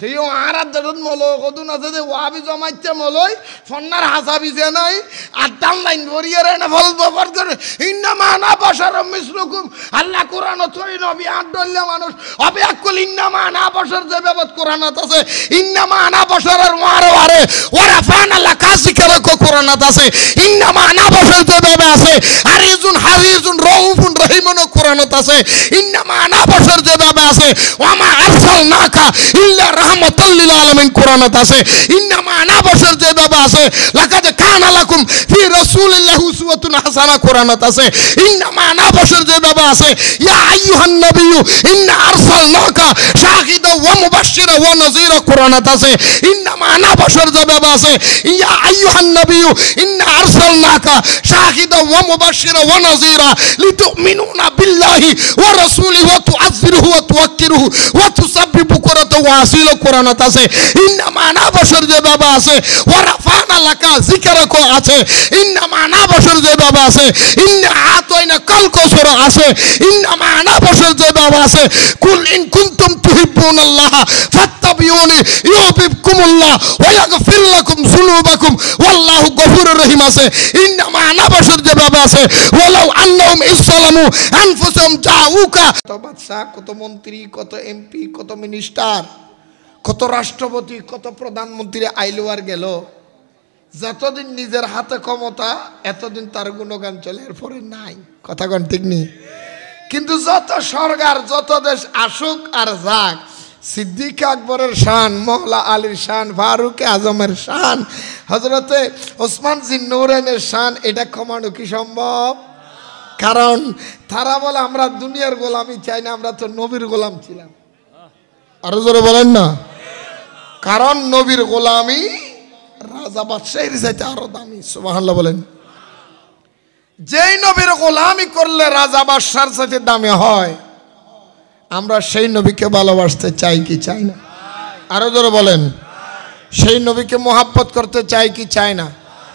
তেও আরাত দরদ মলো কদুন আছে যে ওয়াবি জমাইতে মলই ফন্নার হাসাবি যে নাই আর ডান লাইন ভরিয়ারে না ফল বফর করে ইন্নামা আনা বাশারুম মিসলুকুম আল্লাহ কোরআন তৈ নবী আদল্লা মানুষ অবে আকল ইন্নামা আনা বাশার যে ব্যবত কোরআনত আছে ইন্নামা আনা বাশারের ওয়ারে ওয়ারাফানা লাকাসিকারে কোরআনত আছে ইন্নামা আনা বাশার যে ব্যবত আছে আরিজুন হারিজুন রাউফুন রহিমুন কোরআনত আছে ইন্নামা আনা বাশার যে ব্যবত আছে ওয়ামা আরসালনাকা ইল্লা রাহমাতাল লিল আলামিন কোরআনত আছে ইন্নামা আনা বাশার যে ব্যবত আছে লাকাদ কানা লাকুম ফি রাসূলিল্লাহি উসওয়াতুন হাসানা কোরআনত আছে ইন্নামা আনা বাশার যে ব্যবত আছে ইয়া আইয়ুহান নাবিয়্যু ইন্না আরসালনাকা শাহিদা ওয়া মুবাশশিরা ওয়া নাযীরা কোরআনত আছে ইন্নামা আনা বাশার যে ব্যবত আছে ইয়া আইয়ুহান নাবিয়্যু ইন্না আরসালনাকা শাহিদা ওয়া মুবাশশিরা ওয়া নাযীরা লিতুমিনুনা বিল্লাহি ওয়া রাসূলিহি ওয়া তুআযযিরুহু ওয়া তুওয়াক্কিরুহু ওয়া তুসাব্বিহু বুকরাতাও ওয়া আসীলা কোরআনত আছে ইন্নামা আনা বাশার যে ব্যবত আছে ওয়া রাফানা লাকা যিকরাকো আছে ইন্নামা আনা বাশার যে ব্যবত আছে ইন্না আতাইনা কাল কাউসার আছে ইন্নামা আনা বাশার যে ব্যবত আছে কুল ইন কুনতুম তুহিব্বুনাল্লাহ ফাত্তাবিউনি ইউহিব্বুকুমুল্লাহ ওয়া ইয়াগফির লাকুম যুনুবাকুম ওয়াল্লাহু গফুরুর রহিম আছে ইন্নামা আনা বাশার যে ব্যবত আছে ওয়ালাউ আন্নাহুম ইসলামু আনফুসাহুম জাউকা কত বাদশা কত মন্ত্রী কত এমপি কত মিনিস্টার কত রাষ্ট্রপতি কত প্রধানমন্ত্রী আইলো আর গেল যতদিন নিজের হাতে ক্ষমতা এতদিন তার গুণগান চলে এরপরে নাই কথা কোন ঠিক নেই কিন্তু যত সরকার যত দেশ আসুক আর যাক সিদ্দিক আকবরের শান মওলা আলীর শান ফারুক আজমের শান হযরতে ওসমান জিন্নুরাইনের শান এটা কমানো কি সম্ভব কারণ তারা বলে আমরা দুনিয়ার গোলামি চাই না আমরা তো নবীর গোলাম ছিলাম আরো জোরে বলেন না কারণ নবীর গোলামি রাজা বাদশাহীর চাইতে আরো দামি সুবহানাল্লাহ বলেন যেই নবীর গোলামি করলে রাজা বাদশার চাইতে দামি হয় আমরা সেই নবীকে ভালোবাসতে চাই কি চাই না আরো জোরে বলেন সেই নবীকে মোহাব্বত করতে চাই কি চাই না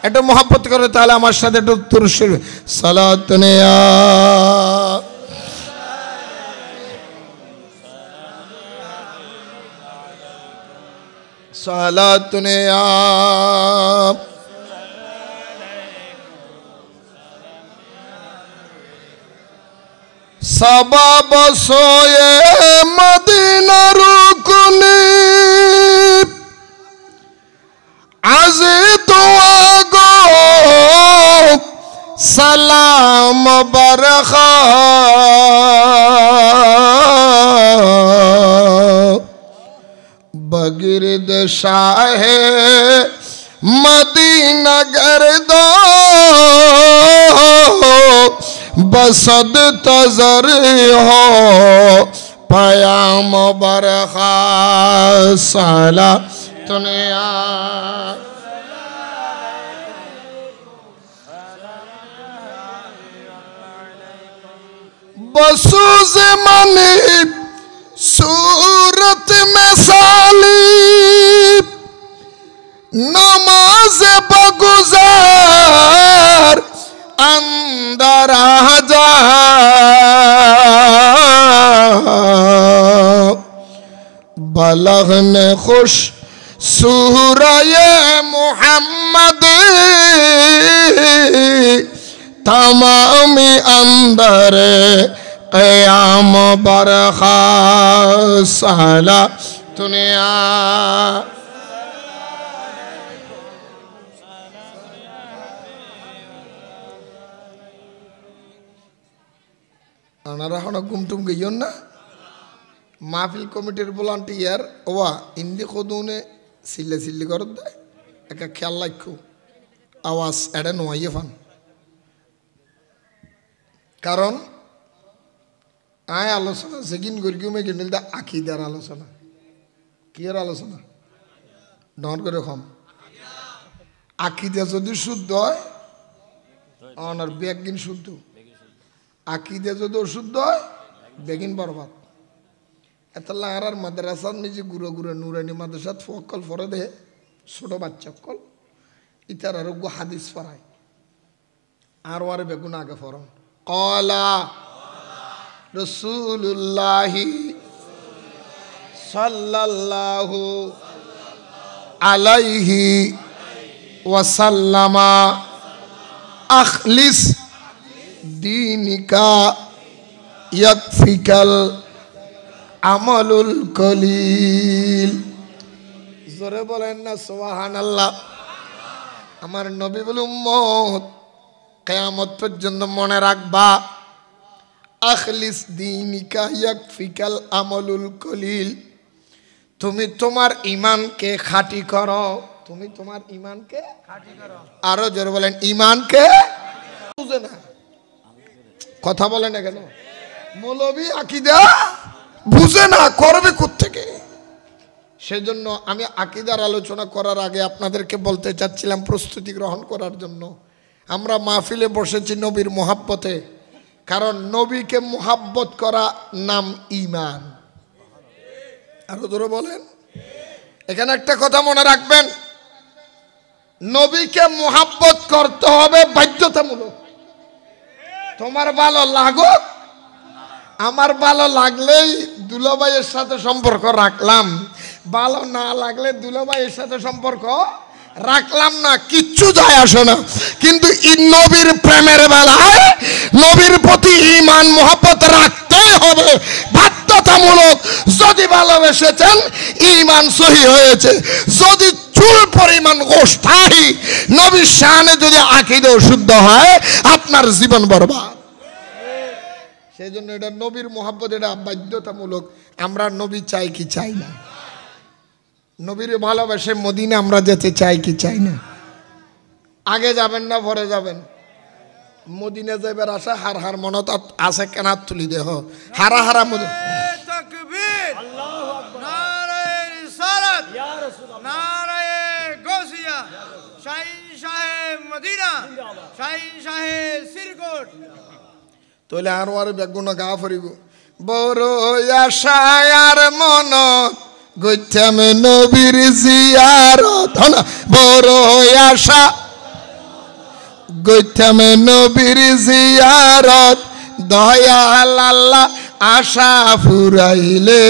একটু মোহাব্বত করে তাহলে আমার সাথে একটু তুরুশের সালাতুন ইয়া সালাতুন ইয়া সবাব সোয়ে মদিনা রুকুনি আজি দোয়া গো সালাম বরখা বগিরদ শাহে মদিনা গরদো बसद तजर हो पयाम बरखा साला दुनिया बसूज मनी सूरत में साली नमाज बगुजार अंदर आजा बलग ने खुश सूरये मुहम्मद तमामी अंदर क़याम बरखा साला दुनिया আনারা হন গুমটুম গইয়ন না মাহফিল কমিটির ভলান্টিয়ার ওয়া ইন্দি খদুনে সিল্লে সিল্লি কর দেয় একা খেয়াল রাখো আওয়াজ এড়ে নোয়াইয়ে ফান কারণ আয় আলোচনা সেগিন গর্গিউমে গিনিল দা আকিদার আলোচনা কি এর আলোচনা ডন করে কম আকিদা যদি শুদ্ধ হয় অনার বেগিন শুদ্ধ আকিদা যদি অশুদ্ধ হয় বেগিন বরবাদ এতলা আর মাদ্রাসাত নিজে গুরু গুরু নুরানি মাদ্রাসাত ফকল ফরে দে ছোট বাচ্চা কল ইতার আরোগ্য হাদিস পড়ায় আর ওয়ারে বেগুন আগে ফরন ক্বালা রাসূলুল্লাহি সাল্লাল্লাহু আলাইহি ওয়াসাল্লামা আখলিস দীনিকা ইয়াকফিকাল আমালুল কলিল। জোরে বলেন না সুবহানাল্লাহ। আমার নবী বলে উম্মত কিয়ামত পর্যন্ত মনে রাখবা, আখলিস দীনিকা ইয়াকফিকাল আমালুল কলিল। তুমি তোমার ঈমানকে খাঁটি করো, তুমি তোমার ঈমানকে খাঁটি করো। আরো জোরে বলেন ঈমানকে। বুঝে না কথা বলে না কেন? মৌলবী আকীদা বুঝে না, করবে কোত্থেকে? সেজন্য আমি আকীদার আলোচনা করার আগে আপনাদেরকে বলতে চাচ্ছিলাম, প্রস্তুতি গ্রহণ করার জন্য। আমরা মাহফিলে বসেছি নবীর মোহাব্বতে, কারণ নবীকে মোহাব্বত করা নাম ঈমান। আরো ধরে বলেন। এখানে একটা কথা মনে রাখবেন, নবীকে মোহাব্বত করতে হবে বাধ্যতামূলক। তোমার ভালো লাগুক, আমার ভালো লাগলেই দুলাভাইয়ের সাথে সম্পর্ক রাখলাম, ভালো না লাগলে দুলাভাইয়ের সাথে সম্পর্ক রাখলাম না, কিচ্ছু যায় আসে না। কিন্তু নবীর প্রেমের বেলায় নবীর প্রতি ঈমান মোহাব্বত রাখতেই হবে বাধ্যতামূলক। যদি ভালোবেসেছেন ঈমান সহি হয়েছে, যদি চুল পরিমাণ গোস্তাহি নবীর শানে যদি আকীদা শুদ্ধ হয়, আপনার জীবন বরবাদ। সেই জন্য এটা নবীর মোহাব্বত, এটা বাধ্যতামূলক। আমরা নবী চাই কি চাই না? নবীর ভালোবাসে মদিনা আমরা যেতে চাই কি চাই না? আগে যাবেন না পরে যাবেন? মদিনা যাইবার আশা হার হার মনত আছে, কেন তুলি দেহ হারা হারা মদিনা। তাকবীর, আল্লাহু আকবার, নারে রিসালাত, ইয়া রাসূলুল্লাহ, নারে গাউসিয়া, শাহিন শাহে মদিনা, শাহিন শাহে সিরকোট। তোলে আর বেগুন গা ফরিব। বড় আশা আর মনত গইতাম নবীর জিয়ারত, বড় আশা গইতাম নবীর জিয়ারত। দয়াল আল্লাহ আশা ফুরাইলে,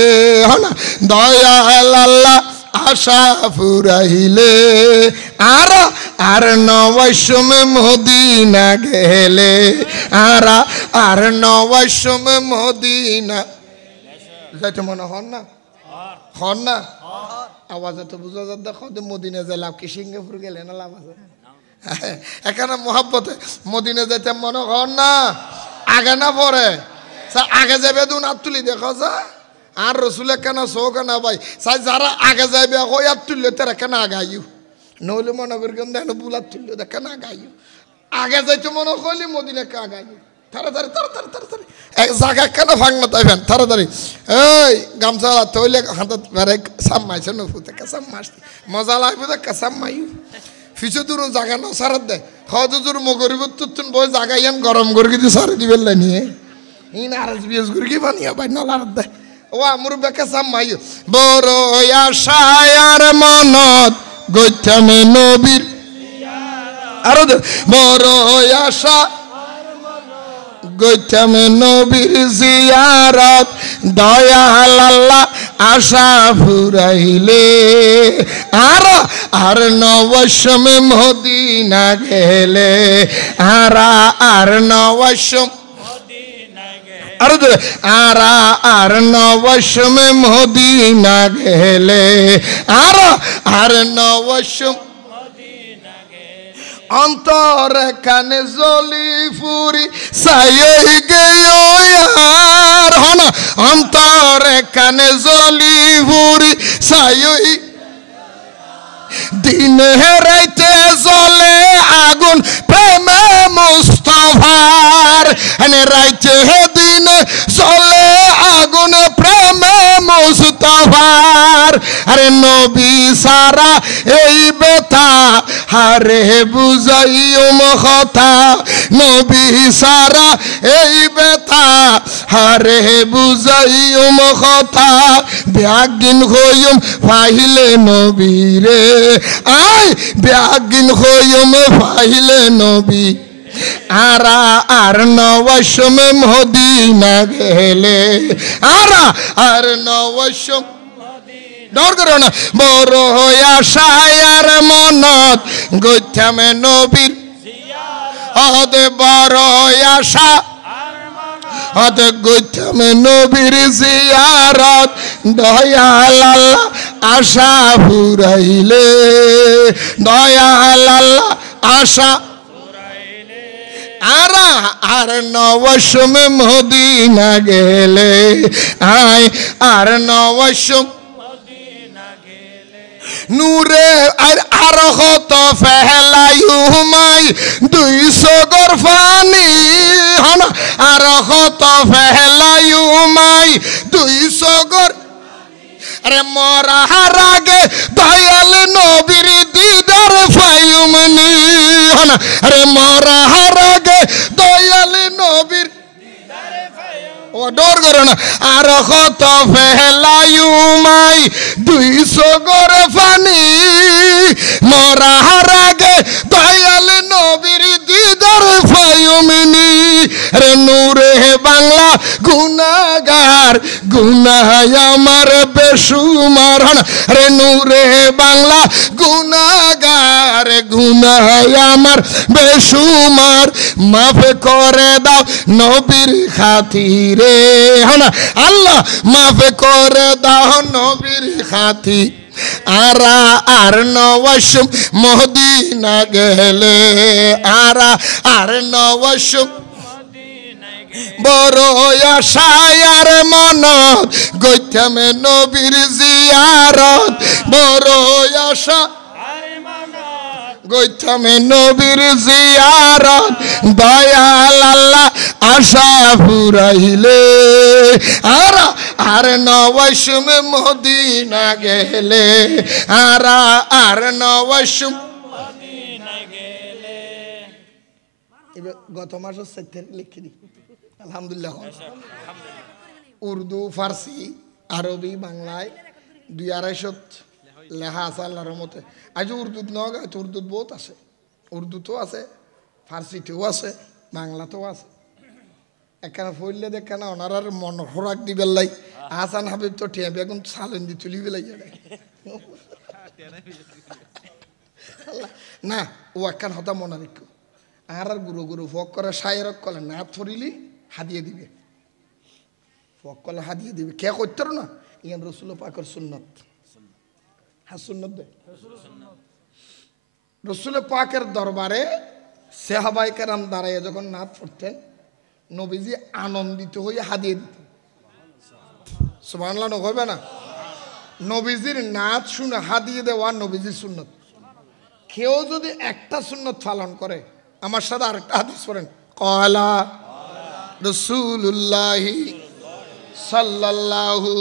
দয়াল আল্লাহ আশা ফুরাইলে, আর আর নবৈষম মদিনা গেলে, আর নবৈষম মদিনা যাইতে মনে হন না? হন না? আওয়াজে তো বুঝা যাচ্ছে। দেখো মদিনা যাই লাভ কি? সিঙ্গাপুর গেলে না লাভ আছে? এখানে মোহাব্বতে মদিনা যাইতে মনে হন না? আগে না পরে? আগে যাবে দু না তুলি দেখো যা। আর রসুলের কেন শো কেন ভাই সাই যারা আগে যাইবে ওই আর তুললে তারা কেন আগাইও, নইলে মনে করি কেন দেন বুলার তুললে দেখ কেন আগাইও। আগে যাইতে মনে করলি মদিনাকে আগাইও। তাড়াতাড়ি তাড়াতাড়ি তাড়াতাড়ি এক জায়গা কেন ভাঙনা তাইবেন তাড়াতাড়ি। এই গামছা তৈলে হাতত বেড়ে সাম মাইছে নফুতে কাসাম মাসতে মজা লাগবে তো কাসাম মাইও। ফিসে দূর জায়গা না সারাত দেয় হজুর মগরিব তুন বই জায়গা ইয়ান গরম করে দিয়ে সারি দিবেন নিয়ে ইন আর বিএস করে কি বানিয়ে ভাই নলার দেয়। ও আমর বেকা সাম মাইও। বড় আশায় আর মনত গইতামে নবীর, আরো বড় আশা গইতামে নবীর জিয়ারত। দয়াল আল্লাহ আশা ফুরাইলে, আর আর নবসমে মদিনা গেলে, আর নবসম আর আর নবসমে মদিনা গেলে, আর নবসম অন্তর কানে জলি ফুরি সাই গেয়ার হন, অন্তর কানে জলি ফুরি সাই দিন হেরাইতে জলে আগুন প্রেমে মুস্তাফার, রাইতে দিন জলে আগুন প্রেমে মুস্তাফার। আরে নবী সারা এই বেতা হারে বুঝাইও কথা, নবী সারা এই বেতা হারে বুঝাইও কথা। ব্যাগিন হইম ফাইলে নবীরে, আই ব্যাগিন হইম ফাইলে নবী, আর নবসমে মদিনা গেলে, আর নবসম ডর করো না বড় আশায়ার মনত গইতামে নবীর আদে বড় আশা আদে গইতামে নবীর জিয়ারত দয়াল আল্লাহ আশা ফুরাইলে দয়াল আল্লাহ আশা আরা আর নবশম মদিনা গেলে আয় আর নবশম নূরে আর হত ফেলাইমাই 200 গর পানি হন আর হত ফেলাইমাই 200 গর আরে মরার আগে দয়াল নবীর দিদার ফায়ুমনি হন আরে মরার আগে দয়াল নবীর ও ডর করো না আর কত ফেলাইমাই 200 গর পানি মরার আগে দয়াল নবীর দিদার ফায়ুমনি রে নূরে বাংলা গুনাহগার গুনাহ আমার বেশুমার রে নূরে বাংলা গুনাহগার গুনাহ আমার বেশুমার মাফ করে দাও নবীর খাতিরে হনা আল্লাহ মাফ করে দাও নবীর খাতির আরা আর নবশম মদিনা গেলে আরা আর নবশম বড় আশায়ার মনত গইতামে নবীর জিয়ারত বড় আশা গইতামে নবীর জিয়ারত দয়াল আল্লাহ আশা ফুরাইলে আরা আর নবশম মদিনা গেলে আরা আর নবশম মদিনা গেলে এবার গত মাসের 7 লিখে দি আলহামদুলিল্লাহ উর্দু ফার্সি আরবি বাংলায় 2-250 লেখা আছে আল্লাহর রহমতে আজ উর্দুত নগা উর্দুত বহুত আছে উর্দুতেও আছে ফার্সিতেও আছে বাংলাতেও আছে এখানে পড়লে দেখে না ওনার মন খোরাক দিবেন লাই আহসান হাবিব তো টিয়া বেগুন সালেন দি তুলি বেলাই না ও একখান হতা মনে রেখো আর গুরু গুরু ফক করে সায়েরক কলে না থরিলি হাদিয়ে দিবে ফক কলে হাদিয়ে দিবে কে করতে না ইয়ান রসুল পাকের সুন্নত হ্যাঁ সুন্নত দে রসুল পাকের দরবারে সাহাবাই কেরাম দাঁড়াইয়া যখন নাত পড়তেন নবীজি আনন্দিত হয়ে হাদিয়ে দিতেন সুবহানাল্লাহ হবে না নবীজির নাত শুনে হাদিয়ে দেওয়া নবীজির সুন্নত কেউ যদি একটা সুন্নত পালন করে আমার সাথে আরেকটা হাদিস পড়েন ক্বালা রাসূলুল্লাহ সাল্লাল্লাহু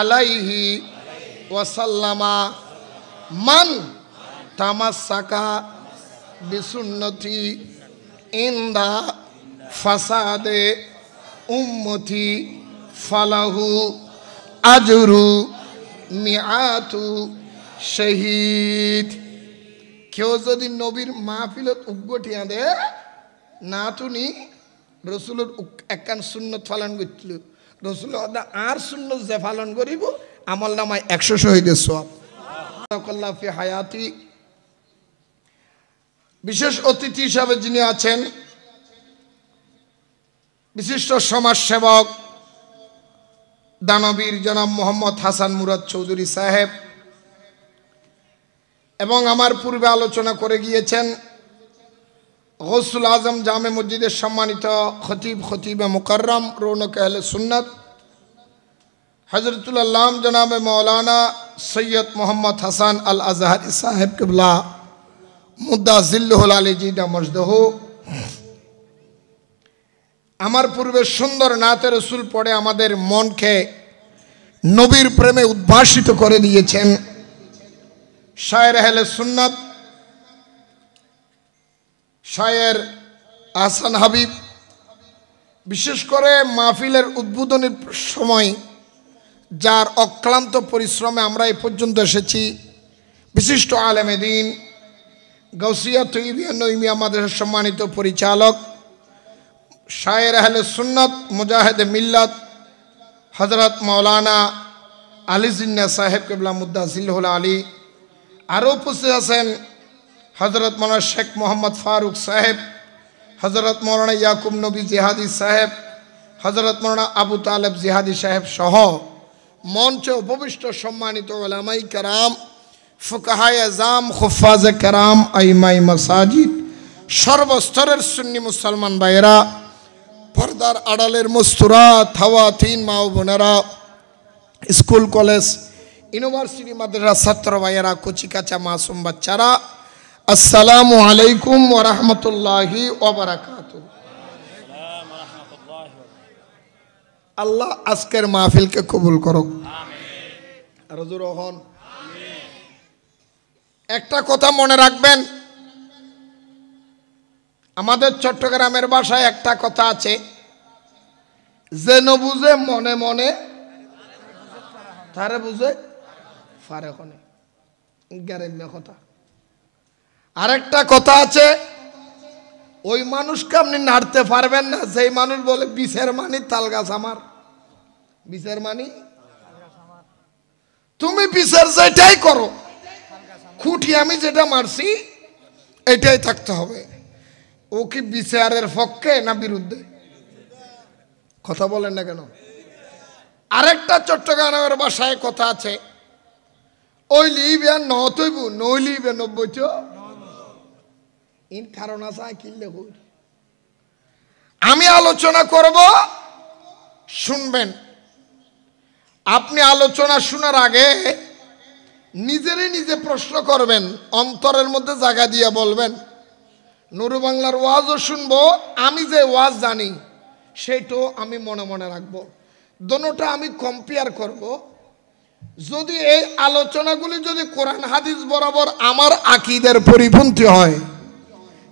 আলাইহি ওয়াসাল্লামা মান তামাসসাকা বিসুন্নতি ইনদা ফাসাদে উম্মতি ফালাহু আজরু মিআতু শহীদ কেউ যদি নবীর মাহফিলত উদ্গঠিয়া দে না তুনি রসুলের একখান সুন্নত পালন করছিল রসুল আর সুন্নত যে পালন করিব আমল নামায় 100 শহীদের সওয়াব ফি হায়াতি বিশেষ অতিথি হিসাবে যিনি আছেন বিশিষ্ট সমাজসেবক দানবীর জনাব মোহাম্মদ হাসান মুরাদ চৌধুরী সাহেব এবং আমার পূর্বে আলোচনা করে গিয়েছেন গৌসুল আজম জামে মসজিদের সম্মানিত খতিবে মুকাররম রৌনক আহলে সুন্নাত হযরতুল আল্লাম জনাবে মৌলানা সৈয়দ মোহাম্মদ হাসান আল আজহারি সাহেব কিবলা মুদ্দা জিল্লুহুল আলী জিদা মজদহ আমার পূর্বে সুন্দর নাতে রসুল পড়ে আমাদের মনকে নবীর প্রেমে উদ্ভাসিত করে দিয়েছেন শায়ের আহলে সুন্নাত শায়ের আহসান হাবিব বিশেষ করে মাহফিলের উদ্বোধনের সময় যার অক্লান্ত পরিশ্রমে আমরা এ পর্যন্ত এসেছি বিশিষ্ট আলেমে দ্বীন গাউসিয়া তৈয়বিয়া নঈমিয়া মাদ্রাসার সম্মানিত পরিচালক শায়ের আহলে সুন্নাত মুজাহিদ মিল্লাত হযরত মাওলানা আলী জিন্না সাহেব কেবলা মুদ্দাসিল আলী, আরও উপস্থিত আছেন হজরত মৌলানা শেখ মোহাম্মদ ফারুক সাহেব, হজরত মৌলানা ইয়াকুব নবী জিহাদি সাহেব, হজরত মৌলানা আবু তালেব জিহাদি সাহেব সহ মঞ্চে উপবিষ্ট সম্মানিত উলামায়ে কেরাম, ফুকাহায়ে আযম, হুফাজে কেরাম, আইমায়ে মাসাজিদ, সর্বস্তরের সুন্নি মুসলমান ভাইয়েরা, পর্দার আড়ালের মুস্তুরাত হাওয়াতিন মা ও বোনেরা, স্কুল কলেজ ইউনিভার্সিটি মাদ্রাসা ছাত্র ভাইয়েরা, কচিকাচা মাসুম বাচ্চারা, আসসালামু আলাইকুম ওয়া রাহমাতুল্লাহি ওয়া বারাকাতুহু। আল্লাহ আজকের মাহফিলকে কবুল করুক। আর জোরে হন। একটা কথা মনে রাখবেন, আমাদের চট্টগ্রামের ভাষায় একটা কথা আছে, যে ন বুঝে মনে মনে তারে বুঝে ফারে হনে, গ্যারেম্য কথা। আরেকটা কথা আছে, ওই মানুষকে আপনি নাড়তে পারবেন না যেই মানুষ বলে বিছের মানি তাল গাছ আমার, বিছের মানি তুমি বিছের যেটাই করো, খুঁটি আমি যেটা মারছি এটাই থাকতে হবে। ও কি বিচারের পক্ষে না বিরুদ্ধে? কথা বলেন না কেন? আরেকটা চট্টগ্রামের ভাষায় কথা আছে, ওই লিবে নতইব নইলিবে 90 ইন কারণ আছে কিনলে কই। আমি আলোচনা করব, শুনবেন। আপনি আলোচনা শোনার আগে নিজেরই নিজে প্রশ্ন করবেন, অন্তরের মধ্যে জায়গা দিয়ে বলবেন, নুরু বাংলার ওয়াজও শুনবো, আমি যে ওয়াজ জানি সেইটাও আমি মনে মনে রাখবো। দোনোটা আমি কম্পেয়ার করব। যদি এই আলোচনাগুলি যদি কোরআন হাদিস বরাবর আমার আকীদার পরিপন্থী হয়,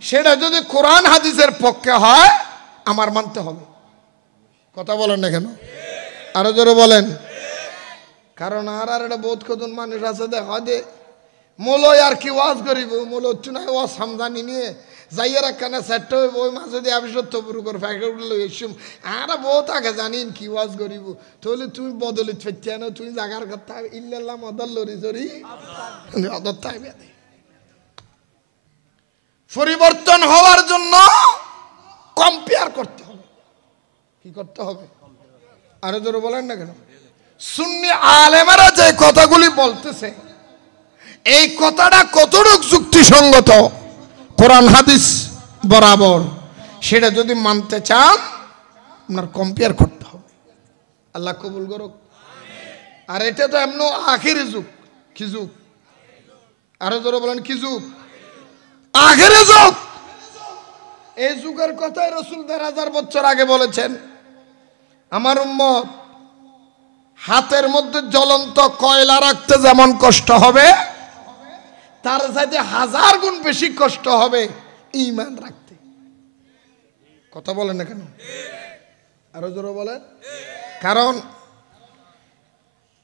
সেটা যদি কোরআন হাদিসের পক্ষে হয়, আমার মানতে হবে। কথা বলেন না কেন? আরো জোরে বলেন। কারণ আর একটা বোধ কতজন মানুষ আছে দেখা দে মোলয় আর কি ওয়াজ করিব, মোলো চুনায় ওয়াজ সামদানি নিয়ে যাইয়ার একখানে সেট হইব, ওই মাঝে দিয়ে আমি সত্যপুর করে ফেঁকে উঠলো এসম আর বহুত আগে জানিন কি ওয়াজ করিব। তাহলে তুমি বদলিত ফেরতে আনো, তুমি জাগার কথা ইল্লাল্লাহ মদল লরি জরি অদত্তাই বেদে। পরিবর্তন হওয়ার জন্য কম্পেয়ার করতে হবে। কি করতে হবে? আরো জোরে বলেন না কেন? সুন্নি আলেমেরা যে কথাগুলি বলতেছে, এই কথাটা কতটুকু যুক্তিসঙ্গত কোরআন হাদিস বরাবর, সেটা যদি মানতে চান আপনার কম্পেয়ার করতে হবে। আল্লাহ কবুল করুক। আর এটা তো এমন আখির যুগ। কি যুগ? আরো জোরে বলেন কি যুগ? আখির যুগ। এই যুগের কথাই রাসূল 1000 বছর আগে বলেছেন, আমার উম্মত হাতের মধ্যে জ্বলন্ত কয়লা রাখতে যেমন কষ্ট হবে, তার চাইতে 1000 গুণ বেশি কষ্ট হবে ঈমান রাখতে। কথা বলেন না কেন? আরো জোরে বলেন। কারণ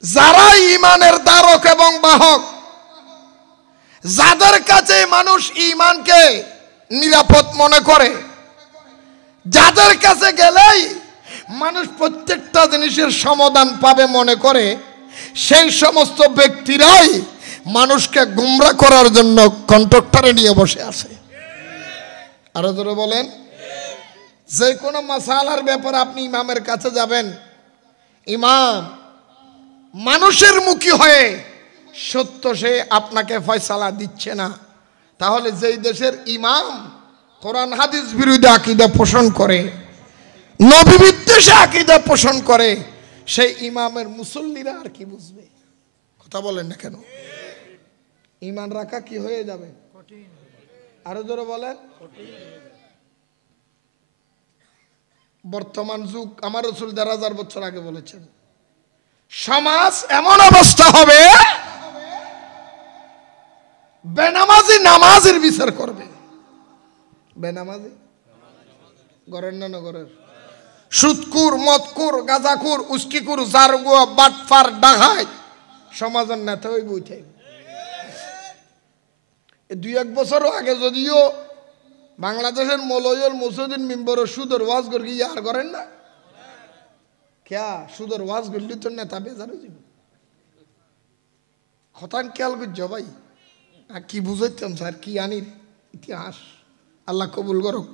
যারা ঈমানের ধারক এবং বাহক, যাদের কাছে মানুষ ঈমানকে নিরাপদ মনে করে, যাদের কাছে গেলেই মানুষ প্রত্যেকটা জিনিসের সমাধান পাবে মনে করে, সেই সমস্ত ব্যক্তিরাই মানুষকে গুমরা করার জন্য কন্ট্রাক্টরে নিয়ে বসে আছে। আরো জোরে বলেন। যে কোনো মাসালার ব্যাপারে আপনি ইমামের কাছে যাবেন, ইমাম মানুষের মুখী হয়ে সত্য সে আপনাকে ফয়সালা দিচ্ছে না, তাহলে যেই দেশের ইমাম কোরআন হাদিস বিরোধী আকীদা পোষণ করে, নবী বিদ্বেষী আকীদা পোষণ করে, সেই ইমামের মুসল্লিরা আর কি বুঝবে? কথা বলেন না কেন? ঈমান রাখা কি হয়ে যাবে? আরো জোরে বলেন। বর্তমান যুগ, আমার রাসূল 1000 বছর আগে বলেছেন, সমাজ এমন অবস্থা হবে, বেনামাজি নামাজের বিচার করবে। বেনামাজি গরের না নগরের, সুদকুর, মদকুর, গাঁজাকুর, উস্কিকুর, জারগুয়া, বাটফার, ডাকাত সমাজের নেতা হইব। উঠে 2-1 বছর আগে যদিও বাংলাদেশের মৌলয়ল মুসুদ্দিন মিম্বর সুদর ওয়াজ করি আর করেন না, ক্যা সুদর ওয়াজ করলি তো নেতা বেজার হয়ে যাবে। হঠাৎ খেয়াল করছো ভাই আর কি বুঝাইতাম স্যার কি আনির ইতিহাস আল্লাহ কবুল করুক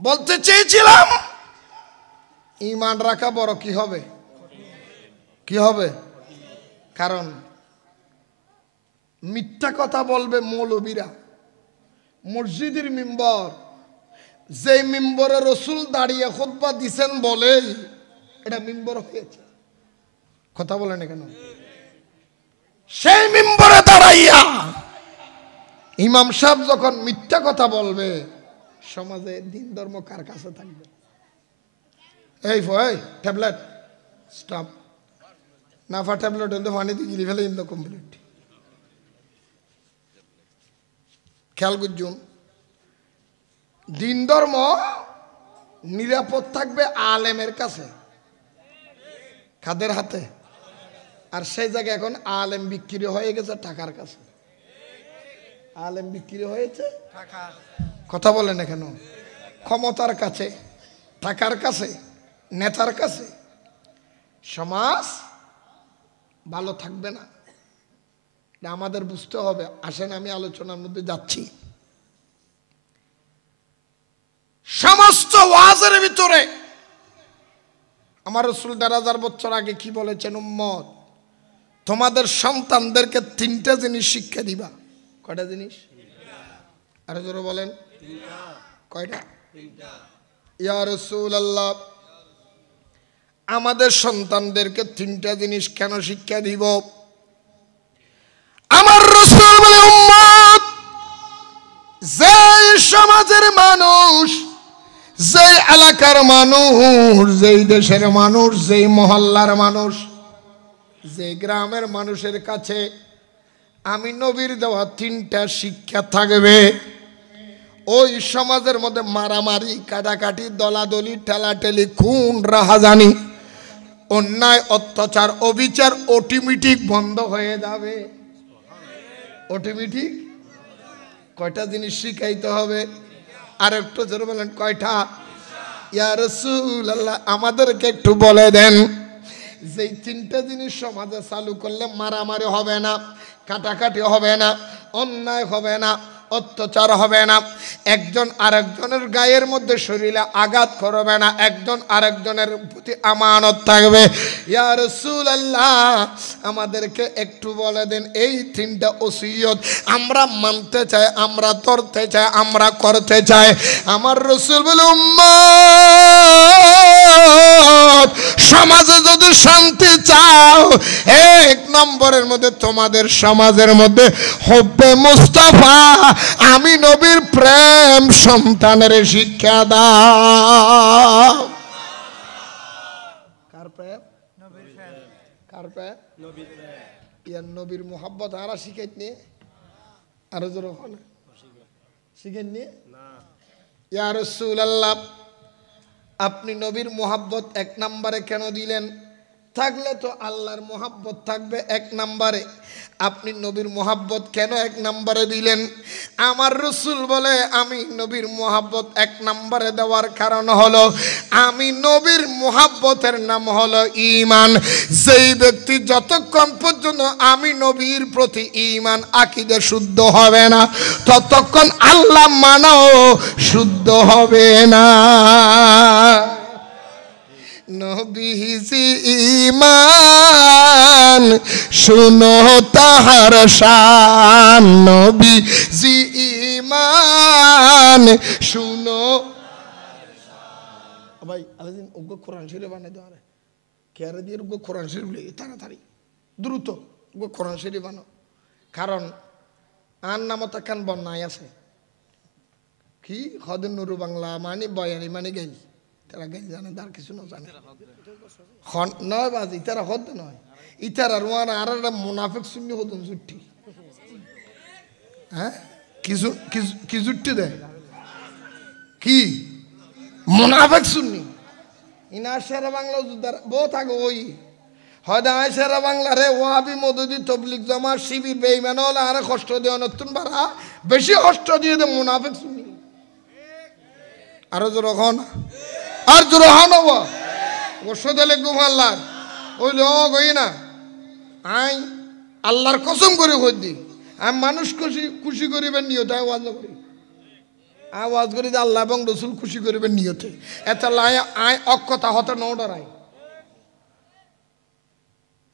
বলতে চেয়েছিলাম ঈমান রাখা বড় কি হবে কি হবে কারণ মিথ্যা কথা বলবে মৌলবীরা মসজিদের মিম্বর যে মিম্বরে রসুল দাঁড়িয়ে খুতবা দিছেন বলে এটা মিম্বর হয়েছে কথা বলেন কেন সেই মিম্বরে দাঁড়াইয়া ইমাম সাহেব যখন মিথ্যা কথা বলবে সমাজে দিন ধর্ম কার কাছে থাকবে এই ট্যাবলেট স্টপ নাফা ট্যাবলেট হলে পানি দিয়ে গিলি ফেলে ইন্দো কমপ্লিট খেয়াল করছুন দিন ধর্ম নিরাপদ থাকবে আলেমের কাছে কাদের হাতে আর সেই জায়গায় এখন আলেম বিক্রি হয়ে গেছে টাকার কাছে আলেম বিক্রি হয়েছে কথা বলেন কেন ক্ষমতার কাছে টাকার কাছে নেতার কাছে সমাজ ভালো থাকবে না এটা আমাদের বুঝতে হবে আসেন আমি আলোচনার মধ্যে যাচ্ছি সমস্ত ওয়াজের ভিতরে আমার রাসূল ১,৫০০ বছর আগে কি বলেছেন উম্মত তোমাদের সন্তানদেরকে ৩টা জিনিস শিক্ষা দিবা কয়টা জিনিস আরো জোরে বলেন কয়টা ইয়া রাসূলুল্লাহ আমাদের সন্তানদেরকে 3টা জিনিস কেন শিক্ষা দিব আমার রাসূল বলে উম্মত যে সমাজের মানুষ যে এলাকার মানুষ যে দেশের মানুষ যে মহল্লার মানুষ যে গ্রামের মানুষের কাছে আমি নবীর দেওয়া 3টা শিক্ষা থাকবে ওই সমাজের মধ্যে মারামারি কাটাকাটি দলাদলি ঠেলাঠেলি খুন রাহাজানি অন্যায় অত্যাচার অবিচার অটোমেটিক বন্ধ হয়ে যাবে অটোমেটিক কয়টা জিনিস শিখাইতে হবে আর একটু জোরে বলেন কয়টা ইয়া রাসূলুল্লাহ আমাদেরকে একটু বলে দেন যে 3টা জিনিস সমাজে চালু করলে মারামারি হবে না কাটাকাটি হবে না অন্যায় হবে না অত্যাচার হবে না একজন আরেকজনের গায়ের মধ্যে শরীরে আঘাত করবে না একজন আরেকজনের প্রতি আমানত থাকবে ইয়া রাসূলুল্লাহ আমাদেরকে একটু বলে দেন এই 3টা ওসিয়ত আমরা মানতে চাই আমরা ধরতে চাই আমরা করতে চাই আমার রাসূল বলে উম্মত সমাজে যদি শান্তি চাও 1 নম্বরের মধ্যে তোমাদের সমাজের মধ্যে হুব্বে মুস্তাফা আমি নবীর প্রেম সন্তানের শিক্ষা দাও কার প্রেম নবীর প্রেম কার প্রেম নবীর প্রেম ইয়া নবীর মোহাব্বত আর শিখাইতনি আর জোরে বলেন শিখাইতনি না ইয়া রাসূলুল্লাহ আপনি নবীর মোহাব্বত 1 নম্বরে কেন দিলেন থাকলে তো আল্লাহর মোহাব্বত থাকবে 1 নম্বরে আপনি নবীর মোহাব্বত কেন 1 নম্বরে দিলেন আমার রাসূল বলে আমি নবীর মোহাব্বত 1 নম্বরে দেওয়ার কারণ হলো আমি নবীর মোহাব্বতের নাম হলো ঈমান যেই ব্যক্তি যতক্ষণ পর্যন্ত আমি নবীর প্রতি ঈমান আকীদা শুদ্ধ হবে না ততক্ষণ আল্লাহ মানাও শুদ্ধ হবে না নবীজি ঈমান শুনো তাহার শান নবীজি ঈমান শুনো ভাই আলাদিন ওগো কোরআন শরীফ বানাই দাও রে কেরে দিয়ে ওগো কোরআন শরীফ লিখে তাড়াতাড়ি দ্রুত ওগো কোরআন শরীফ বানাও কারণ আর নামতা কান বন্যায় আছে কি হদন নুরু বাংলা মানে বয়ানি মানে গেল তারা গেল জানে তার কিছু না জানে নয় বাজ ইতারা হদ নয় ইতারা রোয়ানা আর একটা মুনাফিক শূন্য হদন জুট্টি হ্যাঁ কি জুট্টি দেয় কি মুনাফিক শূন্য ইনা সেরা বাংলা বউ থাকে ওই হয়তো আয় সেরা বাংলা রে ওয়াবি মদুদি তবলিগ জমা শিবির বেইমান হলে আরে কষ্ট দেওয়া নতুন বাড়া বেশি কষ্ট দিয়ে দে মুনাফিক শূন্য আরো জোর হন আর জোর হন ওষুধ এলে ঘুমাল্লার ওই লোক ওই না আই আল্লাহর কসম করে কই দি আমি মানুষ খুশি খুশি করিবেন নিয়তে আওয়াজ করি আওয়াজ করি যে আল্লাহ এবং রসুল খুশি করিবেন নিয়তে এত লাই আয় অক্ষতা হতে ন ডরাই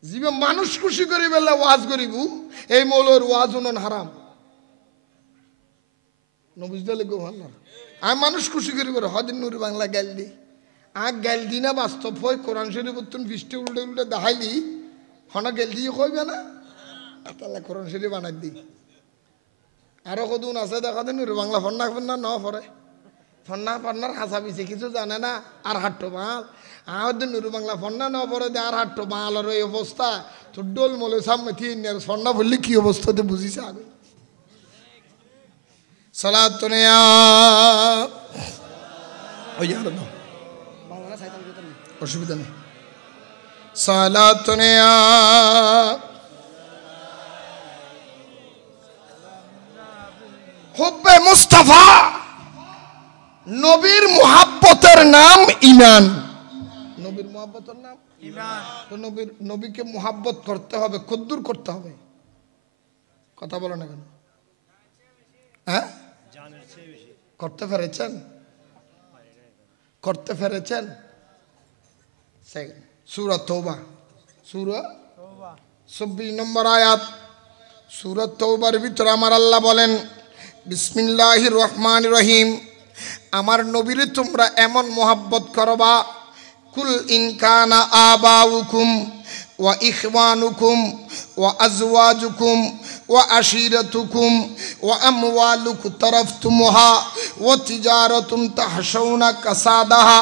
জীবে মানুষ খুশি করিবে ওয়াজ করিব এই মৌলের ওয়াজ উনন হারাম নবুঝতে লেগে আল্লাহ আমি মানুষ খুশি করিব হদিন নুরি বাংলা গাইল দি আগ গাইল দি না বাস্তব হয় কোরআন শরীফ তুন বৃষ্টি উল্টে উল্টে দেখাইলি হনা গেল দিয়ে কইবে না তাহলে কোরআন শরীফ বানাই দি আরো কদুন আছে দেখা দিন বাংলা ফন্না ফন্না ন পরে ফন্না ফন্নার হাসা পিছে কিছু জানে না আর হাট্টো মাল আদিন নুরু বাংলা ফন্না ন পরে দে আর হাট্টো মাল আর এই অবস্থা তোর ডোল মলে সামনে তিন ফন্না বললে কি অবস্থাতে বুঝিছে আগে সালাত তো নেয়া ওই আর দাও অসুবিধা নেই সালাত তো নেয়া হুব্বে মুস্তাফা নবীর মুহাব্বতের নাম ঈমান নবীর মুহাব্বতের নাম ঈমান তো নবীকে মুহাব্বত করতে হবে কদ্দুর করতে হবে কথা বলো না কেন হ্যাঁ করতে পেরেছেন সূরা তওবা সূরা 26 নম্বর আয়াত সূরা তওবার ভিতরে আমার আল্লাহ বলেন বিসমিল্লাহির রহমানির রহিম আমার নবীরে তোমরা এমন মোহাব্বত করবা কুল ইন কানা আবাউকুম ওয়া ইখওয়ানুকুম ওয়া আজওয়াজুকুম ওয়া আশিরাতুকুম ওয়া আমওয়ালুকুম তারাফতুমুহা ওয়া তিজারাতুন তাহশাউনা কাসাদাহা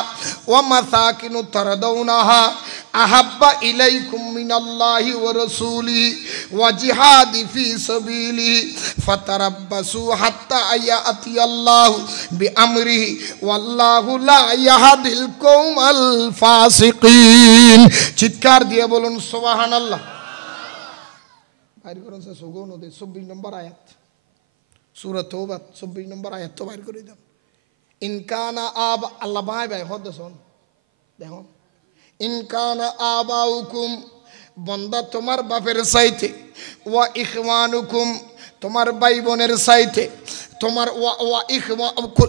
ওয়া মাসাকিনু তারদাউনাহা আহাব্বা ইলাইকুম মিনাল্লাহি ওয়া রাসূলিহি ওয়া জিহাদি ফি সাবিলিহি ফাতারাব্বাসু হাত্তা ইয়াতিয়াল্লাহু বিআমরিহি ওয়াল্লাহু লা ইয়াহদিল কওমাল ফাসিকিন চিৎকার দিয়ে বলুন সুবহানাল্লাহ বাইর করুন সে সুগো নদী 26 নম্বর আয়াত সূরা তওবা 26 নম্বর আয়াত তো বাইর করে দাও ইন কানা আব আল্লাহ ভাই ভাই হদ শুন দেখো ইন কানা আবাউকুম বন্দা তোমার বাপের চাইতে ওয়া ইখওয়ানুকুম তোমার ভাই বোনের চাইতে তোমার ওয়া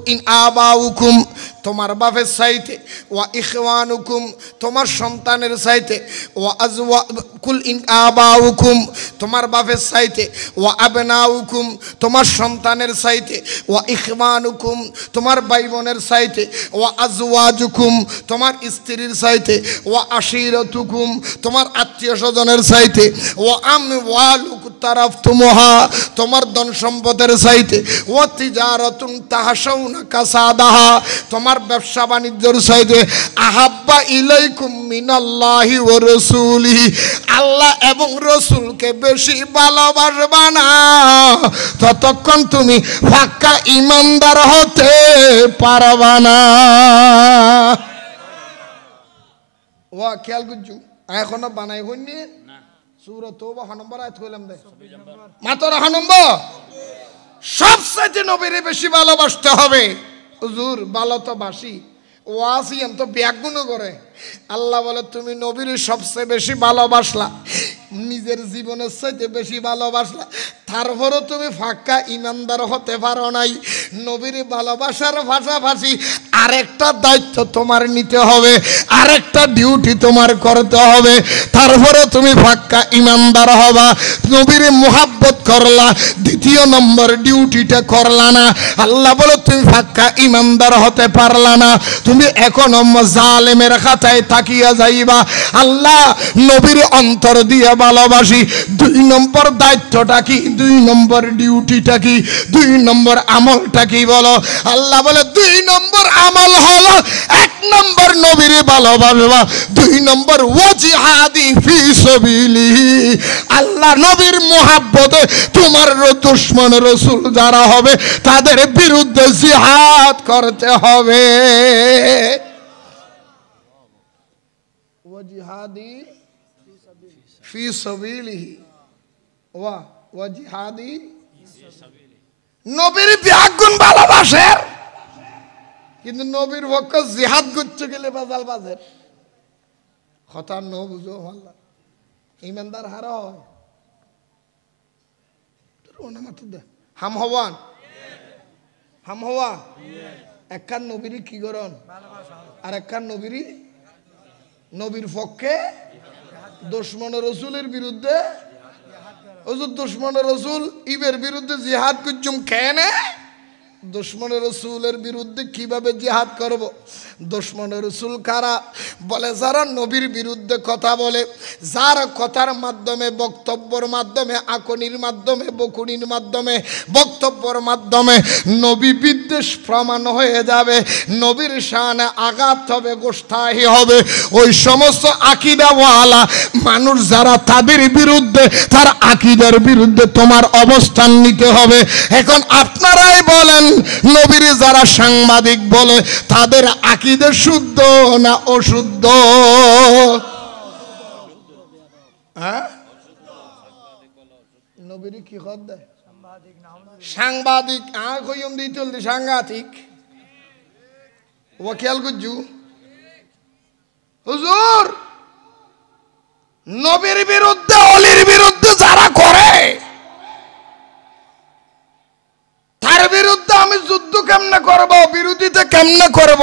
ইন আবাউকুম তোমার বাপের চাইতে ওয়া ইখওয়ানুকুম তোমার সন্তানের চাইতে ওয়া আজওয়া কুল ইন আবাউকুম তোমার বাপের চাইতে ওয়া আবনাউকুম তোমার সন্তানের চাইতে ওয়া ইখওয়ানুকুম তোমার ভাই বোনের চাইতে ওয়া আজওয়াজুকুম তোমার স্ত্রীর চাইতে ওয়া আশিরাতুকুম তোমার আত্মীয় স্বজনের চাইতে ওয়া আমওয়ালুকুম তারাফতুমুহা তোমার ধন সম্পদের চাইতে ওয়া তিজারাতুন তাহশাউনা কাসাদাহা তোমার ব্যবসা বাণিজ্যের চাইতে আহাব্বা ইলাইকুম মিনাল্লাহি ওয়া রাসূলিহি আল্লাহ এবং রাসূলকে বেশি ভালোবাসবা না ততক্ষণ তুমি পাক্কা ঈমানদার হতে পারবা না ওয়া খেয়াল করছো এখনো বানাই হইনি না সূরা তওবা নম্বর আয়াত কইলাম দে মাত্র নম্বর সবচেয়ে নবীরে বেশি ভালোবাসতে হবে হুজুর ভালো তো বাসি ওয়াসিয়ান তো ব্যাগুণ করে আল্লাহ বলে তুমি নবীর সবচেয়ে বেশি ভালোবাসলা নিজের জীবনের চাইতে বেশি ভালোবাসলা তারপরও তুমি ফাঁকা ইমানদার হতে পারো নাই নবীর ভালোবাসার পাশাপাশি আরেকটা দায়িত্ব তোমার নিতে হবে আরেকটা ডিউটি তোমার করতে হবে তারপরে তুমি ফাঁকা ইমানদার হবা নবীর মুহাব্বত করলা দ্বিতীয় নম্বর ডিউটিটা করলা না আল্লাহ বলে তুমি ফাঁকা ইমানদার হতে পারলা না তুমি এখনো জালেমের খাতায় তাকিয়া যাইবা আল্লাহ নবীর অন্তর দিয়ে ভালোবাসি দুই নম্বর দায়িত্বটা কি দুই নম্বর ডিউটিটা কি দুই নম্বর আমলটা কি বলো আল্লাহ বলে দুই নম্বর আমল হলো এক নম্বর নবীর ভালোবাসবা দুই নম্বর ওয়াজিহাদি ফি সাবিলিহি আল্লাহ নবীর মুহাব্বতে তোমার দুশমন রাসূল যারা হবে তাদের বিরুদ্ধে জিহাদ করতে হবে ওয়াজিহাদি ফি সাবিলিহি ওয়াজিহাদি নবীর ব্যাগুণ ভালোবাসে কিন্তু নবীর পক্ষে জিহাদ করতে গেলে বাজাল বাজের কথা ন বুঝো আল্লাহ ইমানদার হারা হয় ওনা মাত্র দে হাম হওয়ান হাম হওয়া একখান নবীর কি করন আর একখান নবীর নবীর পক্ষে দুশমন রসুলের বিরুদ্ধে হুজুর দুশমন রসুল ইবের বিরুদ্ধে জিহাদ কুজুম কেনে দুশমন রসুলের বিরুদ্ধে কিভাবে জিহাদ করব দুশমন রসুল কারা বলে যারা নবীর বিরুদ্ধে কথা বলে যার কথার মাধ্যমে বক্তব্যের মাধ্যমে আকনির মাধ্যমে বকুনির মাধ্যমে বক্তব্যের মাধ্যমে নবী বিদ্বেষ প্রমাণ হয়ে যাবে নবীর শানে আঘাত হবে গোস্তাহি হবে ওই সমস্ত আকীদাওয়ালা মানুষ যারা তাদের বিরুদ্ধে তার আকীদার বিরুদ্ধে তোমার অবস্থান নিতে হবে এখন আপনারাই বলেন নবীর যারা সাংবাদিক বলে তাদের আকীদা শুদ্ধ না অশুদ্ধ হ্যাঁ নবীর কি খদ দেয় সাংবাদিক কইম দি চলতি সাংঘাতিক ও খেয়াল করছু হুজুর নবীর বিরুদ্ধে অলির বিরুদ্ধে যারা করে তার বিরুদ্ধে আমি যুদ্ধ কেমনে করব বিরোধিতা কেমনে করব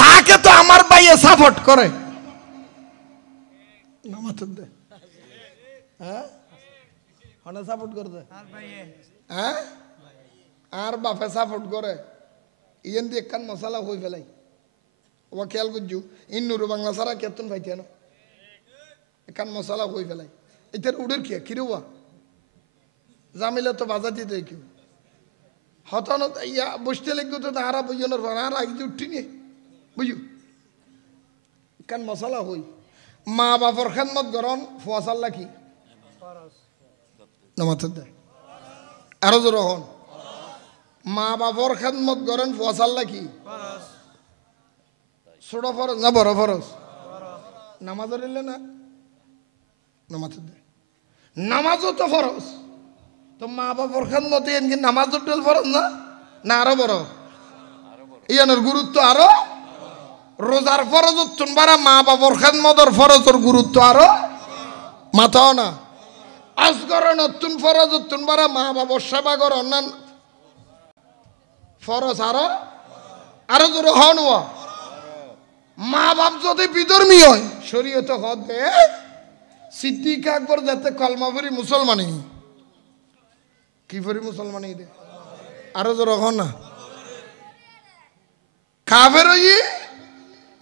তাকে তো আমার ভাইয়ে সাপোর্ট করে হ্যাঁ সাপোর্ট করতে হ্যাঁ আর বাপে সাপোর্ট করে ইয়েন দিয়ে একখান মশলা হয়ে ফেলাই ও খেয়াল করছু ইন্নুরু বাংলা ছাড়া কেতন পাইতে না একখান মশলা হয়ে ফেলাই এটার উড়ের কি কিরুয়া জামিলে তো বাজার দিতে কেউ হতানো ইয়া বসতে লাগবে তো তাহারা বুঝানোর পর আর আগে উঠি নি বুঝু কান মশলা হই মা বাপর খেদমত গরম ফোয়াশাল্লা কি নমাতে দেয় আরো জোর হন মা বাপর খেদমত গরম ফোয়াশাল্লা কি ছোট ফরজ না বড় ফরজ নামাজ ধরিলে না নমাতে দেয় নামাজও তো ফরজ তো মা বাবার খেদমতে এনকি নামাজ উঠল ফরজ না না আরো বড় ইয়ানোর গুরুত্ব আরো রোজার ফরজ উত্তন বারা মা বাবার খেদমতের ফরজের গুরুত্ব আরো মাথাও না আজগর নতুন ফরজ উত্তন বারা মা বাবার সেবা কর অন্যান্য ফরজ আরো আরো জোর হন মা বাপ যদি বিধর্মী হয় শরীয়তে হদ দে সিদ্দিক আকবর যাতে কলমা পড়ি মুসলমানই কি পড়ি মুসলমান দে আরো জোর হন না কাফের ওই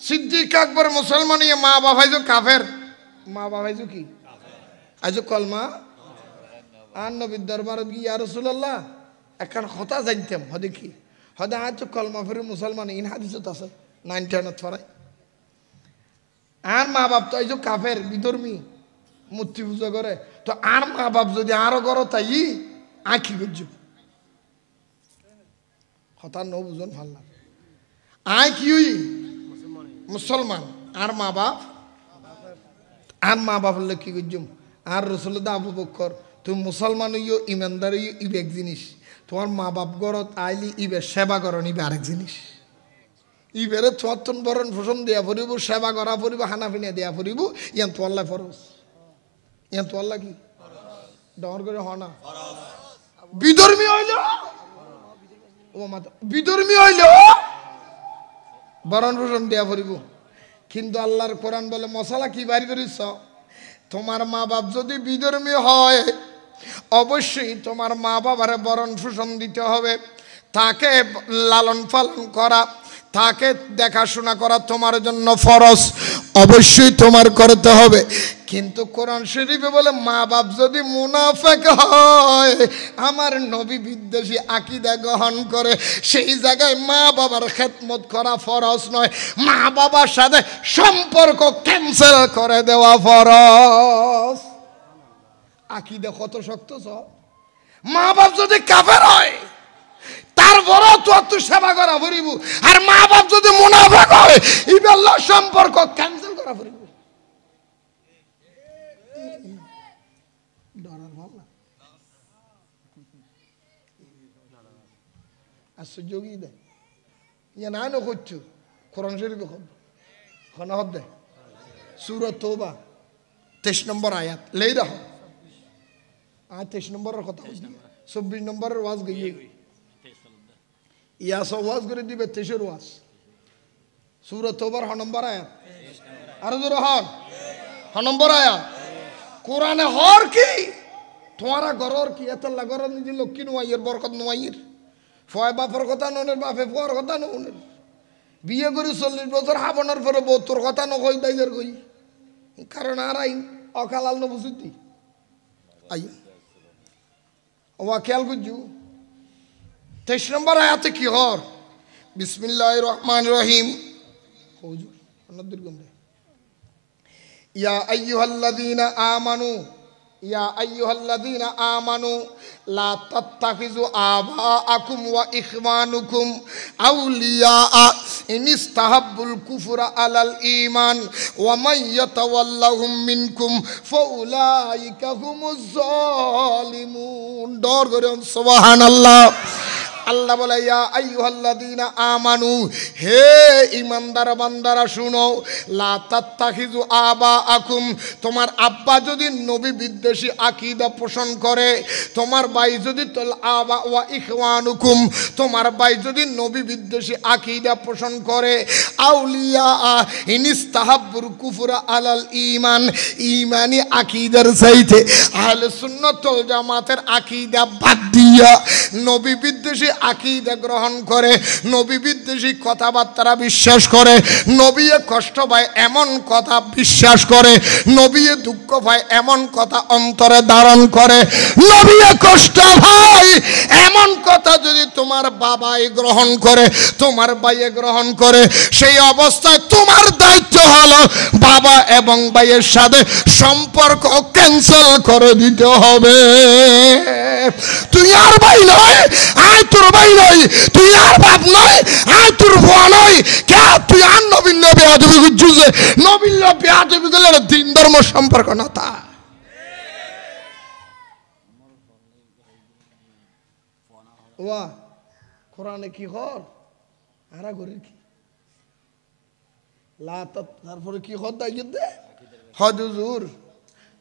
সিদ্দিক আকবর মুসলমান মা বাবাই যে কাফের মা বাবাই যে কি আজ কলমা আর নবীর দরবারত গিয়ে ইয়া রাসূলুল্লাহ একখান কথা জানতাম হদে কি হদে আজ কলমা পড়ি মুসলমান ইন হাদিসত আছে 9 ছড়াই আর মা বাপ তো এই যে কাফের বিধর্মী মূর্তি পূজা করে তো আর মা বাপ যদি আরো করো তাই আঁকি করছো হঠাৎ ন বুঝন ভাল লাগে আয় কি মুসলমান আর মা বাপ হলে কি করছুম আর রসুল্লাহ আবু বকর তুমি মুসলমান হইও ইমানদার হইও ইবে এক জিনিস তোমার মা বাপ গরত আইলি ইবে সেবা করন ইবে আরেক জিনিস ইবেরে তোমার তুন বরণ পোষণ দেয়া পড়িব সেবা করা পড়িব হানা ফিনা দেয়া পড়িব ইয়ান তো আল্লাহ ফরজ ইয়ান তো আল্লাহ কি ডর করে হনা বিধর্মী হইল ও মাতা বিধর্মী হইল বরণ পোষণ দেয়া পড়িব কিন্তু আল্লাহর কোরআন বলে মশলা কি বাড়ি করিস তোমার মা বাপ যদি বিধর্মী হয় অবশ্যই তোমার মা বাবারে বরণ পোষণ দিতে হবে তাকে লালন পালন করা তাকে দেখাশোনা করা তোমার জন্য ফরজ অবশ্যই তোমার করতে হবে কিন্তু কোরআন শরীফে বলে মা বাপ যদি মুনাফিক হয় আমার নবী বিদ্বেষী আকীদা গ্রহণ করে সেই জায়গায় মা বাবার খেদমত করা ফরজ নয় মা বাবার সাথে সম্পর্ক ক্যান্সেল করে দেওয়া ফরজ আকীদা কত শক্ত সব মা বাপ যদি কাফের হয় তারপর তো সেবা করা পড়িব আর মা বাপ যদি মুনাফিক হয় ইবাল্লাহ সম্পর্ক ক্যান্সেল করা পড়িব ডরার ভাব না আশ্চর্য কি দেয় ইয়া না করছো কোরআন শরীফ খনা হদ দেয় সূরা তওবা 23 নম্বর আয়াত লেই রাখো 23 নম্বরের কথা 24 নম্বরের ওয়াজ গিয়ে ইয়া সব ওয়াজ করে দিবে 23 ওয়াজ সূরা তওবার নম্বর আয়াত আর জোরে নম্বর আয়াত কোরআনে হর কি তোমারা গরর কি এত লাগর নিজে লক্ষ্মী নোয়াইয়ের বরকত নোয়াইয়ের ফয় বাপর কথা ননের বাপে ফর কথা ননের বিয়ে করে 40 বছর হাবনের পরে 72 কথা নকই দাইজার কই কারণ আর আইন অকালাল ন বুঝতি আই ওয়া খেয়াল করজু 23 নম্বর আয়াতে কি হর বিসমিল্লাহির রহমানির রহিম হুজুর অনদুর গন্ডে ইয়া আইয়ুহাল্লাযীনা আমানু ইয়া আইয়ুহাল্লাযীনা আমানু লা তাত্তাখিযু আবাআকুম ওয়া ইখওয়ানুকুম আউলিয়া ইন ইসতাহাব্বুল কুফরা আলাল ঈমান ওয়া মান ইয়াতাওয়াল্লাহুম মিনকুম ফাউলাইকা হুমুজ যালিমুন ডর করে সুবহানাল্লাহ আল্লাহ বলে ইয়া আইয়ুহাল্লাযীনা আমানু হে ঈমানদার বান্দারা শুনো লা তাত্তাখিযু আবাআকুম তোমার আব্বা যদি নবী বিদ্বেষী আকীদা পোষণ করে তোমার ভাই যদি আবা ওয়া ইখওয়ানুকুম তোমার ভাই যদি নবী বিদ্বেষী আকীদা পোষণ করে আউলিয়া ইনিস্তাহাব্বুল কুফরা আলাল ঈমান ঈমানি আকীদার চাইতে আহলে সুন্নাত ওয়াল জামাতের আকীদা বাদ দিয়া নবী বিদ্বেষী আকীদা গ্রহণ করে নবী বিদ্বেষী কথাবার্তা বিশ্বাস করে নবী কষ্ট পায় এমন কথা বিশ্বাস করে নবী দুঃখ পায় এমন কথা অন্তরে ধারণ করে নবী কষ্ট পায় এমন কথা যদি তোমার বাবাই গ্রহণ করে তোমার ভাইয়ে গ্রহণ করে সেই অবস্থায় তোমার দায়িত্ব হলো বাবা এবং ভাইয়ের সাথে সম্পর্ক ক্যান্সেল করে দিতে হবে তুই আর ভাই নয় আয় তোর ভাই নয় তুই আর বাপ নয় আয় তোর বোয়া নয় কে তুই আর নবীন নবী আদবি গুজুজে নবীন নবী আদবি গেলে দিন ধর্ম সম্পর্ক না তা ওয়া কোরআনে কি হর আরা করে কি লা তারপরে কি হদ দাইতে হদ হুজুর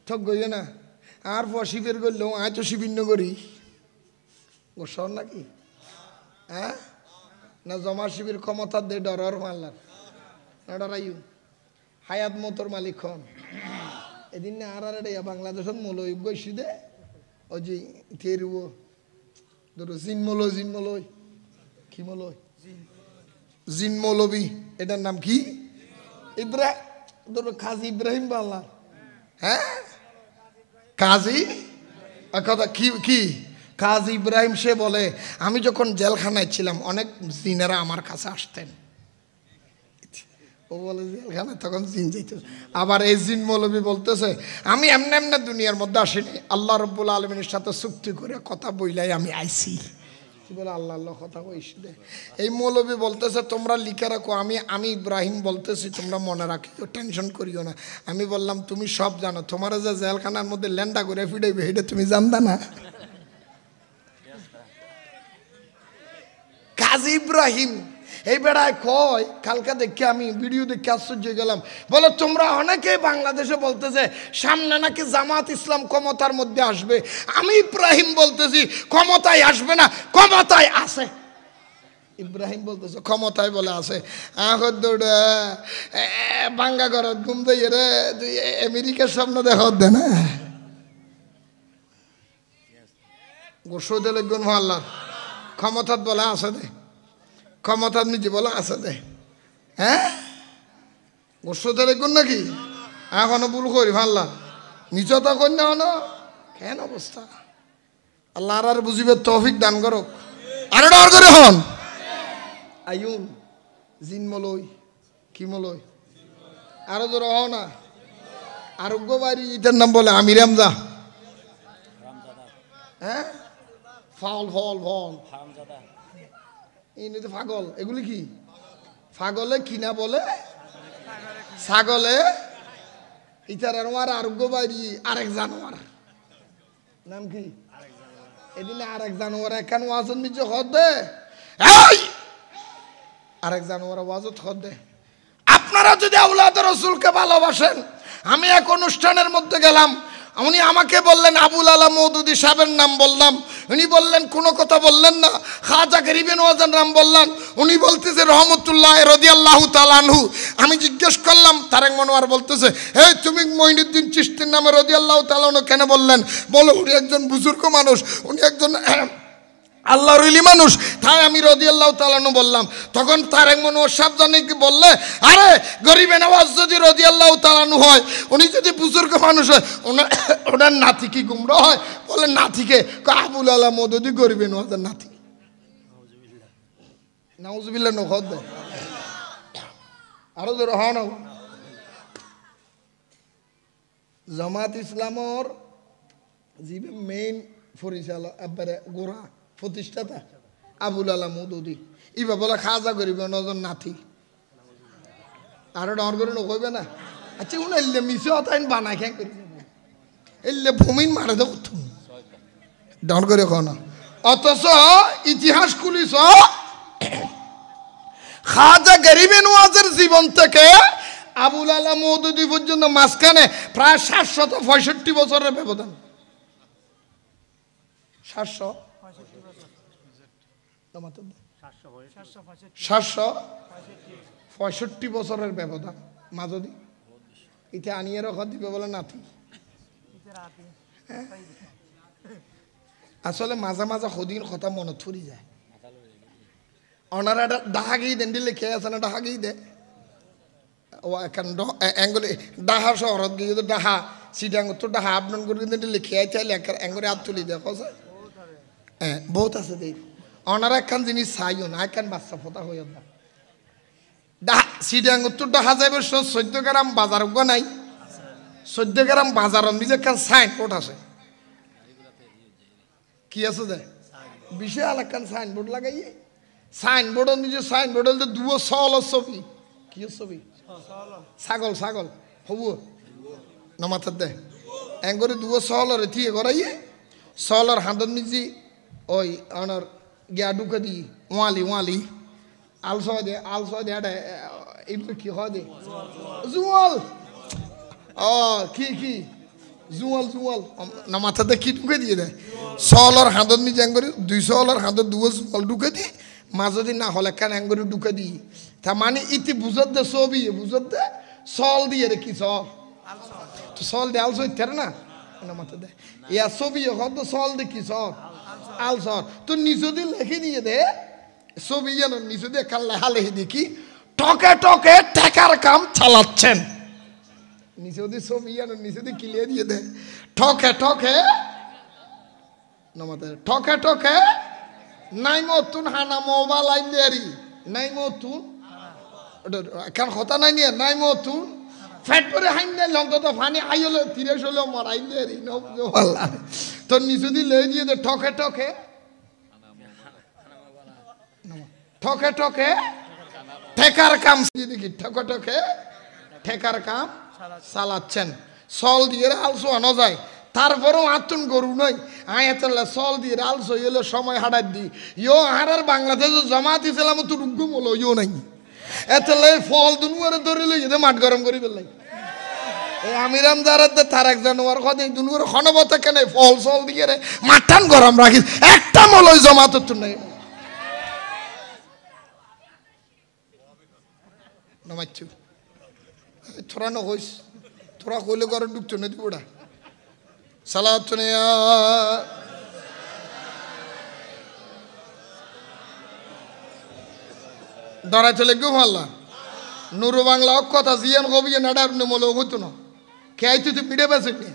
ঠক গইয়ে না আর শিবের করলো আয় তো শিবিন্ন করি গোসর নাকি হ্যাঁ না জমা শিবির ক্ষমতা দে ডরার মাল্লার না ডরাইও হায়াত মতর মালিক খন এদিন না আর বাংলাদেশত মলই গৈছি দে ওই যে তেরুব ধরো জিনমলই কি মলই জিন মৌলবী এটার নাম কি ইব্রাহিম ধরো কাজী ইব্রাহিম বাল্লা হ্যাঁ কাজী কথা কি কাজী ইব্রাহিম সে বলে আমি যখন জেলখানায় ছিলাম অনেক জিনেরা আমার কাছে আসতেন ও বলে জেলখানায় তখন জিন যেত আবার এই জিন মৌলবী বলতেছে আমি এমনি এমনি দুনিয়ার মধ্যে আসিনি আল্লাহ রব্বুল আলমিনের সাথে চুক্তি করে কথা বইলাই আমি আইছি বলে আল্লাহ কথা কইছি দে এই মৌলবী বলতেছে তোমরা লিখে রাখো আমি ইব্রাহিম বলতেছি তোমরা মনে রাখিও টেনশন করিও না আমি বললাম তুমি সব জানো তোমার যে জেলখানার মধ্যে ল্যান্ডা করে ফিরাইবে এটা তুমি জানতা না কাজী ইব্রাহিম এই বেড়ায় কয় কালকে দেখে আমি ভিডিও দেখে আশ্চর্য গেলাম বলে তোমরা অনেকেই বাংলাদেশে বলতেছে সামনে নাকি জামাত ইসলাম ক্ষমতার মধ্যে আসবে আমি ইব্রাহিম বলতেছি ক্ষমতায় আসবে না ক্ষমতায় আছে ইব্রাহিম বলতেছে ক্ষমতায় বলে আছে এখন দৌড়ে বাঙ্গা ঘরত ঘুম দিয়ে রে তুই আমেরিকার সামনে দেখা দে না গোসো দিলে গুণ আল্লাহ ক্ষমতাত বলে আছে দে ক্ষমতা নিজে বলে আছে দে হ্যাঁ গোসো দিলে গুণ নাকি এখনো ভুল করি ভাল্লা নিচতা করি না হন কেন অবস্থা আল্লাহ আর বুঝিবে তৌফিক দান করো আরে ডর করে হন আইউন জিন মলই কি মলই আরো জোর হ না আরোগ্য বাড়ি এটার নাম বলে আমির হামজা হ্যাঁ ফল এই তো পাগল এগুলি কি পাগলে কিনা বলে ছাগলে ইটার আরোগ্য বাড়ি আরেক জানোয়ার নাম কি এদিনে আরেক জানোয়ার এখান ওয়াজন নিচে হদ দে আরেক জানোয়ার ওয়াজত হদ দে আপনারা যদি আওলাদ রাসূলকে ভালোবাসেন আমি এক অনুষ্ঠানের মধ্যে গেলাম উনি আমাকে বললেন আবুল আলা মওদুদী সাহেবের নাম বললাম, উনি বললেন কোনো কথা বললেন না। খাজা গরিবে নওয়াজের নাম বললেন, উনি বলতেছে রহমতুল্লাহ রাদিয়াল্লাহু তাআলা আনহু। আমি জিজ্ঞেস করলাম, তারেক মনোয়ার বলতেছে এই তুমি মঈনুদ্দিন চিশতির নামে রাদিয়াল্লাহু তাআলা আনহু কেন বললেন? বলো উনি একজন বুজুর্গ মানুষ, উনি একজন আল্লাহর ওলি মানুষ, তাই আমি রাদিয়াল্লাহু তাআলা আনহু বললাম। তখন তারেক মনোয়ার সাহেব জানে কি বললে, আরে গরিবে নওয়াজ যদি রাদিয়াল্লাহু তাআলা আনহু হয়, উনি যদি বুজুর্গ মানুষ হয়, ওনার নাতি কি গুমরাহ হয়? বলে নাতিকে আবুল আলা মওদুদী গরিবে নওয়াজের নাতি। নাউজুবিল্লাহ নখদ দে আরো ধরো হন। জামাত ইসলামর যিনি মেইন পরিচালক একবারে গোড়া প্রতিষ্ঠাতা আবুল আলা মওদুদী, ইবা বলে খাজা গরিবে নওয়াজের নাতি। আরো ডর করে নকইবে না। আচ্ছা উনি এলে মিছে অতাইন বানাই খেয়ে করি এলে ভূমিন মারে দেব ডর করে না। অথচ ইতিহাস খুলিস খাজা গরিবে নওয়াজের জীবন থেকে আবুল আলা মওদুদী পর্যন্ত মাঝখানে প্রায় 765 বছরের ব্যবধান। 765 বছরের ব্যবধান মাঝদি ইতে আনিয়ে রখা দিবে বলে নাতি। আসলে মাঝে মাঝে সদিন কথা মনত ফুরি যায়। ওনারা ডাহা গিয়ে দেন দিলে খেয়ে আছে না ডাহা গিয়ে দে ও এখন এঙ্গলে ডাহা শহরত গিয়ে তো ডাহা সিটাঙ্গ তো ডাহা আপনার করে দিলে খেয়ে চাইলে এঙ্গরে হাত তুলি দেয় কথা। হ্যাঁ বহুত আছে দেখ ওনারা একখান জিনিস চাইও না, একখান বাচ্চা ফোতা হয়ে না। ডাহা সিটাঙ্গ তো ডাহা যাবে 14 গ্রাম বাজার নাই, 14 গ্রাম বাজার নিজে একখান সাইনবোর্ড আছে। কি আছে যে বিশাল একখান সাইনবোর্ড লাগাইয়ে সাইনবোর্ড নিজে সাইনবোর্ড দুয়ো সল ছবি। কি ছবি? ছাগল ছাগল হবু নমাথার দে এঙ্গরে দুয়ো সলরে থিয়ে করাইয়ে সলর হাঁদর নিজে ওই অনার গিয়া ঢুকে দি ওয়ালি ওয়ালি আলসয় দে এটা এগুলো কি হয় দে জুয়াল। ও কি কি জুয়াল জুয়াল না মাথাতে কি ঢুকে দিয়ে দেয় সলর হাঁদর নিজে এঙ্গরে 200 হলার হাঁদর দুয়ো জুয়াল ঢুকে দি মাঝদি না হলে কেন এঙ্গরে ঢুকে দি। তা মানে ইতি বুঝত দে ছবি বুঝত দে সল দিয়ে রে কি সল তো সল দে আলসো ইত্যার না মাথা দে ইয়া ছবি হত সল দে কি সল আলসর তো নিচে দিয়ে লেখে দিয়ে দে ছবি যেন নিচে দিয়ে কাল লেখা লেখে দেখি টকে টকে টাকার কাম চালাচ্ছেন। নিচে দিয়ে ছবি যেন নিচে দিয়ে কিলিয়ে দিয়ে দে ঠকে ঠকে নমাতে ঠকে ঠকে নাই মতুন হানা মোবাইল আইন দেরি নাই মতুন এখন কথা নাই নিয়ে নাই মতুন ফ্যাট করে হাইন দেয় লঙ্কা তো ফানি আইলে 30 হলেও মারাইন দেরি তোর নিচে দিয়ে লে দিয়ে দে ঠকে ঠকে ঠকে ঠকে ঠেকার কাম দেখি ঠকে ঠকে ঠেকার কাম চালাচ্ছেন। সল দিয়ে আলসো আনা যায় তারপরেও আতুন গরু নয় আয়াতলা সল দিয়ে আলসো এলো সময় হাঁটার দি ইয়ো হারার বাংলাদেশে জামাত ইসলাম তো রুগ্গ বলো ইয়ো নাই এতলে ফল দুনুয়ারে ধরে লই এদের মাঠ গরম করি ফেললাই এই আমিরাম যারার তার এক জানুয়ার কথা দুনুয়ারে খনবতা কেন ফল সল দিয়ে রে মাঠান গরম রাখিস একটা মলই জামাত তো নাই নামাচ্ছু থোড়া না কইস থোড়া কইলে ঘরে ঢুকছো না দিবড়া সালাত শুনিয়া ডরাই চলে গো ভাল্লা নুরু বাংলা কথা জিয়ান কবি নাডার মলো হইতো না খেয়াই তুই পিড়ে বেসে নি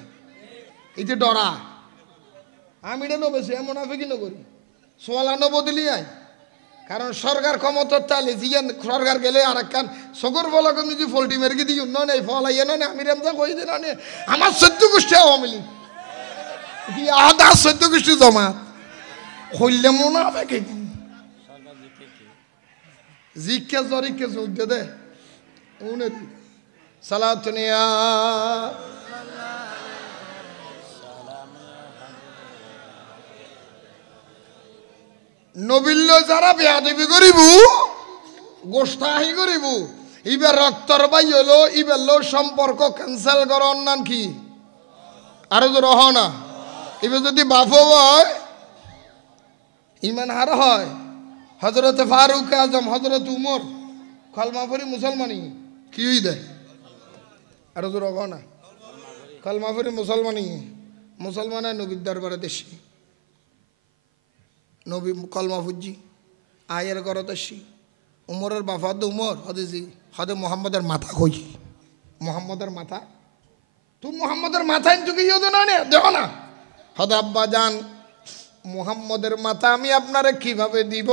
এই যে ডরা আমি এটা বেশি এমন আছে কি নগরি সোয়ালানো বদলি আয় কারণ সরকার ক্ষমতার চালে জিয়ান সরকার গেলে আর একখান সকর বলা কম যদি ফলটি মেরে দিই নয় এই ফল আইয়া নয় আমি রেমজা কই দিন আমার 14 গোষ্ঠী আওয়ামী লীগ আদা 14 গোষ্ঠী জমা হইলে মনে হবে কি জিজ্ঞা জরিকে যুদ্ধ দে উনি সালাত নিয়া নবিল্য যারা বেয়াদবি করিব গোস্তাহি করিব এবার রক্তর বাই হলো এবার লো সম্পর্ক ক্যান্সেল করার নাম কি আরো তো রহ না এবার যদি বাফও হয় ইমান হার হয় হজরত ফারুক আজম হজরত উমর কলমা পড়ি মুসলমানি কি হই দেয় আরো তো রহ না কলমা পড়ি মুসলমানি মুসলমানে নবীর দরবারে দেশি নবী কলমা ফুজি আয়ের ঘর দেশি উমরের বাফাদ উমর হদেজি হদে মোহাম্মদের মাথা কই মোহাম্মদের মাথা তুই মোহাম্মদের মাথায় চুকে ইয়ে না দেখো না হদে আব্বা যান মোহাম্মদের মাথা আমি আপনারে কিভাবে দিব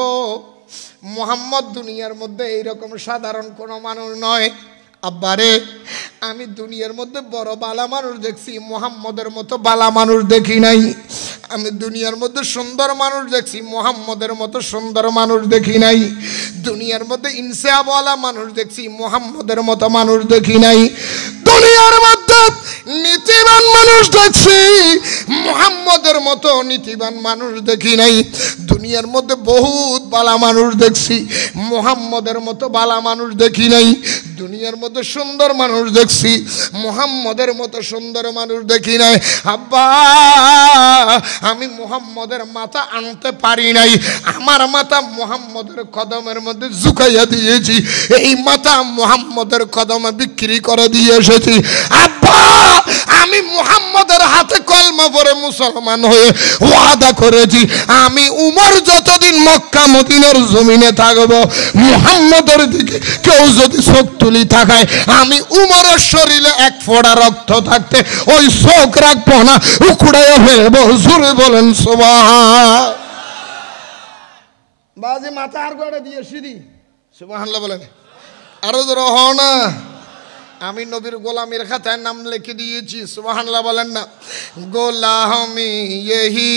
মোহাম্মদ দুনিয়ার মধ্যে এইরকম সাধারণ কোনো মানুষ নয় আব্বারে আমি দুনিয়ার মধ্যে বড় বালা মানুষ দেখছি মোহাম্মদের মতো বালা মানুষ দেখি নাই আমি দুনিয়ার মধ্যে সুন্দর মানুষ দেখছি মোহাম্মদের মতো সুন্দর মানুষ দেখি নাই দুনিয়ার মধ্যে ইনসাফওয়ালা মানুষ দেখছি মোহাম্মদের মতো মানুষ দেখি নাই দুনিয়ার মধ্যে নীতিবান মানুষ দেখছি মোহাম্মদের মতো নীতিবান মানুষ দেখি নাই দুনিয়ার মধ্যে বহুত বালা মানুষ দেখছি মোহাম্মদের মতো বালা মানুষ দেখি নাই দুনিয়ার মধ্যে সুন্দর মানুষ দেখছি মোহাম্মদের মতো সুন্দর মানুষ দেখি নাই আব্বা আমি মোহাম্মদের মাথা আনতে পারি নাই আমার মাথা মোহাম্মদের কদমের মধ্যে ঝুঁকাইয়া দিয়েছি এই মাথা মোহাম্মদের কদমে বিক্রি করে দিয়ে এসেছি আব্বা আমি মোহাম্মদের হাতে কলমা পড়ে মুসলমান হয়ে ওয়াদা করেছি আমি উমর যতদিন মক্কা মদিনার জমিনে থাকবো মোহাম্মদের দিকে কেউ যদি চোখ তুলি থাকায় আমি উমরের শরীরে এক ফোঁটা রক্ত থাকতে ওই চোখ রাখবো না উকুড়াইয়া ফেলবো জোরে বলেন সুবহান বাজি মাথা আর গড়ে দিয়ে সিঁড়ি সুবহানাল্লাহ বলেন আরো জোরে হও না আমি নবীর গোলামের খাতায় নাম লিখে দিয়েছি সুবহানাল্লাহ বলেন না গোলামি यही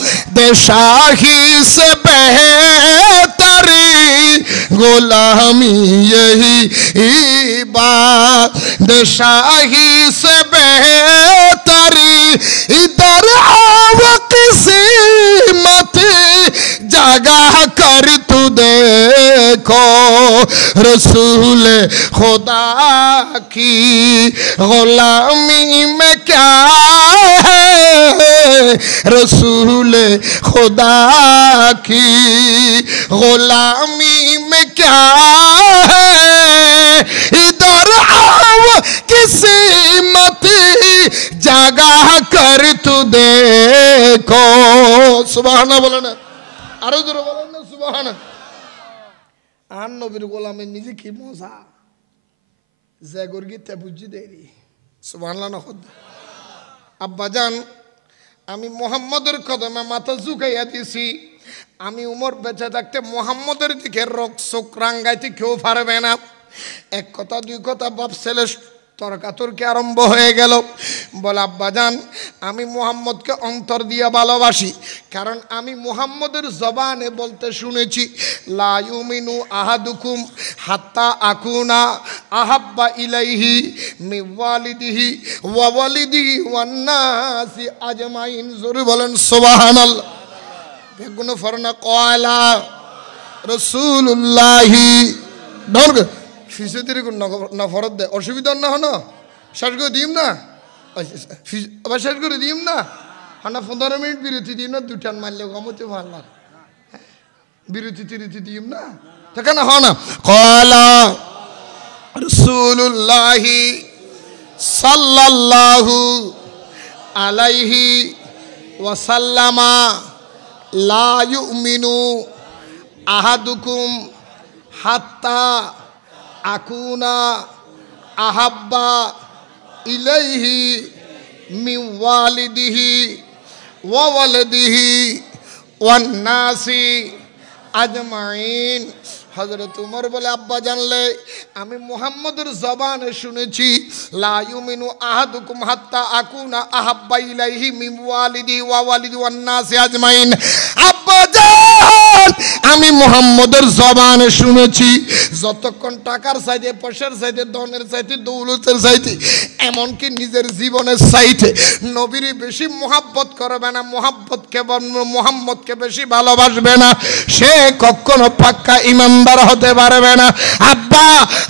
बादशाही से बेहतरी গোলামি यही बादशाही से बेहतरी इधर आओ किस्मत जगह कर तू देखो रसूल खुदा की गुलामी में क्या है रसूल खुदा की गुलामी में क्या है इधर आओ किस्मत जगह कर तू देखो सुभान बोलो ना আরো জোরে বলেন না সুবহান আর নবীর গোলামের নিজে কি মজা জাগর গিতে বুঝি দেরি সুবহানাল্লাহ না খুদ আব্বাজান আমি মুহাম্মদের কদমে মাথা ঝুঁকাইয়া দিছি আমি উমর বেঁচে থাকতে মুহাম্মদের দিকে রোগ চোখ রাঙ্গাইতে কেউ পারবে না এক কথা দুই কথা বাপ ছেলে তর্কাতর্কি আরম্ভ হয়ে গেল বলে আব্বাজান আমি মুহাম্মদকে অন্তর দিয়া ভালোবাসি কারণ আমি মুহাম্মদের জবানে বলতে শুনেছি লা ইউমিনু আহাদুকুম হাত্তা আকুনা আহাব্বা ইলাইহি মিন ওয়ালিদিহি ওয়া ওয়ালিদিহি ওয়ান নাসি আজমাইন জোরে বলেন সুবহানাল্লাহ বেগুন ফরনা কয়লা রাসূলুল্লাহি দরগ ফিসেতির না ফরত দেয় অসুবিধা না হন শেষ করে দিম না আবার শেষ করে দিম না হানা 15 মিনিট বিরতি দিম না দুটান মারলে গমতে ভালো বিরতি তিরতি দিম না থাকে না হন ক্বালা রাসূলুল্লাহি সাল্লাল্লাহু আলাইহি ওয়াসাল্লামা লা ইউমিনু আহাদুকুম হাত্তা আকুনা আহাব্বা ইলাইহি মিন ওয়ালিদিহি ওয়া ওয়ালাদিহি ওয়ান নাসি আজমাইন হযরত উমর বলে আব্বা জানলে আমি মুহাম্মদের জবানে শুনেছি লা ইউমিনু আহাদুকুম হাত্তা আকুনা আহাব্বা ইলাইহি মিন ওয়ালিদিহি ওয়া ওয়ালিদি ওয়ান নাসি আজমাইন আব্বা জান আমি মুহাম্মদের জবানে শুনেছি যতক্ষণ টাকার চাইতে পয়সার চাইতে ধনের চাইতে দৌলতের চাইতে এমনকি নিজের জীবনের চাইতে নবীর বেশি মোহাব্বত করবে না মুহাম্মদকে বেশি ভালোবাসবে না সে কখনো পাক্কা ইমানদার হতে পারবে না আব্বা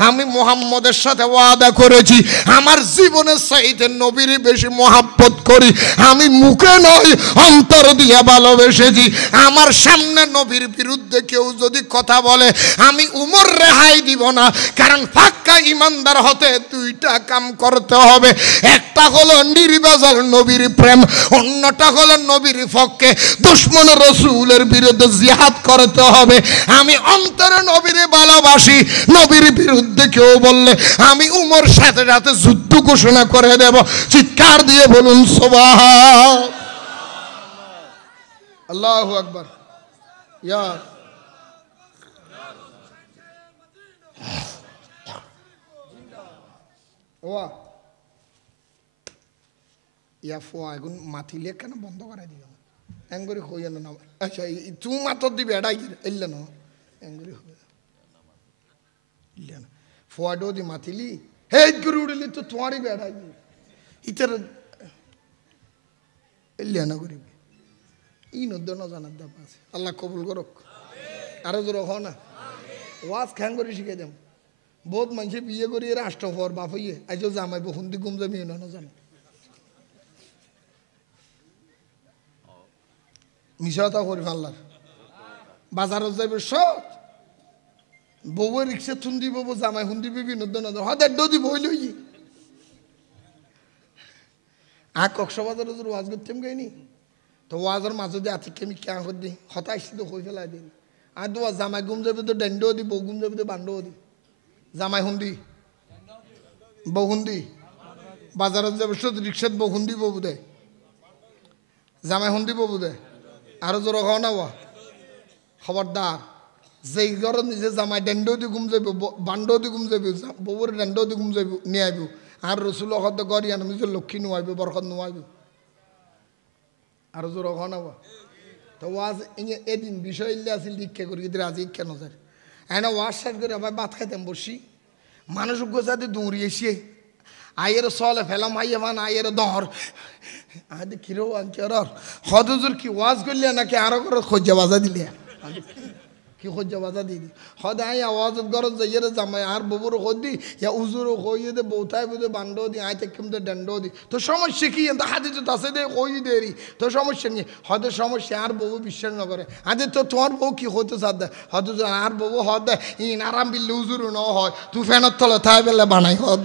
আমি মুহাম্মদের সাথে ওয়াদা করেছি আমার জীবনের চাইতে নবীর বেশি মোহাব্বত করি আমি মুখে নয় অন্তর দিয়ে ভালোবেসেছি আমার সামনে নবীর বিরুদ্ধে কেউ যদি কথা বলে আমি উমর রেহাই দিব না কারণ পাক্কা ইমানদার হতে দুইটা কাম করতে হবে একটা হলো নির্বাচন নবীর প্রেম অন্যটা হলো নবীর পক্ষে দুশমন রাসূলের বিরুদ্ধে জিহাদ করতে হবে আমি অন্তরে নবীর ভালোবাসি নবীর বিরুদ্ধে কেউ বললে আমি উমর সাথে সাথে যুদ্ধ ঘোষণা করে দেব চিৎকার দিয়ে বলুন সুবহান আল্লাহু আকবার ইয়া ওয়া ইয়া ফোয়া এখন মাথিলে কেন বন্ধ করে দিও এঙ্গুরি হইয়া না আচ্ছা তুই মাত্র দিবে এটাই এলে না এঙ্গুরি হইয়া ইলে না ফোয়াডো দি মাথিলি হে গুরু উড়লি তো তোমারই বেড়াই ইতার এলে না করিবি ই নদ্য না জানার দাপ আছে আল্লাহ কবুল করুক আরো জোর হ না ওয়াজ খ্যাং করে শিখে দেব বহুত মানুষে বিয়ে করি রাষ্ট্র হওয়ার বাপ হইয়ে আজ জামাই বহুন্দি গুম জামি না জানে মিশাতা করি আল্লাহর বাজারত যাইবে সব বউ রিক্সা থুন্দি বউ জামাই হুন্দি বিবি নদ্য না হদের ডদি বই লই কক্সবাজারে যদি ওয়াজ করতাম গাইনি তো ওয়াজের মাঝে দিয়ে আতিকে আমি ক্যাঁ করে দিই হতাশি তো হয়ে ফেলাই দিই আর তো জামাই গুম যাবে তো ডেন্ডও দি বউ গুম যাবে তো বান্ডও দি জামাই হুন্দি বউ হুন্দি বাজারত যাবে সব রিক্সাত বউ হুন্দি বউ দেয় জামাই হুন্দি বউ দেয় আরো জোর হওয়া না খবরদার যেই ঘরে নিজে জামাই ডেন্ডও দি গুম যাবে বান্ডও দি গুম যাবে বউর ডেন্ডও দি গুম যাবে নিয়ে আইব আর রসুল হত গড়ি আন নিজের লক্ষ্মী নোয়াইব বরকত নোয়াইব আরো জোর হওয়া না তো ওয়াজ এদিন বিষয় ইল্লে আসিল দীক্ষা করি কিন্তু আজি ইচ্ছা নজার এনে ওয়াজ শেষ করে আবার ভাত খাইতাম বসি মানুষ গোছাতে দৌড়িয়েছে আয়ের চলে ফেলাম আইয়ে মান আয়ের দর আদি কিরো আনচার হদুজুর কি ওয়াজ করলে নাকি আরো করে খোঁজা বাজা দিলে কি খোঁজা বাজা দিদি হদ আই আওয়াজত গরজ যাইয়ে জামাই আর ববুর খোদি ইয়া উজুরও কইয়ে দে বউতাই বুঝে বান্ডো দি আইতে কেমতে ডেন্ডো দি তো সমস্যা কি এত হাতে তো আছে দে কই দেরি তো সমস্যা নেই হদ সমস্যা আর বউ বিশ্বাস না করে আদে তো তোমার বউ কি হতে চাঁদ হদ আর বউ হদ ইন আরাম বিল্লে উজুরও ন হয় তুই ফ্যানের তলে থাই বেলে বানাই হদ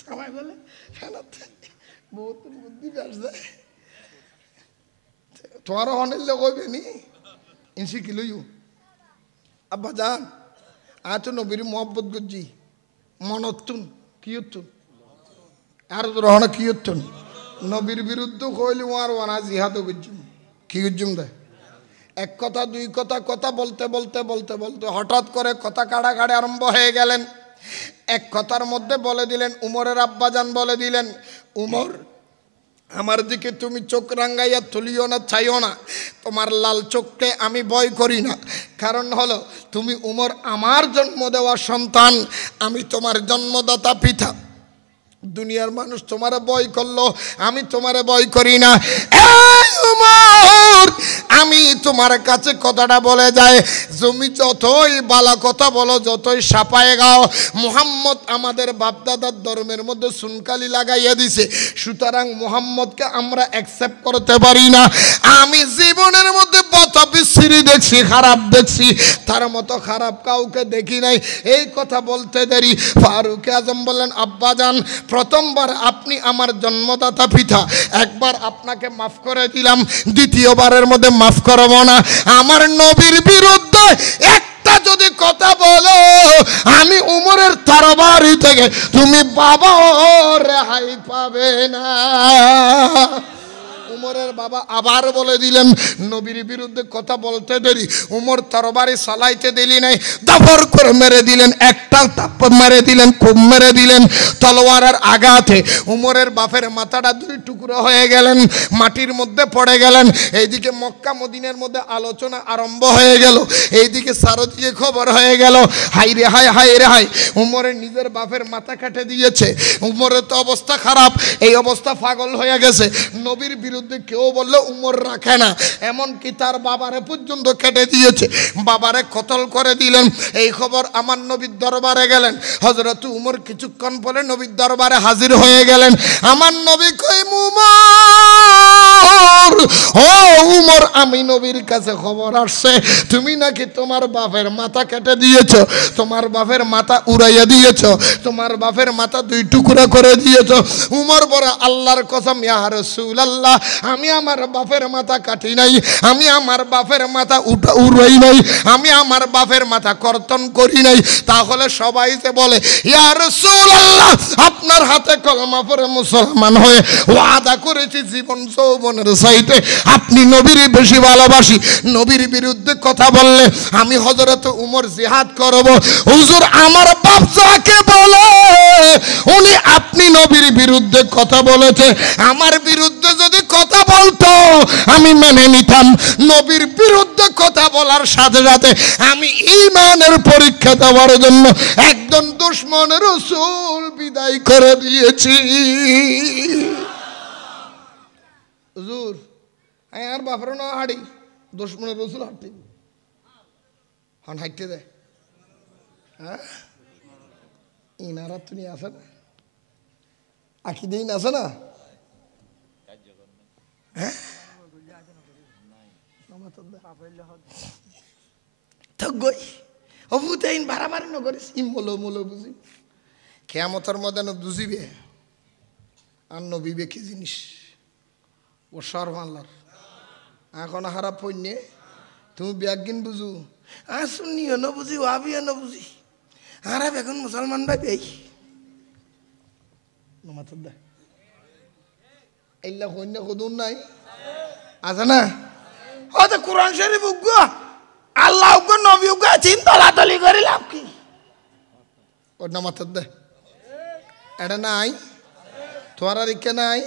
সবাই বলে ফ্যানের বউ তোর বুদ্ধি বেশ যায় তোমারও অনেক কইবে নি ইনসি কি লইও আব্বা যান আজ তো নবীর মোহাব্বত করছি মনতুন কিয়তুন আর রহন কিয়তুন নবীর বিরুদ্ধে কইলি আর ওয়ানা জিহাদ করছি কি করছুম দে এক কথা দুই কথা কথা বলতে বলতে বলতে বলতে হঠাৎ করে কথা কাড়াকাড়ি আরম্ভ হয়ে গেলেন এক কথার মধ্যে বলে দিলেন উমরের আব্বাজান বলে দিলেন উমর আমার দিকে তুমি চোখ রাঙ্গাইয়া তুলিও না চাইও না তোমার লাল চোখকে আমি ভয় করি না কারণ হলো তুমি উমর আমার জন্ম দেওয়া সন্তান আমি তোমার জন্মদাতা পিতা দুনিয়ার মানুষ তোমারে ভয় করলো আমি তোমারে ভয় করি না এই উমর আমি তোমার কাছে কথাটা বলে যায় তুমি যতই বালা কথা বলো যতই সাপায়ে গাও মুহাম্মদ আমাদের বাপদাদার ধর্মের মধ্যে সুনকালি লাগাইয়া দিছে সুতরাং মুহাম্মদকে আমরা অ্যাকসেপ্ট করতে পারি না আমি জীবনের মধ্যে পথ বিচ্ছিরি দেখছি খারাপ দেখছি তার মতো খারাপ কাউকে দেখি নাই এই কথা বলতে দেরি ফারুক আজম বললেন আব্বাজান প্রথমবার আপনি আমার জন্মদাতা পিতা একবার আপনাকে মাফ করে দিলাম দ্বিতীয়বারের মধ্যে মাফ করব না আমার নবীর বিরুদ্ধে একটা যদি কথা বলো আমি উমরের তরবারি থেকে তুমি বাবা রেহাই পাবে না উমরের বাবা আবার বলে দিলেন, নবীর বিরুদ্ধে কথা বলতে দেরি, উমর তরবারি চালাইতে দিলি নাই, দাফর করে মেরে দিলেন, একটা তাপ মেরে দিলেন, খুব মেরে দিলেন তলোয়ারের আঘাতে উমরের বাপের মাথাটা দুই টুকরো হয়ে গেলেন, মাটির মধ্যে পড়ে গেলেন। এইদিকে মক্কা মদিনের মধ্যে আলোচনা আরম্ভ হয়ে গেল, এইদিকে চারদিকে খবর হয়ে গেল, হাই রে হাই, হাই রে হাই, উমরের নিজের বাপের মাথা কেটে দিয়েছে। উমরের তো অবস্থা খারাপ, এই অবস্থা পাগল হয়ে গেছে। নবীর বিরুদ্ধে কেউ বললে উমর রাখে না, এমনকি তার বাবারে পর্যন্ত কেটে দিয়েছে, বাবারে কতল করে দিলেন। এই খবর আমার নবীর দরবারে গেলেন। হযরত উমর কিছুক্ষণ পরে নবীর দরবারে হাজির হয়ে গেলেন। আমার নবী কই, উমর, ও উমর, আমি নবীর কাছে খবর আসছে তুমি নাকি তোমার বাপের মাথা কেটে দিয়েছ, তোমার বাপের মাথা উড়াইয়া দিয়েছ, তোমার বাপের মাথা দুই টুকরা করে দিয়েছ। উমর বলে, আল্লাহর কসম ইয়া রাসূলুল্লাহ, আমি আমার বাপের মাথা কাটি নাই, আমি আমার বাপের মাথা উড়াই নাই, আমি আমার বাপের মাথা কর্তন করি নাই। তাহলে সবাই যে বলে ইয়া রাসূলুল্লাহ, আপনার হাতে কলমা পড়ে মুসলমান হয়ে ওয়াদা করেছি জীবন যৌবনের চাইতে আপনি নবীর বেশি ভালোবাসি, নবীর বিরুদ্ধে কথা বললে আমি হযরত উমর জিহাদ করব। হুজুর, আমার বাপ যাকে বলে উনি আপনি নবীর বিরুদ্ধে কথা বলেছে, আমার বিরুদ্ধে যদি কথা বলতো আমি মেনে নিতাম। নবীর বিরুদ্ধে কথা বলার সাথে সাথে আমি ঈমানের পরীক্ষা দেওয়ার জন্য একজন দুশমনের রাসূল বিদায় করে দিয়েছি। হুজুর, আর বাপরে না হাঁড়ি, দুশমনের রাসূল হাঁটতে হন, হাঁটতে দেয়। হ্যাঁ, ইনারা তুমি আছে না, আকিদিন আছে না? হ্যাঁ, বাড়াবাড়ি নগরে মলো মলো বুঝি কেয়ামতের মধ্যে বুঝিবে আর নবীবে কি জিনিস ও সর আল্লাহর এখন হারা পণ্যে তুমি ব্যাগিন বুঝু আর শুনিও ন বুঝি ওয়াবিও ন বুঝি আর এখন মুসলমান ভাই এই নমাতর দা এইলা কন্য কদুন নাই আছে না? হয়তো কোরআন শরীফ উগ্র আল্লাহ উগ্র নবী উগ্র চিন তলাতলি করে লাভ কি? ওর নমাতর দে এটা নাই, তোমার আর ইকে নাই।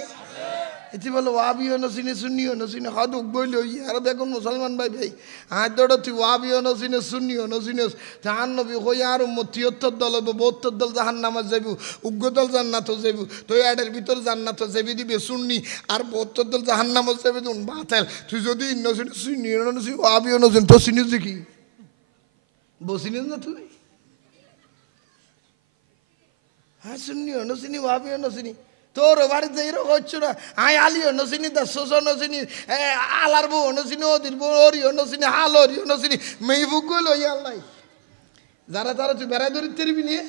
এটি বলো ওয়াবিও নসিনে সুন্নিও নসিনে হদ উগ্বইল আর বেগুন মুসলমান ভাই ভাই আর দৌড় তুই ওয়াবিও নসিনে সুন্নিও নসিনে জাহান নবী হই আর ৭৩ দল হইব, ৭২ দল জাহান নামাজ যাইব, উগ্র দল জান্নাত যাইব, তো এটার ভিতর জান্নাত যাবি দিবে সুন্নি আর ৭২ দল জাহান নামাজ যাবে তুন বাতেল। তুই যদি নসিনে সুন্নিও নসিনে ওয়াবিও নসিনে তো সিনিস দেখি বসিনিস না তুই? হ্যাঁ, সুন্নিও নসিনি ওয়াবিও নসিনি তোর বাড়িতে এরকম হচ্ছে না। আই আলিও নসিনি দাসো নসিনি আলার বউ নসিনি ওদির বউ ওরিও নসিনি হাল ওরিও নসিনি মেহবুব গইল আল্লাহ যারা তারা তুই বেড়াই ধরি তেরবি নিয়ে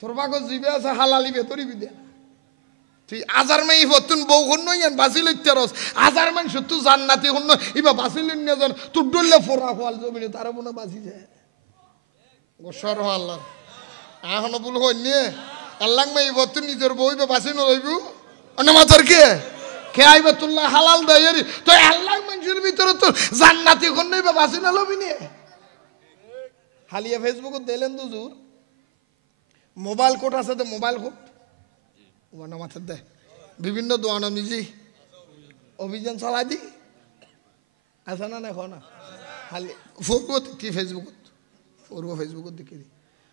তোর বাগজ জিবে আছে হালালিবে তরিবি দে তুই আজার মাই তুন বউ হন্য ইয়ান বাসিল তেরস আজার মান সত্তু জান্নাতি হন্য ইবা বাসিল নিয়ে যান তোর ডললে ফোরা হওয়াল জমিনে তারা মনে বাসি যায় গোসর আল্লাহ এখনো ভুল হই নিয়ে আল্লাহ মাই তুই নিজের বইবে বাসি নইবু অনামাতর কে কে আইবে তুল্লাহ হালাল দেয় তো আল্লাহ মানুষের ভিতরে তো জান্নাতি হন্য ইবা বাসি না লবি নিয়ে হালিয়া ফেসবুকে দিলেন দুজুর মোবাইল কোড আছে তো মোবাইল কোড ওনা মাথার দে বিভিন্ন দোয়ানো মিজি অভিযান চালাই দি আছে না এখন না খালি ফোরবো কি ফেসবুকত ফোরবো ফেসবুকত দেখি দি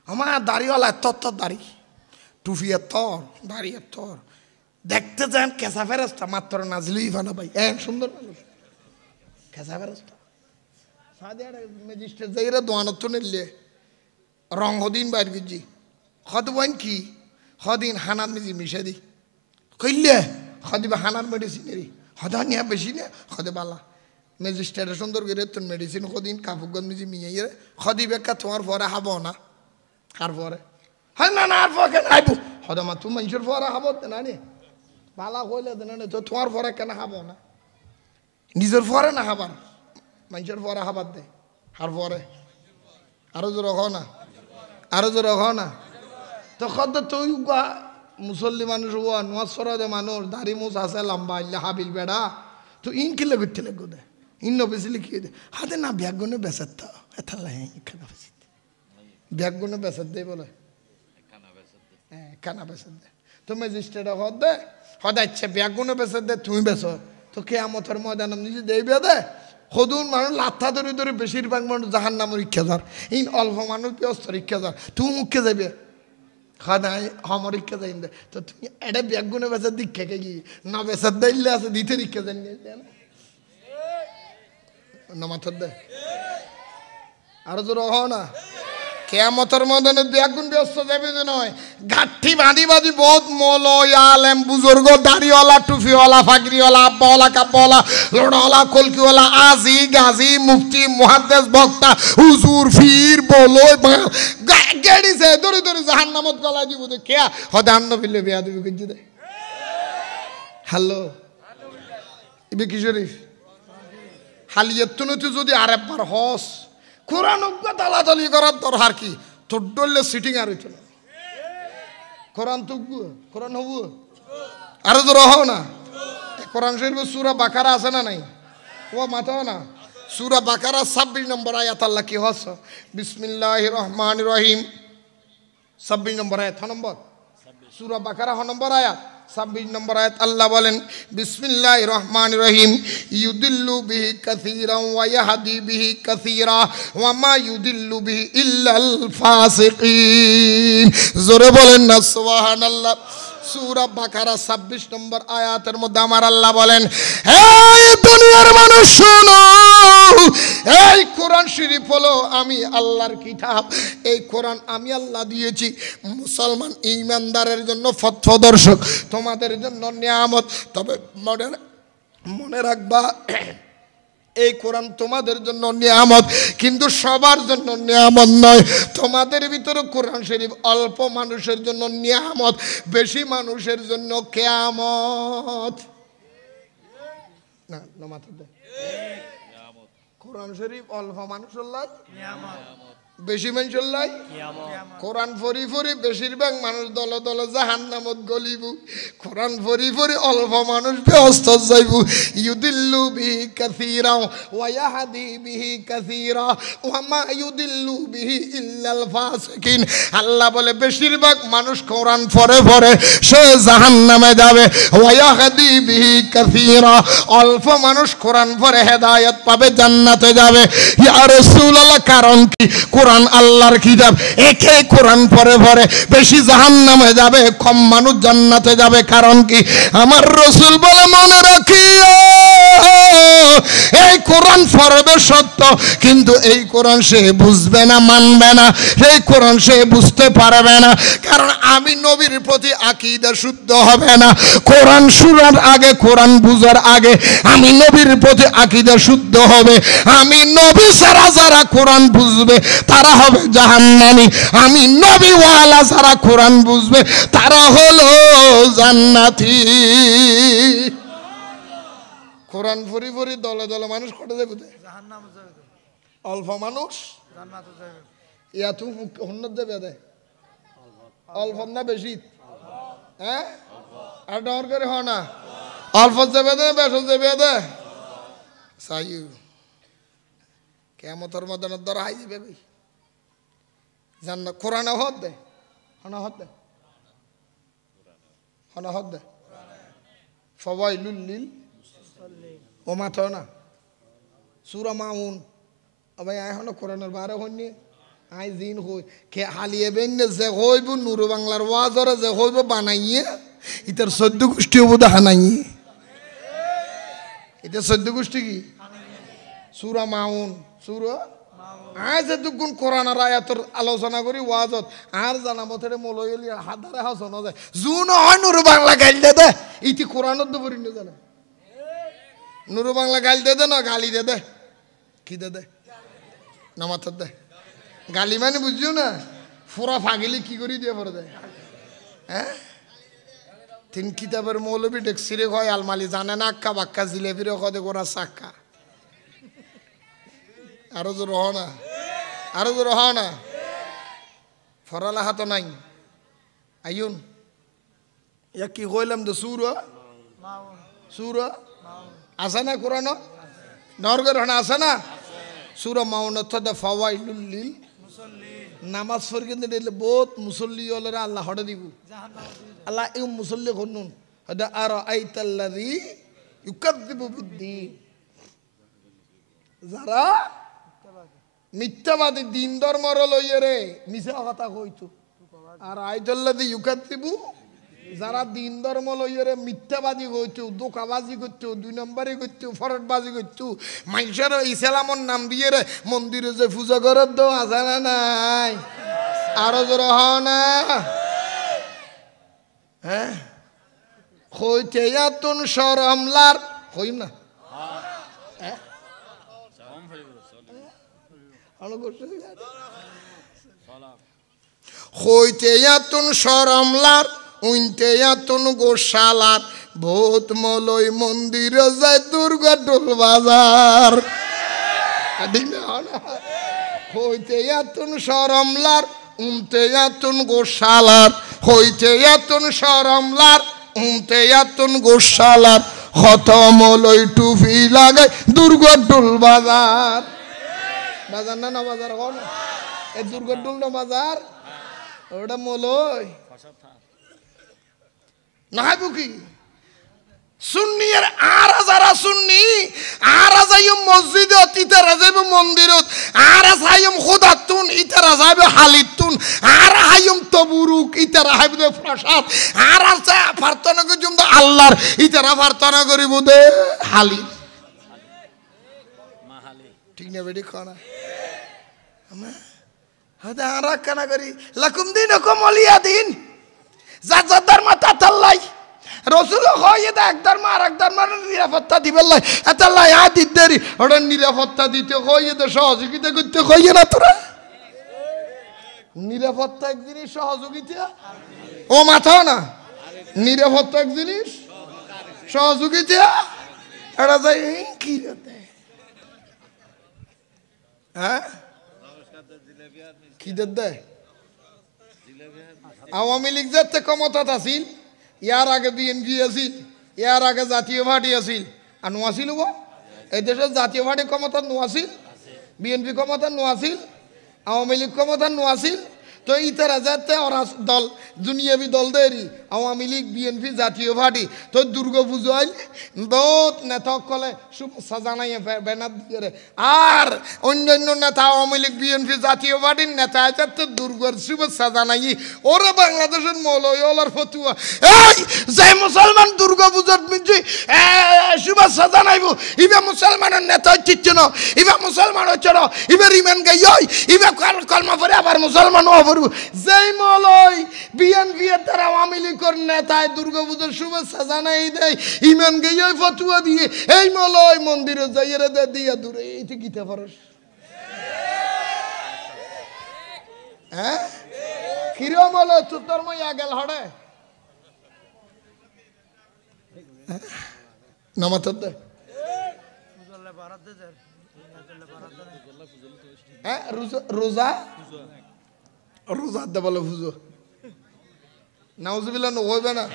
আমার দাড়িওয়ালা তর দাড়ি টুফিয়া তর দাড়িয়া তর দেখতে যান কেঁচা ফেরস্তা মাত্র নাজলুই ভালো ভাই এক সুন্দর মানুষ কেঁচা ফেরস্তা ম্যাজিস্ট্রেট যাইরা দোয়ানত তো নিলে রং হদিন বাইর গেছি হদ বইন কি হদিন হানার নিজে মিশে দি কইলে হদিবা হানার মেডিসিনেরই হদা নিয়া বেশি নে হদে বালা ম্যাজিস্ট্রেটের সুন্দর করে তোর মেডিসিন হদিন কাপুগঞ্জ নিজে মিয়ে হদি বেকা তোমার পরে হাব না আর পরে হ্যাঁ না না আর পরে আইব হদা মা তুমি মানুষের পরে হাব না নে বালা কইলে না তো তোমার পরে কেন হাব না নিজের পরে না হাবার মানুষের পরে হাবার দে আর পরে আরো জোর হ না আরো জোর হ না তো কত তুই মুসল্লি মানুষ হওয়া নোয়াজ সরাদে মানুষ দাড়ি মুছ আছে লম্বা ইল্লা হাবিল বেড়া তো ইন কিলে করতে লাগো দে ইন বেশি লিখিয়ে দে হাতে না ব্যাগুনে বেসাত তো এথা লাই খানা বেশি ব্যাগুনে বেসাত দে বলে হ্যাঁ খানা বেসাত দে তো ম্যাজিস্ট্রেট হদ দে হদ আচ্ছা ব্যাগুনে বেসাত দে তুমি বেসো তো কেয়ামতের ময়দানে নিজে দেইবে দে সদুন মানুষ লাথা ধরে ধরে বেশিরভাগ মানুষ জাহান নামের ইচ্ছা যার ইন অল্প মানুষ ব্যস্তর ইচ্ছা যার তুমি মুখে যাবে খানায় আমার ইচ্ছা যাই দে তো তুমি এটা ব্যাগুনে বেসার দিক খেকে গিয়ে না বেসার দিলে আছে দিতে ইচ্ছা যাই না মাথার দে আরো জোর হও না কেয়ামতের ময়দানে ব্যাগুন ব্যস্ত যাবে যে নয় গাঠি বাঁধি বাঁধি বহুত মৌলয়া আলেম বুজুর্গ দাড়িওয়ালা টুপিওয়ালা ফাগরিওয়ালা আব্বাওয়ালা কাব্বাওয়ালা লোড়াওয়ালা কলকিওয়ালা আজি গাজী মুফতি মুহাদ্দিস বক্তা হুজুর ফির বলো গেড়িছে ধরে ধরে জাহান্নামত গলা দিব দে কেয়া হদে আন্ন বিলে বিয়া দিবি কিছু দে হ্যালো ইবে কি শরীফ হালিয়াতুনতে যদি আরেকবার হস কোরআন তালাতালি করার দরকার কি তোর ডললে সিটিং আর হইতো না কোরআন তো কোরআন হবু আরো তো রহ না কোরআন শরীফ সূরা বাকারা আছে না নাই ও মাথাও না সূরা বাকারা 26 নম্বর আয়াত আল্লাহ কি হস বিসমিল্লাহির রহমানির রহিম 26 নম্বর আয়াত নম্বর সূরা বাকারা নম্বর আয়াত 26 নম্বর আয়াত আল্লাহ বলেন বিসমিল্লাহির রহমানির রহিম ইউদিল্লু বিহি কাসীরান ওয়া ইয়াহদি বিহি কাসীরা ওয়া মা ইউদিল্লু বিহি ইল্লাল ফাসিকিন জোরে বলেন না সুবহানাল্লাহ সূরা বাকারা 26 নম্বর আয়াতের মধ্যে আমার আল্লাহ বলেন এই দুনিয়ার মানুষ শোনো এই কোরআন শরীফ হলো আমি আল্লাহর কিতাব এই কোরআন আমি আল্লাহ দিয়েছি মুসলমান ঈমানদারের জন্য পথপ্রদর্শক তোমাদের জন্য নিয়ামত তবে মনে রাখবা এই কোরআন তোমাদের জন্য নিয়ামত কিন্তু সবার জন্য নিয়ামত নয় তোমাদের ভিতরে কোরআন শরীফ অল্প মানুষের জন্য নিয়ামত বেশি মানুষের জন্য কিয়ামত না না মাথা দে কোরআন শরীফ অল্প মানুষের লাই নিয়ামত বেশি মানুষের লাই কিয়ামত কোরআন ফরি ফরি বেশিরভাগ মানুষ দলে দলে জাহান্নামত গলিব কোরআন ফরি ফরি অল্প মানুষ ব্যস্ত যাইব ইউদিল্লু বিহি কাসীরা ওয়া ইয়াহদি বিহি কাসীরা ওয়া মা ইউদিল্লু বিহি ইল্লাল ফাসিকিন আল্লাহ বলে বেশিরভাগ মানুষ কোরআন পড়ে পড়ে সে জাহান্নামে যাবে ওয়া ইয়াহদি বিহি কাসীরা অল্প মানুষ কোরআন পড়ে হেদায়েত পাবে জান্নাতে যাবে ইয়া রাসূলুল্লাহ কারণ কি কোরআন আল্লাহর কিতাব একে কোরআন পড়ে পড়ে বেশি জাহান্নামে যাবে কম মানুষ জান্নাতে যাবে কারণ কি আমার রাসূল বলে মনে রাখিও এই কোরআন পড়বে সত্য কিন্তু এই কোরআন সে বুঝবে না মানবে না এই কোরআন সে বুঝতে পারবে না কারণ আমি নবীর প্রতি আকীদা শুদ্ধ হবে না কোরআন শোনার আগে কোরআন বুঝার আগে আমি নবীর প্রতি আকীদা শুদ্ধ হবে আমি নবী ছাড়া যারা কোরআন বুঝবে তারা হবে জাহান্নামী আমি নবী ওয়ালা যারা কোরআন বুঝবে তারা হলো জান্নাতি কোরআন ফরি ফরি দলে দলে মানুষ কটে যাবে জাহান্নামে যাবে অল্প মানুষ জান্নাতে যাবে ইয়া তু হন্নত যাবে দে অল্প না বেশি হ্যাঁ আর ডর করে হ না অল্প যাবে দে বেশ যাবে দে সাইউ কিয়ামতের ময়দানে দর হাই যাবে কই জান্নাত কোরআনে হদ দে হনা হদ দে হনা হদ দে ফাওয়াইলুল লিল ও মাথা না সূরা মাউন আবাই আই হন কোরআনের বারে হন্নি আই জিন হই কে হালিয়ে বেন্নে যে হইব নূর বাংলার ওয়াজরে যে হইব বানাইয়ে ইতার 14 গোষ্ঠী ওদা হানাইয়ে এটা 14 গোষ্ঠী কি সূরা মাউন সূরা আই যে দুগুণ কোরআনের আয়াতের আলোচনা করি ওয়াজত আর জানা মতেরে মলয়লি হাদারে হাসন যায় জুন হয় নূর বাংলা গাইলে দে ইতি কোরআনত দবরি ন জানা নুরু বাংলা গালি দে দে না গালি দে দে কি দে দে না মাথার দে গালি মানে বুঝছো না পুরা ফাগিলি কি করি দিয়ে পড়ে দেয় হ্যাঁ তিন কিতাবের মৌলবী ডেক্সিরে হয় আলমালি জানে না আক্কা বাক্কা জিলেবিরে কদে গোড়া চাক্কা আরো জোর হ না আরো জোর হ না ফরালা হাত নাই আইন ইয়া কি কইলাম তো সূরা আছে না কোরআন নরগর আছে না সূরা মাউন অর্থাৎ ফাওয়াইলুল লিল নামাজ পড়ে কিন্তু দিলে বহুত মুসল্লি হলরা আল্লাহ হড়ে দিব আল্লাহ এই মুসল্লি করনুন হদা আর আইতাল্লাযী ইউকাযযিবু বিদ্দীন যারা মিথ্যাবাদী দিন ধর্মর লইয়ে রে মিছা কথা কইতো আর আইতাল্লাযী ইউকাযযিবু যারা দিন ধর্ম লইয়ে রে মিথ্যাবাদী কইতো দোকাবাজি করতো 2 নম্বরই করতো ফরডবাজি করতো মানুষের ইসলামর নাম দিয়ে রে মন্দিরে যে পূজা করার তো আছে না নাই আরো জোর হও না হ্যাঁ হইতে ইয়াতুন শরমলার হইম না হইতে ইয়াতুন শরমলার উইনতে ইয়াতুন গোশালার ভূত মলয় মন্দিরে যায় দুর্গা ঢোল বাজার হইতে ইয়াতুন শরমলার উনতে ইয়াতুন গোশালার হইতে ইয়াতুন শরমলার উনতে ইয়াতুন গোশালার খতম লই টুপি লাগাই দুর্গা ঢোল বাজার বাজার না বাজার হন এই দুর্গা ঢোল না বাজার ওটা মলই নাই বুকি সুন্নি আর যারা সুন্নি আর যাইম মসজিদত ইতারা যাইব মন্দিরত আর যাইম খুদাতুন ইতারা যাইব হালিতুন আর হাইম তবুরুক ইতারা হাইব দে প্রসাদ আর আছে প্রার্থনা করিম দে আল্লাহর ইতারা প্রার্থনা করিব দে হালি মাহালি ঠিক না বেডি খানা আমা হদা আর কানা করি লাকুম দিনকুম ওয়ালিয়া দিন যা ধর্ম তাতাল্লাই রসুল হয় এক ধর্ম আর এক ধর্মের নিরাপত্তা দিবেন এতাল্লাই আদিত দেরি ওটা নিরাপত্তা দিতে হয় তো সহযোগিতা করতে হয় না তোরা নিরাপত্তা এক জিনিস সহযোগিতা ও মাথাও না নিরাপত্তা এক জিনিস সহযোগিতা এটা যাই কি হ্যাঁ কি দেয় আওয়ামী লীগ যাতে ক্ষমতাত আছিল ইয়ার আগে বিএনপি আছিল ইয়ার আগে জাতীয় পার্টি আছিল আর নোয়াছিল এই দেশের জাতীয় পার্টি ক্ষমতা নোয়াছিল বিএনপি ক্ষমতা নোয়াছিল আওয়ামী লীগ ক্ষমতা নোয়াছিল তো ইতারা যাতে ওরা দল দুনিয়াবি দল দেরি আওয়ামী লীগ বিএনপি জাতীয় পার্টি তো দুর্গা পুজো আইলে বহুত নেতা কলে শুভেচ্ছা জানাই ব্যানার দিয়ে আর অন্যান্য নেতা আওয়ামী লীগ বিএনপি জাতীয় পার্টির নেতা যাতে দুর্গার শুভেচ্ছা জানাই ওরা বাংলাদেশের মৌলওয়ালার ফতুয়া এই যে মুসলমান দুর্গা পুজোর মিজি শুভেচ্ছা জানাইব ইবা মুসলমানের নেতা হচ্ছে না ইবা মুসলমান হচ্ছে না ইবা রিমেন গাই ইবা কলমা পরে আবার মুসলমান যেই মলয় বিএনপি এর দ্বারা আওয়ামী লীগের নেতায় দুর্গা পুজোর শুভেচ্ছা জানাই দেয় ইমান গিয়ে ফতুয়া দিয়ে এই মলয় মন্দিরে যাইয়ে দে দিয়া দূরে এইটা গীতা পারস হ্যাঁ কিরম মলয় তোর মই আগেল হড়ে নামাত দে হ্যাঁ রোজা রোজা দে বলে বুঝো নাউজুবিল্লাহ নকইবে না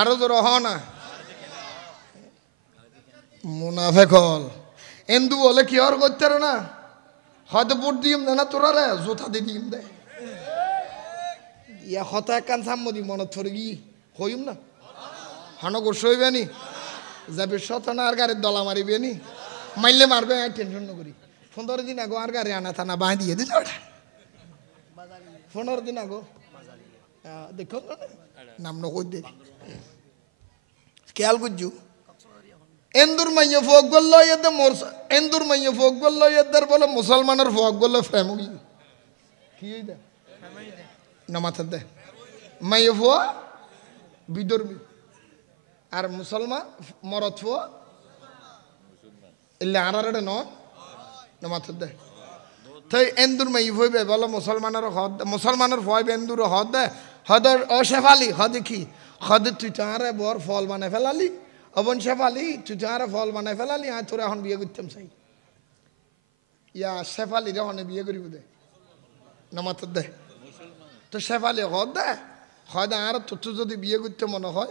আরো জোর হ না মুনাফেক হল এন্দু বলে কি আর করতে না হয়তো ভোট দিম না তোরা রে জোতা দি দিম দে ইয়া হতা কান সাম্মু দি মনত পড়ে গি হইম না হানো গোস হইবে নি যাবে শতনা আর গাড়ির দলা মারিবে নি মাইলে মারবে টেনশন ন করি 15 দিন আগে আর গাড়ি আনা থানা বাঁ দিয়ে দিল 15 দিন আগো দেখো নাম নকই দে খেয়াল করছু এন্দুর মাইয়া ফোক গল্ল এদে মোর এন্দুর মাইয়া ফোক গল্ল এদার বলে মুসলমানের ফোক গল্ল ফ্যামিলি কি হইদা নামাত দে মাইয়া ফো বিদর্মী আর মুসলমান মরদ ফো ইল্লা আরারে ন নামাত দে তাই এন্দুর মাই হইবে বলে মুসলমানের ভয় এন্দুর হদ দে হদর ও শেফালি হদ কি হদ তুই তারে বর ফল বানাই ফেলালি অবন শেফালি তুই তারে ফল বানাই ফেলালি আর তোরা এখন বিয়ে করতাম চাই ইয়া শেফালি রে হনে বিয়ে করিব দে নামাত দে তো শেফালি হদ দে হয় আর তোর তো যদি বিয়ে করতে মনে হয়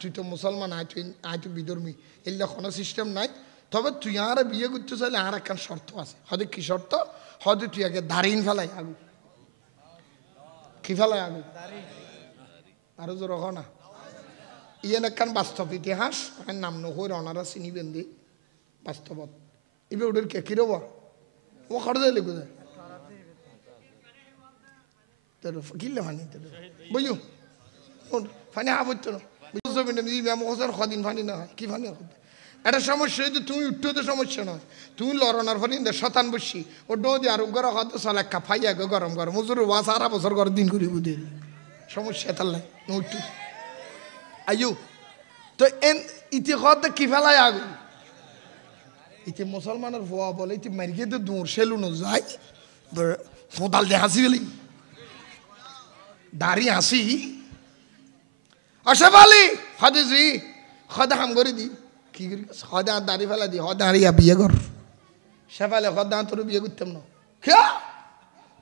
তুই তো মুসলমান আয় তুই বিধর্মী এগুলো কোনো সিস্টেম নাই তবে তুই আর বিয়ে করতে চাইলে আর একখান শর্ত আছে হয়তো কি শর্ত হয়তো তুই আগে দাঁড়িয়ে ফেলাই আগু কি ফেলাই আগু আরো জোর হ না ইয়েন একখান বাস্তব ইতিহাস আর নাম নহই রনারা চিনিবেন দি বাস্তবত এবার ওদের কে কি রবা ও খড় দেয় লিখে দেয় কিনলে ফানি বুঝু ফানি আবত্য না কদিন ফানি না হয় কি ফানি একটা সমস্যা হয়তো তুমি উঠতে তো সমস্যা নয় তুমি লড়নার ফানি শতান বসি ও ডো দিয়ে আর গর হয়তো চলে ফাইয়া গো গরম গরম মজুর ওয়া সারা বছর ঘর দিন করি বুঝে সমস্যা তার লাই উঠু আইয়ু তো এন ইতি হতে কি ফেলাই আগে ইতি মুসলমানের ভুয়া বলে ইতি মারিয়ে তো দূর সেলুনো যায় কোদাল দিয়ে হাসি গেলি দাড়ি হাসি অসে বলি হদে জি হদে হাম করে দি কি করি হদে আর দাড়ি ফেলা দি হদে আর ইয়া বিয়ে কর সে ফেলে হদে তোর বিয়ে করতাম না কে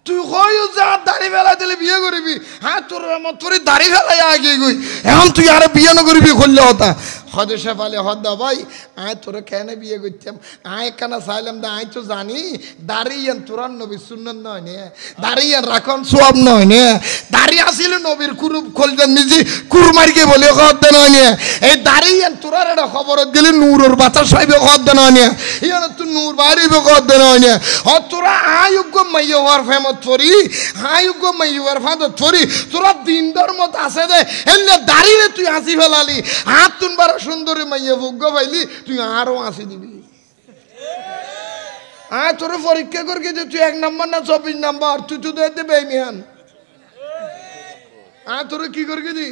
তুই কইও যা দাড়ি ফেলা দিলে বিয়ে করবি হ্যাঁ তোর তোর দাড়ি ফেলাই আগে গই এখন তুই আর বিয়ে না করবি করলে হতা হদে সে ফেলে হদা ভাই আয় তোর কেন বিয়ে করতাম আয় কেন চাইলাম দা আয় তো জানি দাঁড়িয়ে তোরার নবী সুন্নত নয় নে দাঁড়িয়ে রাখন সব নয় নে দাঁড়িয়ে আসিল নবীর কুরুপ খোলতেন নিজে কুরমারিকে বলে হদ্দা নয় নে এই দাঁড়িয়ে তোরার একটা খবরত গেলে নূরের বাচ্চা সাহেব হদ্দা নয় নে ইয়ান তুই নূর বাড়িবে হদ্দা নয় নে হ তোরা আয়োগ্য মাইয়া হওয়ার ফেমত ফরি আয়োগ্য মাইয়া হওয়ার ফাঁদত ফরি তোরা দিন ধর্মত আছে দে এলে দাঁড়িয়ে তুই হাসি ফেলালি হাত তুনবার সুন্দরী মাইয়া ভোগ্য পাইলি তুই আরো আসি দিবি আয় তোর পরীক্ষা করকে যে তুই 1 নম্বর না 24 নম্বর তুই তো দেবে মিয়ান আয় তোর কি করকে দি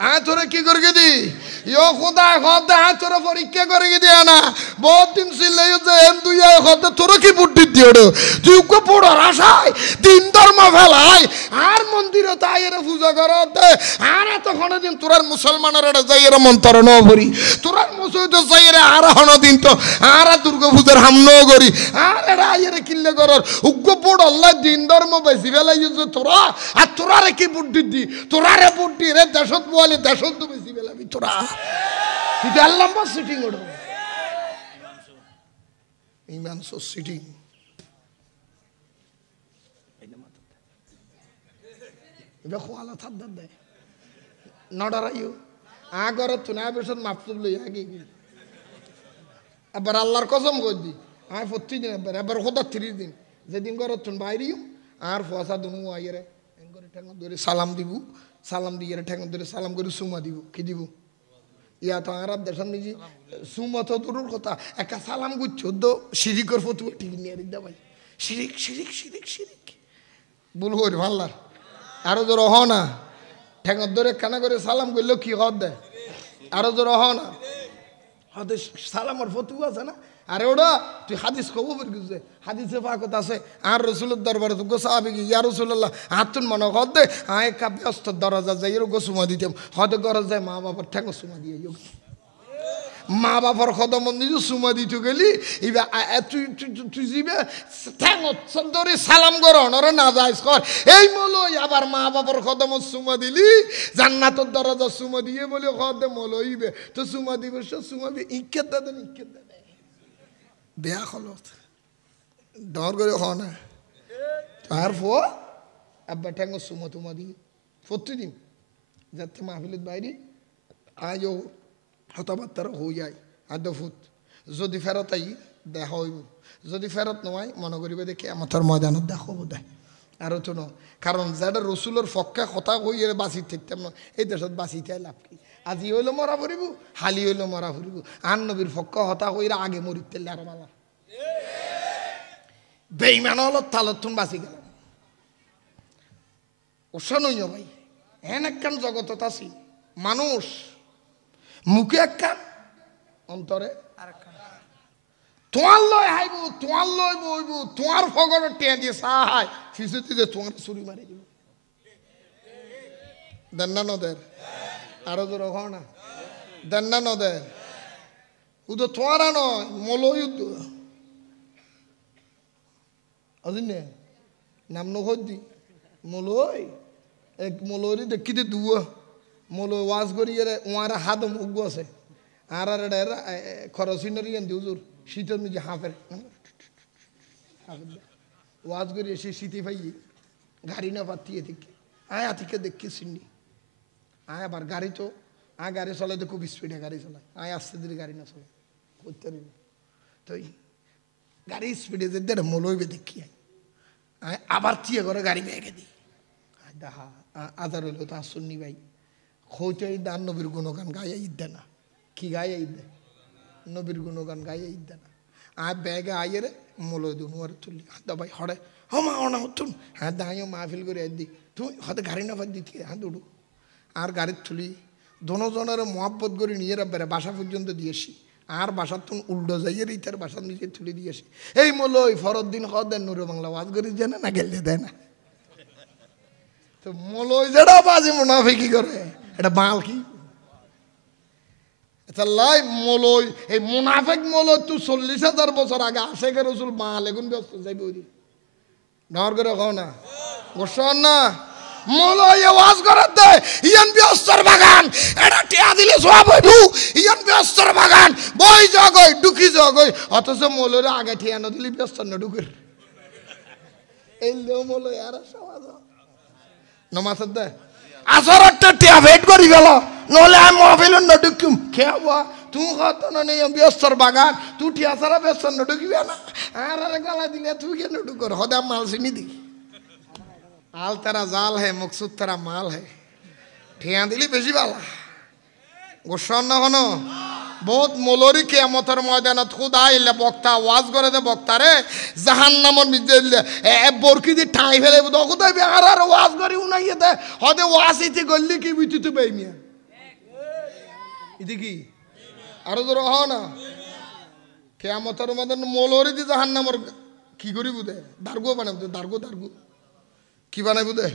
আয় তোরে কি করকে দি ইয়ো খোদা খোদা আয় তোর পরীক্ষা করকে দি না বহুত দিন ছিল যে এম দুই আয় খোদা তোর কি বুদ্ধি দিও তুই কো পড়ো রাসায় দিন ধর্ম ফেলাই আর মন্দিরে তাই এর পূজা করতে আর তখন দিন তোরার মুসলমানের এটা যাই এর মন্ত্র ন করি তোরার মসজিদ যাই এর আর হন দিন তো আর দুর্গা পূজার হাম ন করি আর এটা আইরে কিল্লে করর উগ্র পড় আল্লাহ দিন ধর্ম বেশি ফেলাই যে তোরা আর তোরারে কি বুদ্ধি দি তোরারে বুদ্ধি রে দেশত বলে দেশত তো বেশি ফেলাবি তোরা তুই তো আল্লাহ সিটিং ওড়ো ইমান সো সিটিং এবার খোয়ালা থাদ্দার দেয় নডারাইও আগর তুই বেশত মাপতুব লই আগে এবার আল্লাহর কসম কর দি আয় প্রতিদিন এবার খোদা 30 দিন যেদিন ঘর তুন বাইরিও আর ফসা দুনু আইরে করে ঠেঙ্গ ধরে সালাম দিব সালাম দিয়ে ঠেঙ্গ ধরে সালাম করে সুমা দিব কি দিব ইয়া তো আরব দেশান নিজে সুমা তো দূরের কথা একটা সালাম গুচ্ছ তো শিরিকর ফটো ঠিক নিয়ে দিতে ভাই শিরিক শিরিক শিরিক শিরিক ভুল হইর ভাল্লার আরো জোর হ না ঠেঙ্গ ধরে কানা করে সালাম করলেও কি হদ দেয় আরো জোর হ না হয়তো সালামর ফটো আছে না আরে ওটা তুই হাদিস কবু বুঝছে হাদিসে পাকত আছে আর রসুলের দরবারে তো গোসা আবি কি ইয়া রসুল্লাহ হাতুন মনে হদ দে আয় কা ব্যস্ত দরজা যাই এর গোসুমা দিতাম হয়তো গরজ যায় মা বাবার ঠেঙ্গ সুমা দিয়ে মা বাবার কদম নিজে সুমা দিতে গেলি এবার তুই তুই যাবে ঠেঙ্গ ধরে সালাম কর ওরা না যাইস কর এই মলই আবার মা বাবার কদম সুমা দিলি জান্নাতের দরজা সুমা দিয়ে বলে হদ মলইবে তো সুমা দিবে সে সুমাবি ইজ্ঞত দাদা ইজ্ঞত দাদা বেয়া খলত ডর করে হ না তার ফো আব্বা ঠেঙ্গ সুমা তুমা দিয়ে প্রতিদিন যাতে মাহফিলত বাইরে আজও হতাবার্তার হয়ে যায় আদ ফুট যদি ফেরত আই দেখা হইব যদি ফেরত নয় মনে করিবে দেখি আমার ময়দানত দেখাবো দেয় আরও তো ন কারণ যারা রসুলের ফক্কা কথা হইয়ে বাঁচি থাকতাম না এই দেশত বাঁচি থাই লাভ কি আজি হইলে মরা ফুরিব হালি হইলে মরা ফুরিব আন নবীর ফক্কা হতা হইরা আগে মরিতে আর মালা বেইমান হল তালতুন বাঁচি গেলাম ওসা নইও ভাই এন একখান জগতত আছি মানুষ মুখে একখান অন্তরে তোমার লয় হাইব তোমার লয় বইব তোমার ফগরের টেঁ দিয়ে সাহাই ফিসুতি দিয়ে তোমার ছুরি মারি দিব দেন না নদের আরো জোর হ না দেন না নদের উদো তোমার নয় মলই উদ্দ অদিন নাম নদি মলই এক মলরি দেখিতে দুয়া মল ওয়াজ করিয়ে ওয়ার হাত মুখ আছে আর খরচিনরি এন হুজুর শীতের নিজে হাফের ওয়াজ করিয়ে সে শীতে পাই গাড়ি না পাতিয়ে দেখি আয় আতিকে দেখি চিনি আয় আবার গাড়ি তো আয় গাড়ি চলাইতে খুব স্পিডে গাড়ি চলায় আয় আস্তে ধীরে গাড়ি না চলে করতে পারব তো গাড়ি স্পিডে যে মলইবে দেখি আয় আবার তিয়ে করে গাড়ি ব্যাগে দিই দেখা আজার হইলো তো শুননি ভাই খোঁচে দান নবীর গুণগান গায়ে ঈদ দেয় না কি গায়ে ঈদ দেয় নবীর গুণগান গায়ে ঈদ দেয় না আর ব্যাগে আইয়ে রে মলই দুনুয়ারে তুললি দা ভাই হড়ে মা অনা হতুন হ্যাঁ দাঁড়িয়ে মাহফিল করে দি তুই হয়তো গাড়ি না ফার দিতি হ্যাঁ দৌড়ু আর গাড়ির তুলি দোনোজনের মহাব্বত করে নিয়ে বেড়ে বাসা পর্যন্ত দিয়েছি আর বাসার তুন উল্টো যাইয়ে তার বাসার নিচে তুলে দিয়েছি এই মলই ফরদ দিন খ দেন নুরে বাংলা ওয়াজ করি জানে না গেলে দেয় না তো মলই যেটা বাজে মুনাফিকি করে এটা মাল কি লাই মলই এই মুনাফিক মলই তুই 40,000 বছর আগে আশেকের রসুল মাল এখন ব্যস্ত যাইবে ওই নর করে খাও না গোসন না মলই ওয়াজ করার দে ইয়ান ব্যস্তর বাগান এটা টিয়া দিলে সব হইবু ইয়ান ব্যস্তর বাগান বই জগই ডুকি জগই অথচ মলইর আগে টিয়া না দিলে ব্যস্ত না ডুকের এই লো মলই আর সমাজ নমাজ দে আসরটা টিয়া ভেট করি গেল নহলে আমি মহফিল না ডুকুম খেয়াবা তুই কত না নেই ব্যস্তর বাগান তুই টিয়া সারা ব্যস্ত না ডুকিবি না আর গলা দিলে তুই কেন ডুকর হদা মাল চিনি দি आल तेरा जाल है मकसूद तेरा माल है ठिया दिली बेशी बाला गोशन ना होनो बहुत मोलोरी के अमतर मैदान खुदा इल्ले बक्ता वाज करे दे बक्ता रे जहन्नमर मिजले ए बोरकी दे ठाई फेले दो खुदा बे आर वाज करी उनाइए दे हदे वाज इति गल्ली की बिति तो बेमिया इति की आरो जरो हो ना के अमतर मैदान मोलोरी दे जहन्नमर की करी बुदे दारगो बानाब दे दारगो दारगो কি বানাইব দে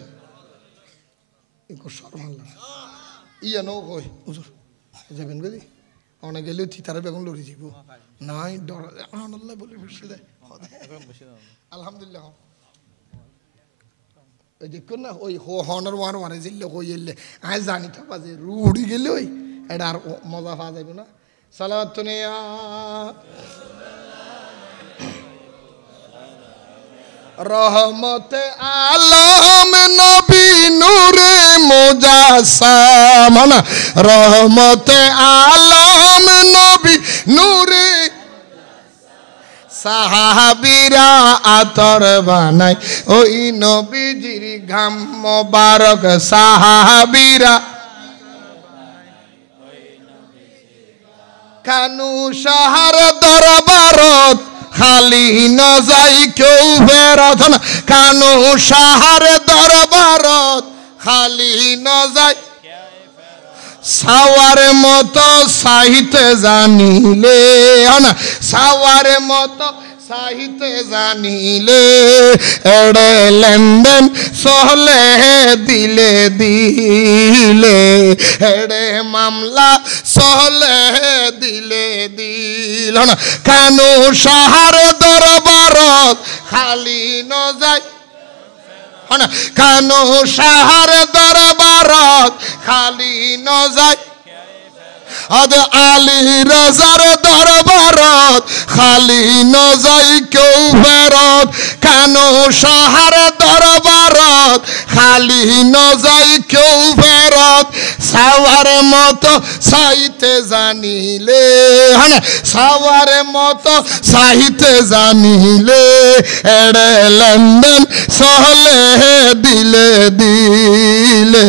ইকো সরমাল্লা ইয়া নো কই হুজুর যাবেন গলি অনে গেলে থিতারে বেগুন লরি যাব নাই ডর আল্লাহ বলে বসে দে আলহামদুলিল্লাহ এই দেখুন না ওই হনার ওয়ার ওয়ারে জিল্লে কইলে আই জানি তা বাজে রুড়ি গেলে ওই এটা আর মজা পাওয়া যাবে না সালাওয়াত নিয়া रहमत आलम नबी नूरे मुजासम रहमत आलम नबी नूरे साहाबीरा आतर बानाई ओई नबीजिर घाम मुबारक साहाबीरा कानू शहर दरबारत खाली न जाई क्यों फेरत कानू शहर दरबारत खाली न जाई सावार मतो साहित्य जानिले सावार मतो साहित्य जानिले एड़े लेनदेन सहले दिले दिले एड़े मामला सहले दिले दिल कानू शहर दरबारत खाली न जाय कानू शहर दरबारत खाली न जाय अद आली रजार दरबारत खाली न जाई क्यों फेरत कानू शहर दरबारत खाली न जाई क्यों फेरत सावार मतो साहित्य जानिले सावार मतो साहित्य जानिले एड़े लंदन सहले दिले दिले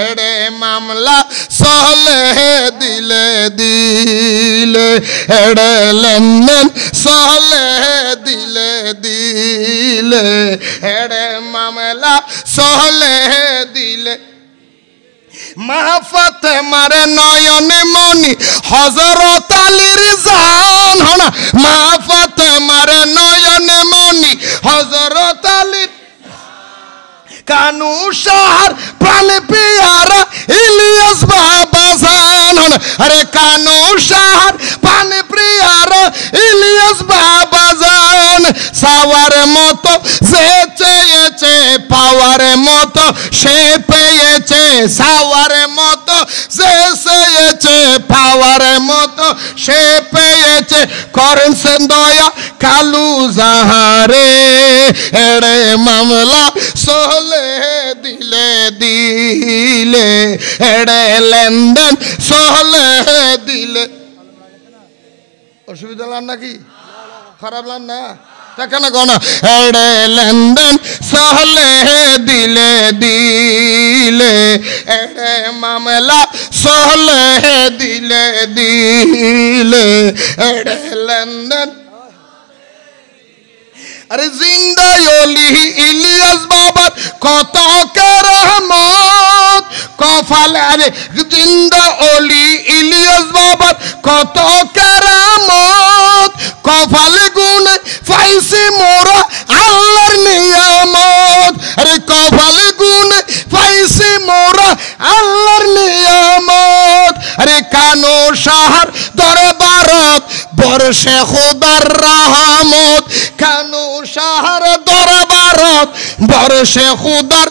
एड़े मामला सहले दिले दिले एड़े लंदन सहले दिले दिले एड़े मामला सहले दिले माफत मारे नयन मणि हजरत आलीर जान होना माफत मारे नयन मणि हजरत आलीर कानू शहर प्राण प्यारा इलियास बाबा जान अरे कानू शहर प्राण प्यारा इलियास बाबा जान सावार मतो से चे पावार मतो से पे সাওয়ার মতো সে চেয়েছে পাওয়ার মতো সে পেয়েছে করেছেন দয়া কালু জাহারে এড়ে মামলা সহলে দিলে দিলে এড়ে লেনদেন সহলে দিলে অসুবিধা লান নাকি খারাপ লান না কেন গনা এড়ে লেনদেন সহলে দিলে দিলে এড়ে মামলা সহলে দিলে দিলে এড়ে লেনদেন আরে জিন্দা ওলি ইলিয়াস বাবার কত কেরামত কফাল আরে জিন্দা ওলি ইলিয়াস বাবার কত কেরামত কফাল গুনে পাইছি মোরা আল্লাহর নিয়ামত আরে কফাল গুনে পাইছি মোরা আল্লাহর নিয়ামত আরে কানো শাহর দরবারত বর্ষে খোদার রহমত কানো শাহর দরবারত বর্ষে খোদার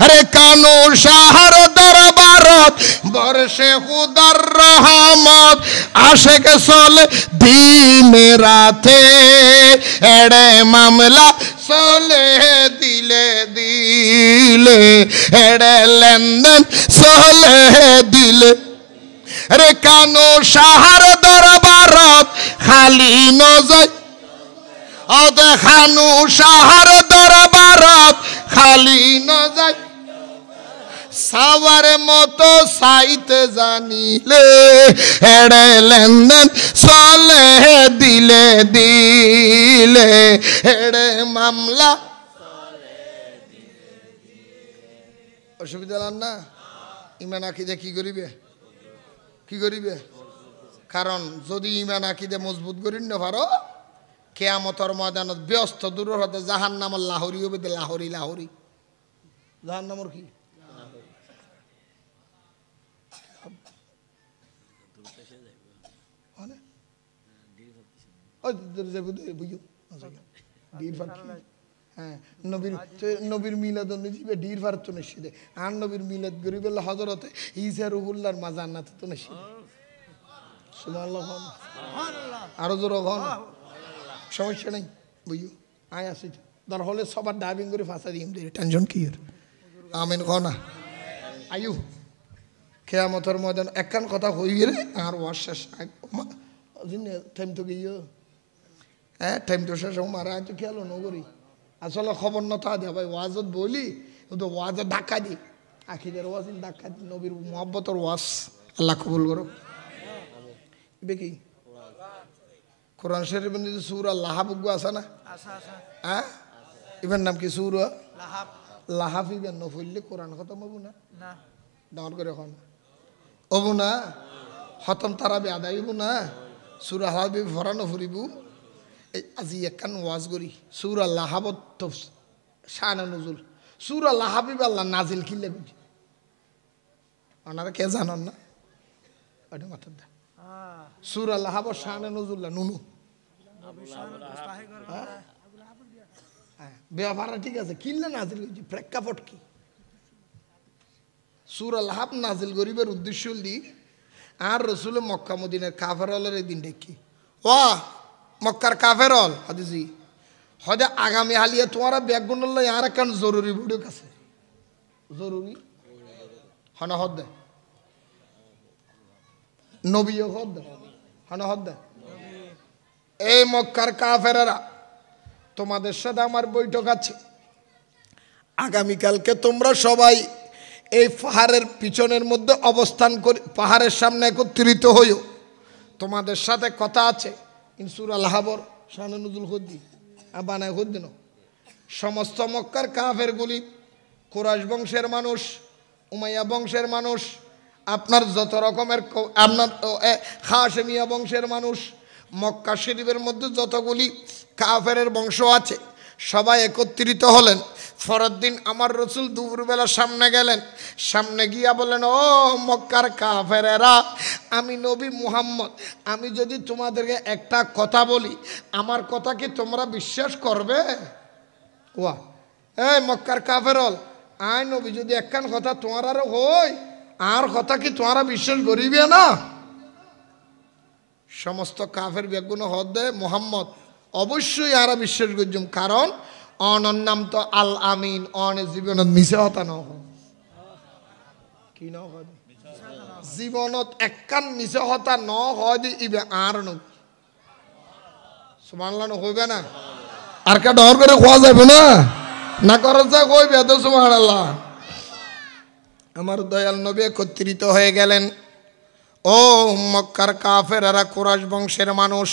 আরে কানো শাহর দরবারত বর্ষে খোদার রহমত আশেক চলে দিন রাতে এড়ে মামলা চলে দিলে দিলে এড়ে লেনদেন চলে দিলে রে কানো শাহর দরবারত খালি নজয় অদে খানু শাহর দরবারত খালি নজয় সাওয়ার মতো সাইতে জানিলে এড়ে লেনদেন চলে দিলে দিলে এড়ে মামলা অসুবিধা না ইমান আকিদে কি করিবে কি করিবে কারণ যদি ইমান আকিদে মজবুত করি না পারো কিয়ামতের ময়দানত ব্যস্ত দূর হতে জাহান্নামের লাহরি হবে লাহরি লাহরি জাহান্নামের কি নবীর মিলাদ অনুযায়ী ডির ভারত তো নিশ্চিতে আর নবীর মিলাদ গরিবের হজরতে ইসা রুহুল্লার মাজান্নাত তো নিশ্চিত আরো জোর হন সমস্যা নেই বুঝু আয় আসি দর হলে সবার ডাইভিং করে ফাঁসা দিই টেনশন কি আমেন ক না আয়ু কিয়ামতের ময়দান একখান কথা হই গেলে আর ওয়াশ শেষ টাইম তো গিয়ে হ্যাঁ টাইম তো শেষ মারা তো খেয়াল নগরী আসলে খবর নথা দে ভাই ওয়াজত বলি তো ওয়াজে ধাক্কা দি আখিদের ওয়াজ ধাক্কা দি নবীর মোহাব্বতর ওয়াজ আল্লাহ কবুল করো কি কোরআন শরীফের মধ্যে সূরা লাহাব আছে না হ্যাঁ ইবেন নাম কি সূরা লাহাব লাহাব ইবেন নফুললে কোরআন খতম হবো না ডাউন করে এখন হবো না খতম তারাবি আদায় হবো না সূরা লাহাবি ফরানো ফুরিব আজি একখান ওয়াজ করি সূরা লাহাবত শান নজুল সূরা লাহাবি আল্লাহ নাজিল কিলে বুঝি ওনারা কে জানেন না ওটা মাথার দা সূরা লাহাব শান নজুল নুনু ব্যাপারটা ঠিক আছে কিল্লা নাজিল করছি প্রেক্ষাপট কি সূরা লাহাব নাজিল করিবার উদ্দেশ্য দি আর রসুল মক্কা মদিনার কাফেরলের এই দিন দেখি ওয়া মক্কার কাফেরল হাদিসি হদে আগামী হালিয়া তোমারা ব্যাগুন আর একখান জরুরি ভিডিও কাছে জরুরি হন হদ দে নবী হদ দে হন হদ দে এই মক্কার কাফেরেরা তোমাদের সাথে আমার বৈঠক আছে আগামীকালকে তোমরা সবাই এই পাহাড়ের পিছনের মধ্যে অবস্থান করে পাহাড়ের সামনে একত্রিত হইও তোমাদের সাথে কথা আছে সূরা লাহাবর শান নজুল খুদ্দি বানায় খুদ্দিন সমস্ত মক্কার কাফেরগুলি কুরাইশ বংশের মানুষ উমাইয়া বংশের মানুষ আপনার যত রকমের আপনার হাশেমিয়া বংশের মানুষ মক্কা শরীফের মধ্যে যতগুলি কাফেরের বংশ আছে সবাই একত্রিত হলেন পরের দিন আমার রসুল দুপুরবেলা সামনে গেলেন সামনে গিয়া বললেন ও মক্কার কাফেরেরা আমি নবী মুহাম্মদ আমি যদি তোমাদেরকে একটা কথা বলি আমার কথা কি তোমরা বিশ্বাস করবে ওয়া এই মক্কার কাফেরল আই নবী যদি একখান কথা তোমার আরো হই আর কথা কি তোমরা বিশ্বাস করিবে না? সমস্ত কাফের বেগুন হদ দে মোহাম্মদ অবশ্যই আর বিশ্বাস করছুম, কারণ অনর নাম তো আল আমিন, অনে জীবনত মিছে হতা ন কি ন হয় জীবনত একখান মিছে হতা ন হয় দি ইবে আর নবী সুবহানাল্লাহ হইবে না? আর কা ডর করে খোয়া যাবে না, না করো যা কইবে তো সুবহানাল্লাহ। আমার দয়াল নবী একত্রিত হয়ে গেলেন। ও মক্কার কাফেররা, কুরাইশ বংশের মানুষ,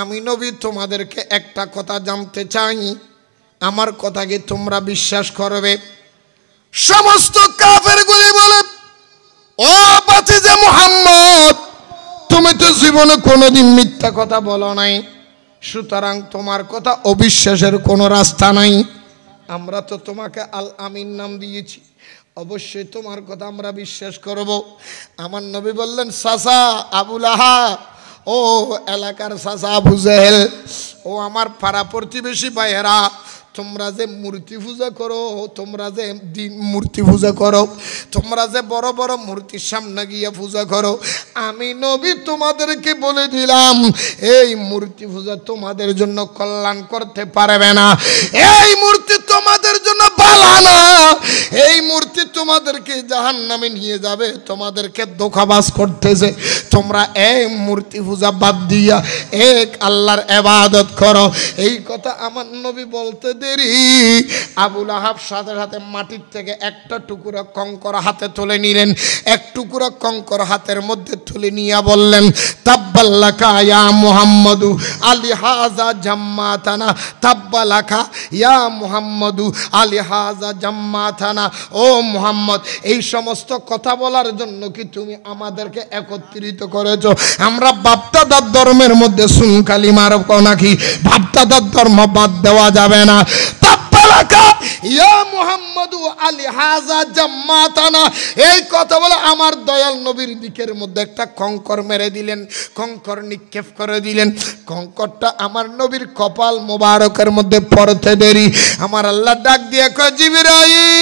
আমি নবী তোমাদেরকে একটা কথা জানতে চাই, আমার কথা কি তোমরা বিশ্বাস করবে? সমস্ত কাফেরগুলি বলে, ও বাতিজা মুহাম্মদ, তুমি তো জীবনে কোনোদিন মিথ্যা কথা বলো নাই, সুতরাং তোমার কথা অবিশ্বাসের কোনো রাস্তা নাই। আমরা তো তোমাকে আল আমিন নাম দিয়েছি, অবশ্যই তোমার কথা আমরা বিশ্বাস করব। আমার নবী বললেন, চাচা আবু লাহাব, ও এলাকার চাচা আবু জেহেল, ও আমার পাড়া প্রতিবেশী ভাইয়েরা, তোমরা যে মূর্তি পূজা করো, তোমরা যে মূর্তি পূজা করো, তোমরা যে বড় বড় মূর্তির সামনে গিয়ে পূজা করো, আমি নবী তোমাদেরকে বলে দিলাম এই মূর্তি পূজা তোমাদের জন্য কল্যাণ করতে পারবে না, এই মূর্তি তোমাদের জন্য ভালো না, এই মূর্তি তোমাদেরকে জাহান্নামে নিয়ে যাবে, তোমাদেরকে ধোঁকাবাজ করতেছে। তোমরা এই মূর্তি পূজা বাদ দিয়া এক আল্লাহর ইবাদত করো। এই কথা আমার নবী বলতে দেরি আবু লাহাব সাথে সাথে মাটির থেকে একটা টুকরা কঙ্কর হাতে তুলে নিলেন। এক টুকরা কঙ্কর হাতের মধ্যে তুলে নিয়ে বললেন, তাব্বালাকা ইয়া মুহাম্মাদু আলি হাযা জাম্মাতানা, তাব্বালাকা ইয়া মুহাম্মাদু আলি হাযা জাম্মাতানা। ও মুহাম্মদ, এই সমস্ত কথা বলার জন্য কি তুমি আমাদেরকে একত্রিত করেছো? আমরা বাপদাদার ধর্মের মধ্যে সুন কালিমার নাকি বাপদাদার ধর্ম বাদ দেওয়া যাবে না। তাব্বালাকা ইয়া মুহাম্মাদু আলি হাযা জাম্মাতানা, এই কথা বলে আমার দয়াল নবীর দিকের মধ্যে একটা কঙ্কর মেরে দিলেন, কঙ্কর নিক্ষেপ করে দিলেন। কঙ্করটা আমার নবীর কপাল মোবারকের মধ্যে পড়তে দেরি আমার আল্লাহ ডাক দিয়ে কয়, জিবরাইল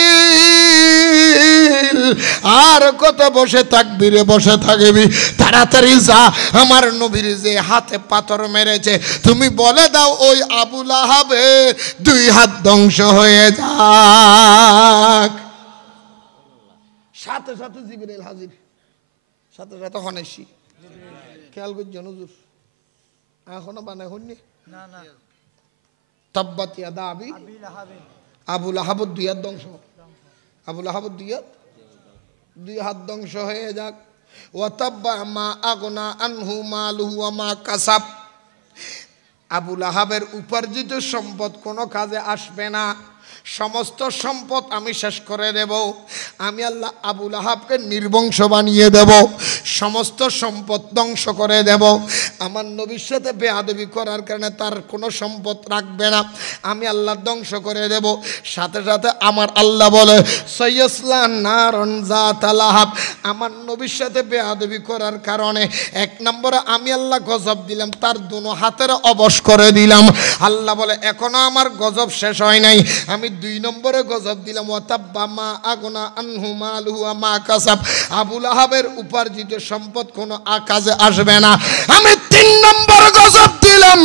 আর কত বসে থাকবি রে, বসে থাকবি, তাড়াতাড়ি যা, আমার নবীর যে হাতে পাথর মেরেছে তুমি বলে দাও ওই আবু লাহাবের 2 হাত ধ্বংস হয়ে যাক। সাথে সাথে জিবরাইল হাজির, সাথে সাথে হনেছি। খেয়াল করছেন হুজুর? এখনো বানায় হননি না না তাব্বাত ইয়াদা আবি আবু লাহাবের 2 হাত ধ্বংস, আবু লাহাবের 2 হাত ধ্বংস হয়ে যাক। ওয়া তাব্বা মা আগনা আনহু মালুহু ওয়া মা কাসাব, আবু লাহাবের উপার্জিত সম্পদ কোনো কাজে আসবে না, সমস্ত সম্পদ আমি শেষ করে দেব, আমি আল্লাহ আবু লাহাবকে নির্বংশ বানিয়ে দেব, সমস্ত সম্পদ ধ্বংস করে দেব। আমার নবীর সাথে বেয়াদবি করার কারণে তার কোনো সম্পদ রাখবে না, আমি আল্লাহ ধ্বংস করে দেব। সাথে সাথে আমার আল্লাহ বলে, সাইয়াসলা নারন যাতা লাহাব, আমার নবীর সাথে বেয়াদবি করার কারণে 1 নম্বরে আমি আল্লাহ গজব দিলাম, তার 2 হাতের অবশ করে দিলাম। আল্লাহ বলে এখনো আমার গজব শেষ হয় নাই, আমি 2 নম্বরে গজব দিলাম, ওয়াতাব্বা মা আগনা আনহু মালুহু ওয়া মা কাসাব, আবু লাহাবের উপার্জিত সম্পদ কোনো কাজে আসবে না। আমি 3 নম্বর গজব দিলাম,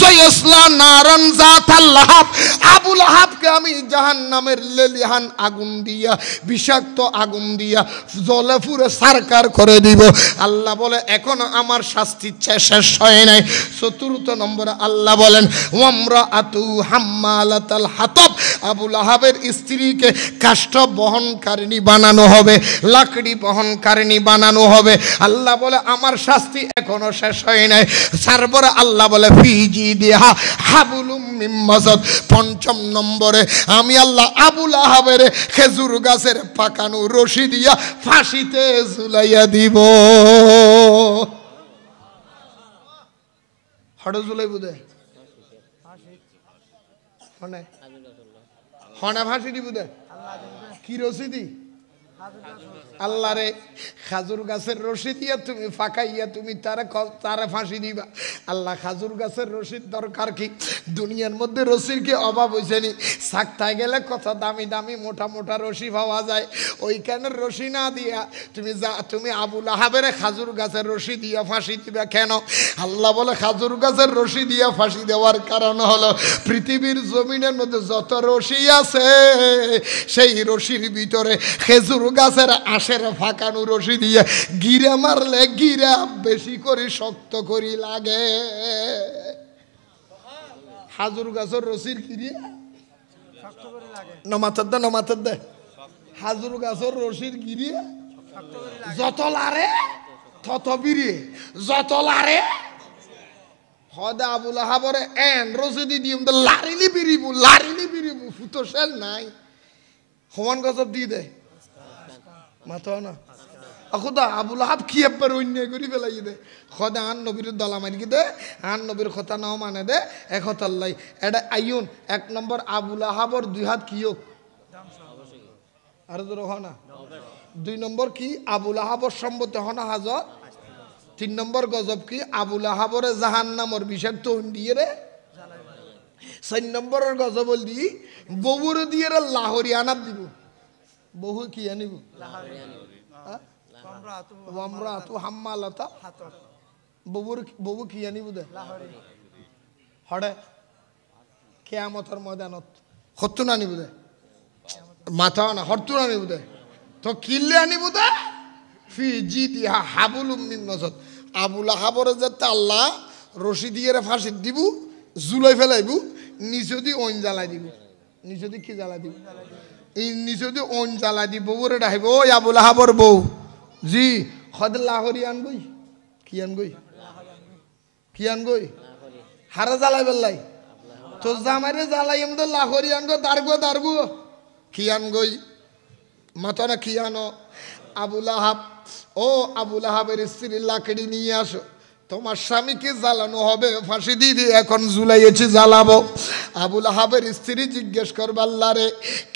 সাইয়াসলা নারান যাতাল লাহাব, আবু লাহাবকে আমি জাহান্নামের লেলিহান আগুন দিয়া, বিষাক্ত আগুন দিয়া জ্বলে পুড়ে সারকার করে দিব। আল্লাহ বলে এখনো আমার শাস্তি শেষ হয় নাই। 4 নম্বরে আল্লাহ বলেন, ওয়ামরাআতু হাম্মালাতাল হাতাব, আবু লাহাবের স্ত্রীকে কাষ্ঠ বহনকারিণী বানানো হবে, লাকড়ি বহনকারিণী বানানো হবে। আল্লাহ বলে আমার শাস্তি এখনো শেষ হয় নাই। তারপরে আল্লাহ বলে ফিজি দিহা হাবুলুম মিন মাসাদ, 5 নম্বরে আমি আল্লাহ আবু লাহাবের খেজুর গাছের পাকানো রশি দিয়া ফাঁসিতে ঝুলাইয়া দিব। হড় ঝুলাই বুঝে হনে ফাঁসি দিব দে কি রশি দি আল্লাহ রে খাজুর গাছের রশি দিয়ে তুমি ফাঁকাইয়া তুমি তারে ফাঁসি দিবা। আল্লাহ খাজুর গাছের রশির দরকার কি? দুনিয়ার মধ্যে রশির কি অভাব হয়েছে নি? সাকতায় গেলে কত দামি দামি মোটা মোটা রশি পাওয়া যায়, ওইখানে রশি না দিয়া তুমি আবুল আহাবের খাজুর গাছের রশি দিয়া ফাঁসি দিবা কেন? আল্লাহ বলে খাজুর গাছের রশি দিয়া ফাঁসি দেওয়ার কারণ হলো পৃথিবীর জমিনের মধ্যে যত রশি আছে সেই রশির ভিতরে খেজুর গাছের আশের ফাঁকানো রশি দিয়ে গিরা মারলে গিরা বেশি করে শক্ত করি লাগে। খাজুর গাছের রশির গিরিয়া নমাতের দে খাজুর গাছের রশির গিরিয়া যত লারে তত বিরিয়ে, যত লারে হদা আবুল আহাবরে এন রশিদি দিম তো লারিলি বিরিবু ফুটো সেল নাই সমান গজব দি দে মাথা না খুদা আবুল আহাব কি একবার অন্যায় করে ফেলাই দে খদা আন নবীর দলা মারি দে আন নবীর কথা নাও মানে দে এক হতাল্লাই এটা আইন 1 নম্বর আবুল আহাবর 2 হাত কি হোক আর জোর হ না। 2 নম্বর কি আবুল আহাবর সম্মত হ না হাজত। 3 নম্বর গজব কি আবুল আহাবরে জাহান্নামর বিষাক্ত দিয়ে রে। 4 নম্বরের গজব বল দি ববুর দিয়ে রে লাহোরি আনাত দিব। বহু কি আনিব ওয়ামরাতু হাম্মালাতা ববু কি আনিব দে হড়ে কিয়ামতের ময়দানত হত্তু না নিব দে মাথা না হত্তু না নিব দে তো কিল্লে আনিব দে ফি জিতিহা হাবুলুম মিন মাসাদ। আবুল আহাবরে যে আল্লাহ রশি দিয়ে ফাঁসি দিব জুলাই ফেলাইবু নিচে দি ওন জ্বালাই দিব। নিচে দি কি জ্বালাই দিব? এই নিচে দি ওন জ্বালাই দিব। বউরে ডাইব ওই আবুল আহাবর বউ জি খদ লাহরি আনগই কি আনগই কি আনগই হারা জ্বালাই বেল্লাই তো জামাইরে জ্বালাই আমাদের লাহরি আনগো দারগো কি আনগই মাথা না কি আনো? আবুল আহাব ও আবুল আহাবের স্ত্রী লাকড়ি নিয়ে আসো, তোমার স্বামীকে জ্বালানো হবে ফাঁসি দিয়ে এখন ঝুলাইয়েছি জ্বালাবো। আবুল আহাবের স্ত্রী জিজ্ঞেস করবে আল্লাহ রে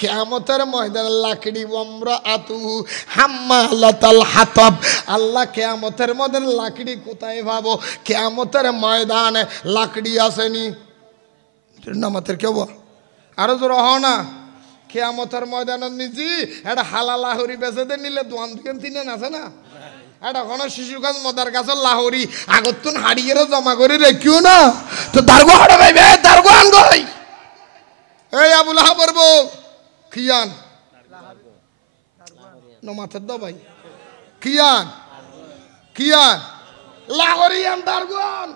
কিয়ামতের ময়দানে লাকড়ি ওয়ামরাআতু হাম্মালাতাল হাতাব, আল্লাহ কিয়ামতের ময়দানে লাকড়ি কোথায় পাবো? কিয়ামতের ময়দানে লাকড়ি আসেনি নামাতের কেউ আরো জোর হ না। কিয়ামতের ময়দানে নিজি এটা হালাল লাহরি বেচে দে নিলে দোয়ান দুকেন তিনেন আছে না এটা কোনো শিশু গাছ মদার গাছের লাহরি আগতুন হারিয়ে জমা করে রেখিও না তো দারগো হাড়া ভাইবে দারগো আন গই এই আবুল আহাবর বউ খিয়ান নো মাথার দাও ভাই খিয়ান লাহরি আন দারগো আন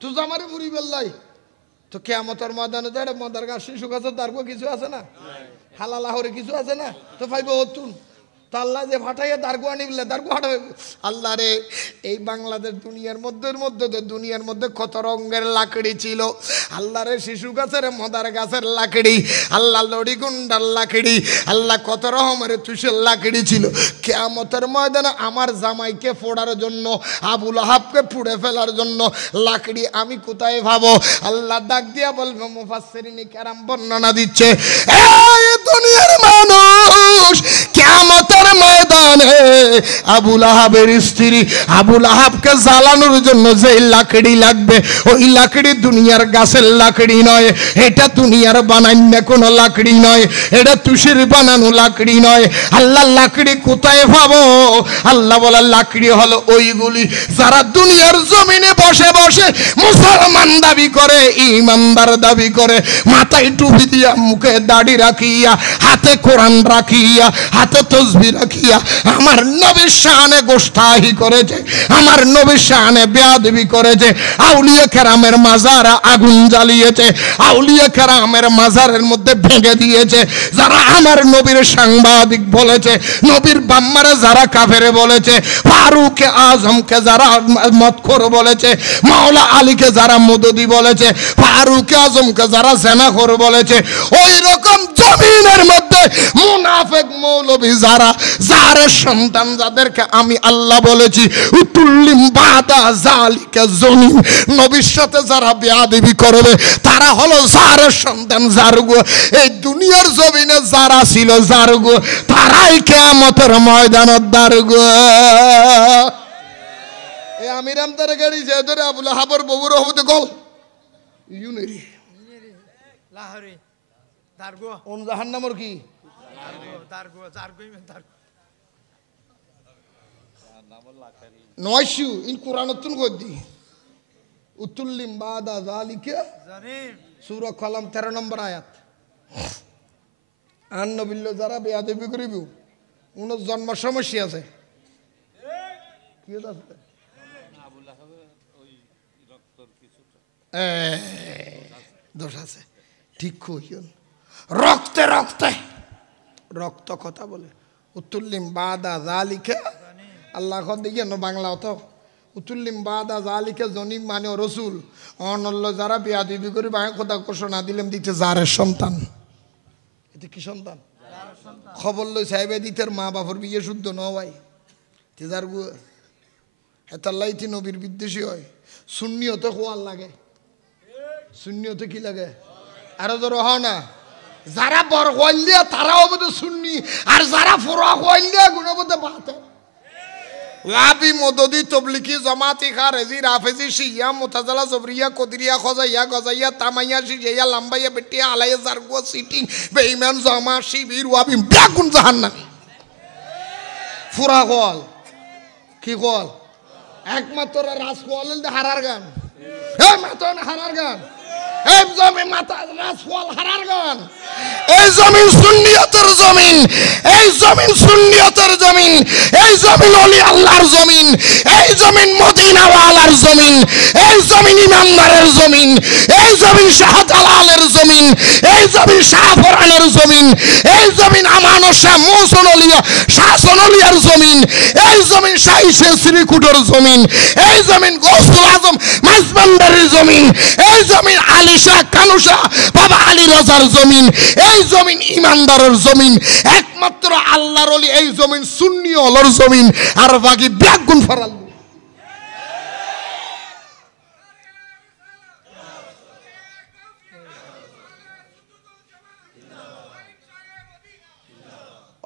তুই জামারে বুড়ি বেল্লাই তো কিয়ামতের ময়দানে তো এটা মদার গাছ শিশু গাছের দারগো কিছু আছে না হালা লাহরি কিছু আছে না তো পাইব হতুন তো আল্লাহ যে ফাটাইয়া দারগো আনি বললে দারগো হাঁটাবে আল্লাহ রে। এই বাংলাদেশ দুনিয়ার মধ্যে কত রঙের লাকড়ি ছিল আল্লাহ রে। শিশু গাছের মদার গাছের লাকড়ি, আল্লাহ লড়িগুন্ডার লাকড়ি, আল্লাহ কত রকমের তুষের লাকড়ি ছিল। কিয়ামতের ময়দানে আমার জামাইকে ফোড়ার জন্য আবুল আহাবকে পুড়ে ফেলার জন্য লাকড়ি আমি কোথায় ভাবো? আল্লাহ ডাক দিয়া বলবে মুফাসসিরিনে কেরাম বর্ণনা দিচ্ছে এই দুনিয়ার মানুষ কিয়ামতের ময়দানে আবুল আহাবের স্ত্রী আবুল আহাবকে জ্বালানোর জন্য যে লাকড়ি লাগবে ওই লাকড়ি দুনিয়ার গাছের লাকড়ি নয়, এটা দুনিয়ার বানানো কোনো লাকড়ি নয়, এটা তুষের বানানো লাকড়ি নয়। আল্লাহ লাকড়ি কোথায় পাবো? আল্লাহ বলে লাকড়ি হলো ওইগুলি যারা দুনিয়ার জমিনে বসে বসে মুসলমান দাবি করে, ইমানদার দাবি করে, মাথায় টুপি দিয়া মুখে দাড়ি রাখিয়া হাতে কোরআন রাখিয়া হাতে তসবিহ রাখিয়া আমার নবীর শানে গোস্তাহি করেছে, আমার নবীর শানে বেয়াদবি করেছে, আউলিয়া কেরামের মাজার আগুন জ্বালিয়েছে, আউলিয়া কেরামের মাজারের মধ্যে ভেঙে দিয়েছে, যারা আমার নবীর সাংবাদিক বলেছে, নবীর বাম্মারে যারা কাফেরে বলেছে, ফারুক আজমকে যারা মদখোর বলেছে, মাওলা আলীকে যারা মদদি বলেছে, ফারুক আজমকে যারা জেনাখোর বলেছে, ওই রকম জমিনের মধ্যে মুনাফিক মৌলবী যারা যার জারের সন্তান যাদেরকে আমি আল্লাহ বলেছি উতুল্লিম বাদা জালিকা জনিম, নবীর সাথে যারা বেয়াদবি করবে তারা হলো জারের সন্তান। জারগো এই দুনিয়ার জমিনে যারা ছিল জারগো তারাই কিয়ামতের ময়দানের দারগো। এই আমিরাম তার গাড়ি যে ধরে আবুল হাবর ববুর হতে গল ইউনেরি লাহরি দারগো কোন জাহান্নামর কি দারগো দারগো দারগো নয়শু ইন কোরআনতুন কই উতুল্লিম বাদা যালিকা জানিম সূরা কলম 13 নম্বর আয়াত। আন নবিল্ল যারা বেয়াদবি করিব উনার জন্ম সমস্যা আছে কি আছে দোষ আছে ঠিক কইন রক্তে রক্তে রক্ত কথা বলে উতুল্লিম বাদা যালিকা আল্লাহ কত দিয়ে না বাংলা তো উতুল্লিম বাদা জালিকা জনিম মানে রসুল অনল্য যারা বেয়াদবি করে বাংলা কথা ঘোষণা দিলাম দিতে জারের সন্তান। এটা কি সন্তান? খবর লই সাহেবে দিতের মা বাপর বিয়ে শুদ্ধ নয় তেজার গু হেতাল্লাইতি নবীর বিদ্বেষী হয়। শূন্যতে খোয়ার লাগে, শূন্যতে কি লাগে আরো ধরো হ না যারা বর হইলিয়া তারাও বোধ শূন্যি আর যারা ফোরা হইলিয়া গুণবোধে বাতে লাভি মদদি তবলিকি জমাতি খা রেজি রাফেজি শিয়া মুতাজালা জবরিয়া কদরিয়া খজাইয়া গজাইয়া তামাইয়া শিয়া লাম্বাইয়া বেটিয়া আলাইয়া জারগো সিটিং বেঈমান জমা শিবির ওয়াবি বেগুন জাহান্নামী ফুরা কল কি কল একমাত্র রাস কল হারার গান হে মাতো হারার গান এই জমিন মাতা রাস কল হারার গান। এই জমিন সুন্নিয়তের জমিন, এই জমিন সুন্নিয়তের জমিন, এই জমিন ওলি আল্লাহর জমিন, এই জমিন মদিনা ওয়ালার জমিন, এই জমিন ইমানদারের জমিন, এই জমিন শাহজালালের জমিন, এই জমিন শাহফরানের জমিন, এই জমিন আমানো শাহ মৌসুন ওলিয়া শাসন ওলিয়ার জমিন, এই জমিন শাইশে শ্রীকুটোর জমিন, এই জমিন গৌসুল আজম মাইজবান্ডারের জমিন, এই জমিন আলী শাহ কানুশা বাবা আলী রাজার জমিন, এই জমিন ইমানদারের জমিন, একমাত্র আল্লাহর ওলি এই জমিন সুন্নি ওলার জমিন আর বাকি বেগুন ফরাল।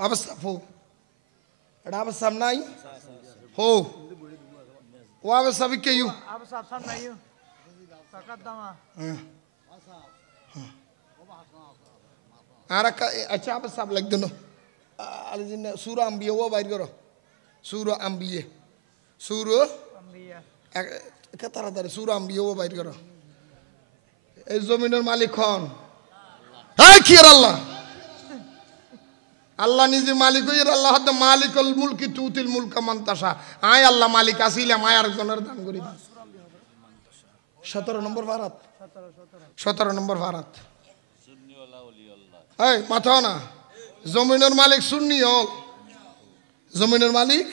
অবস্থা হো এটা অবস্থা নাই হো ও অবস্থা বিকে ইউ অবস্থা সামনে ইউ তাকাদ্দামা আর আচ্ছা আবার সাব লাগ দেন আলিজিন সূরা আম্বিয়া ও বাইর করো সূরা আম্বিয়া সূরা আম্বিয়া এক তাড়াতাড়ি সূরা আম্বিয়া ও বাইর করো। এই জমিনের মালিক কোন? এই কি আল্লাহ, আল্লাহ নিজে মালিক হইর আল্লাহ হদ মালিকুল মুলকি তুতিল মুলকা মান তাশা। আয় আল্লাহ মালিক আসিলাম আয় আর জনের দান করি। 17 নম্বর ভারত 17 নম্বর ভারত এই মাথাও না জমিনের মালিক সুন্নি হল জমিনের মালিক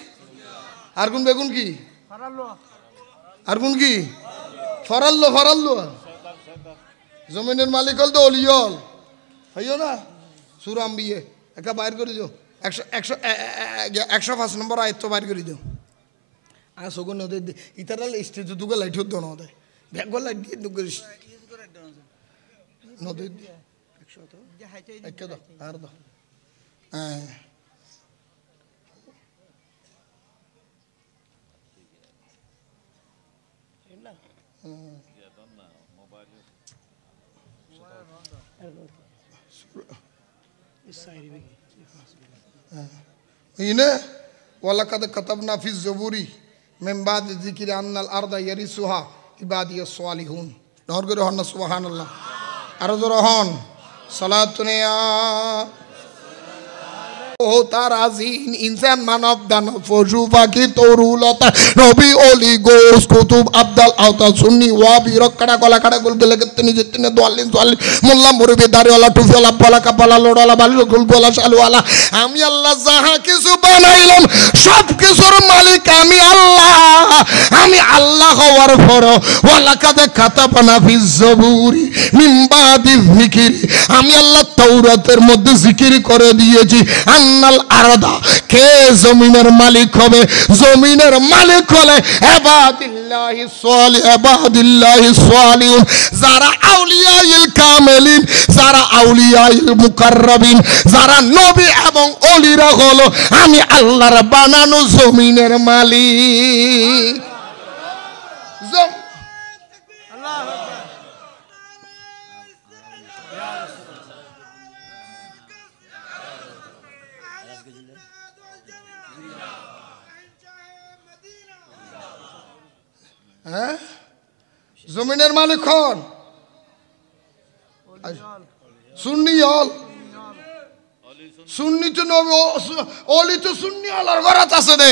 আর কোন বেগুন কি আর কোন কি ফরাল্লো ফরাল্লো জমিনের মালিক হল তো অলিয়ল হইও না সূরা আম্বিয়া একটা বাইর করে দিও 105 নম্বর আয়াত তো বাইর করে দিও। আর সগুন নদী ইতারাল স্টেজ দুগা লাইট হতো না ওদের ব্যাগ লাইট দিয়ে দুগা নদী আর দাও হ্যাঁ ইনে ওয়ালাকাদ কাতাবনা ফিজ জবুরি মিন বাদ যিকরি আন্নাল আরদা ইয়ারিসুহা ইবাদিয়াস সালিহুন। নহর করে হন সুবহানাল্লাহ আরো জোরে হন সালাতুনিয়া ও তারাজিন ইনসান মানব দানব পশু পাখি তরুলতা নবী ওলি গোস কুতুব আব্দাল আওতা সুন্নি ওয়াবি রক্কাড়া গলা কাড়া গোল গলে গতনি যেতনে দোয়ালিন দোয়ালিন মোল্লা মুরবি দাড়িওয়ালা টুফিওয়ালা পলা কাপালা লোড়ালা বালি গোল গোলা শালওয়ালা আমি আল্লাহ যাহা কিছু বানাইলাম সব কিছুর মালিক আমি আল্লাহ। আমি আল্লাহ হওয়ার পর ওয়ালাকাদ কাতাবনা ফিজ জবুরি মিন বাদি যিকরি আমি আল্লাহ তাওরাতের মধ্যে জিকির করে দিয়েছি মান্নাল আরদা, কে জমিনের মালিক হবে? জমিনের মালিক হলে ইবাদিল্লাহিস সালিহুন, যারা আউলিয়াউল কামিলিন, যারা আউলিয়াউল মুকাররাবিন, যারা নবী এবং ওলিরা হলো আমি আল্লাহর বানানো জমিনের মালিক। হ্যাঁ, জমিনের মালিক হন সুন্নি হল। সুন্নি তো নবী, ওলি তো সুন্নি হলার ঘরত আছে দে,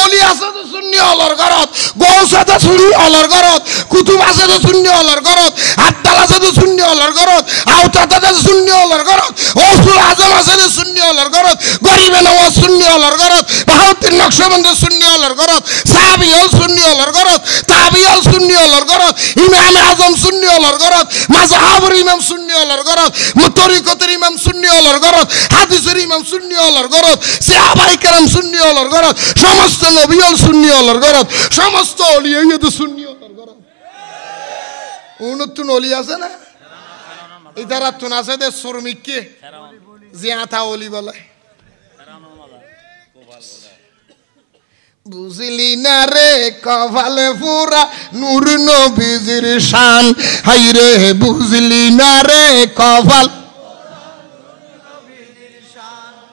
ওলি আছে তো সুন্নি হলার ঘরত, গৌস আছে সুন্নি হলার ঘরত, কুতুব আছে তো সুন্নি হলার ঘরত, আব্দাল আছে তো সুন্নি হলার ঘরত, আওতাত আছে সুন্নি হলার ঘরত, ওসুল আজম আছে তো সুন্নি হলার ঘরত, গরিবে নওয়াজ সুন্নি হলার ঘরত, বাহাউদ্দিন নকশবন্দ সুন্নি হলার ঘরত, সাহাবী হল সুন্নি হলার ঘরত, তাবি হল সুন্নি হলার ঘরত, ইমাম আজম সুন্নি হলার ঘরত, মাযহাবের ইমাম সুন্নি হলার ঘরত, তরিকতের ইমাম সুন্নি হলার ঘরত, হাদিসের ইমাম সুন্নি হলার ঘরত, সাহাবায়ে কেরাম সুন্নি হলার ঘরত, সমস্ত নবী হল সুন্নি হলার ঘরত, সমস্ত ওলি হইতো সুন্নি হলার ঘরত। উনতুন ওলি আছে না, ইদারা তুন আছে দে শ্রমিককে জিয়াতা ওলি বলে। বুঝলি না রে কপালে পুরা নূর নবীজির শান, হাই রে বুঝলি না রে কপাল।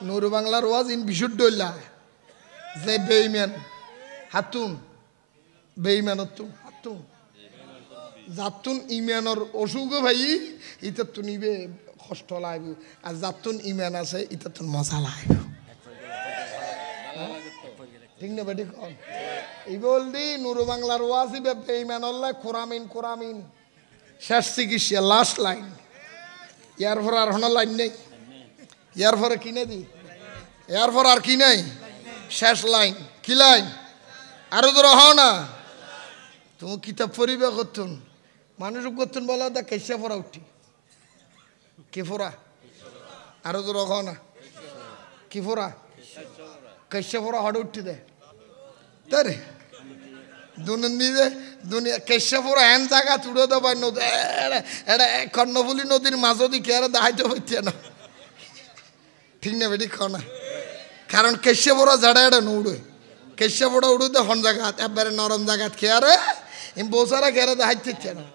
নূর বাংলার ওয়াজ ইন বিশুদ্ধল্লাহ যে বেঈমান হাতুন, বেঈমানতুন হাতুন জাতুন ইমানের অসুখ ভাই ইতা তো নিবে কষ্ট লাইব, আর জাতুন ইমান আছে ইতা তো মজা লাইব। ঠিক না বেটি কন? এই বলদি নূর বাংলার ওয়াজ ইবে বেঈমানল্লাহ কোরামিন কোরামিন শেষ চিকিৎসা লাস্ট লাইন, ইয়ার পর আর হনো লাইন নেই, ইয়ার পরে কিনে দি, ইয়ার পর আর কি নাই, শেষ লাইন। কি লাইন? আরো তো রহ না, তুমি কিতাব পড়িবে করতুন, মানুষ করতুন বলো দা কেসে পড়া উঠি, কে পড়া? আরো তো রহ না, কি পড়া? কেসে পড়া হড়ে উঠি দে তারে দুনিয়া কেসে পড়া এন জায়গা তুড়ে দেবাই নদী, এটা কর্ণফুলি নদীর মাঝ দিকে আর দাহাইতে হইতে না। ঠিক না বেটি খাও? কারণ কেসে বড় জাড়া এটা নৌড়ে, কেসে বড় উড়ুতে হন জায়গাত একবারে নরম জায়গাত খেয়ারে বসারা খেয়ারে হাইতে না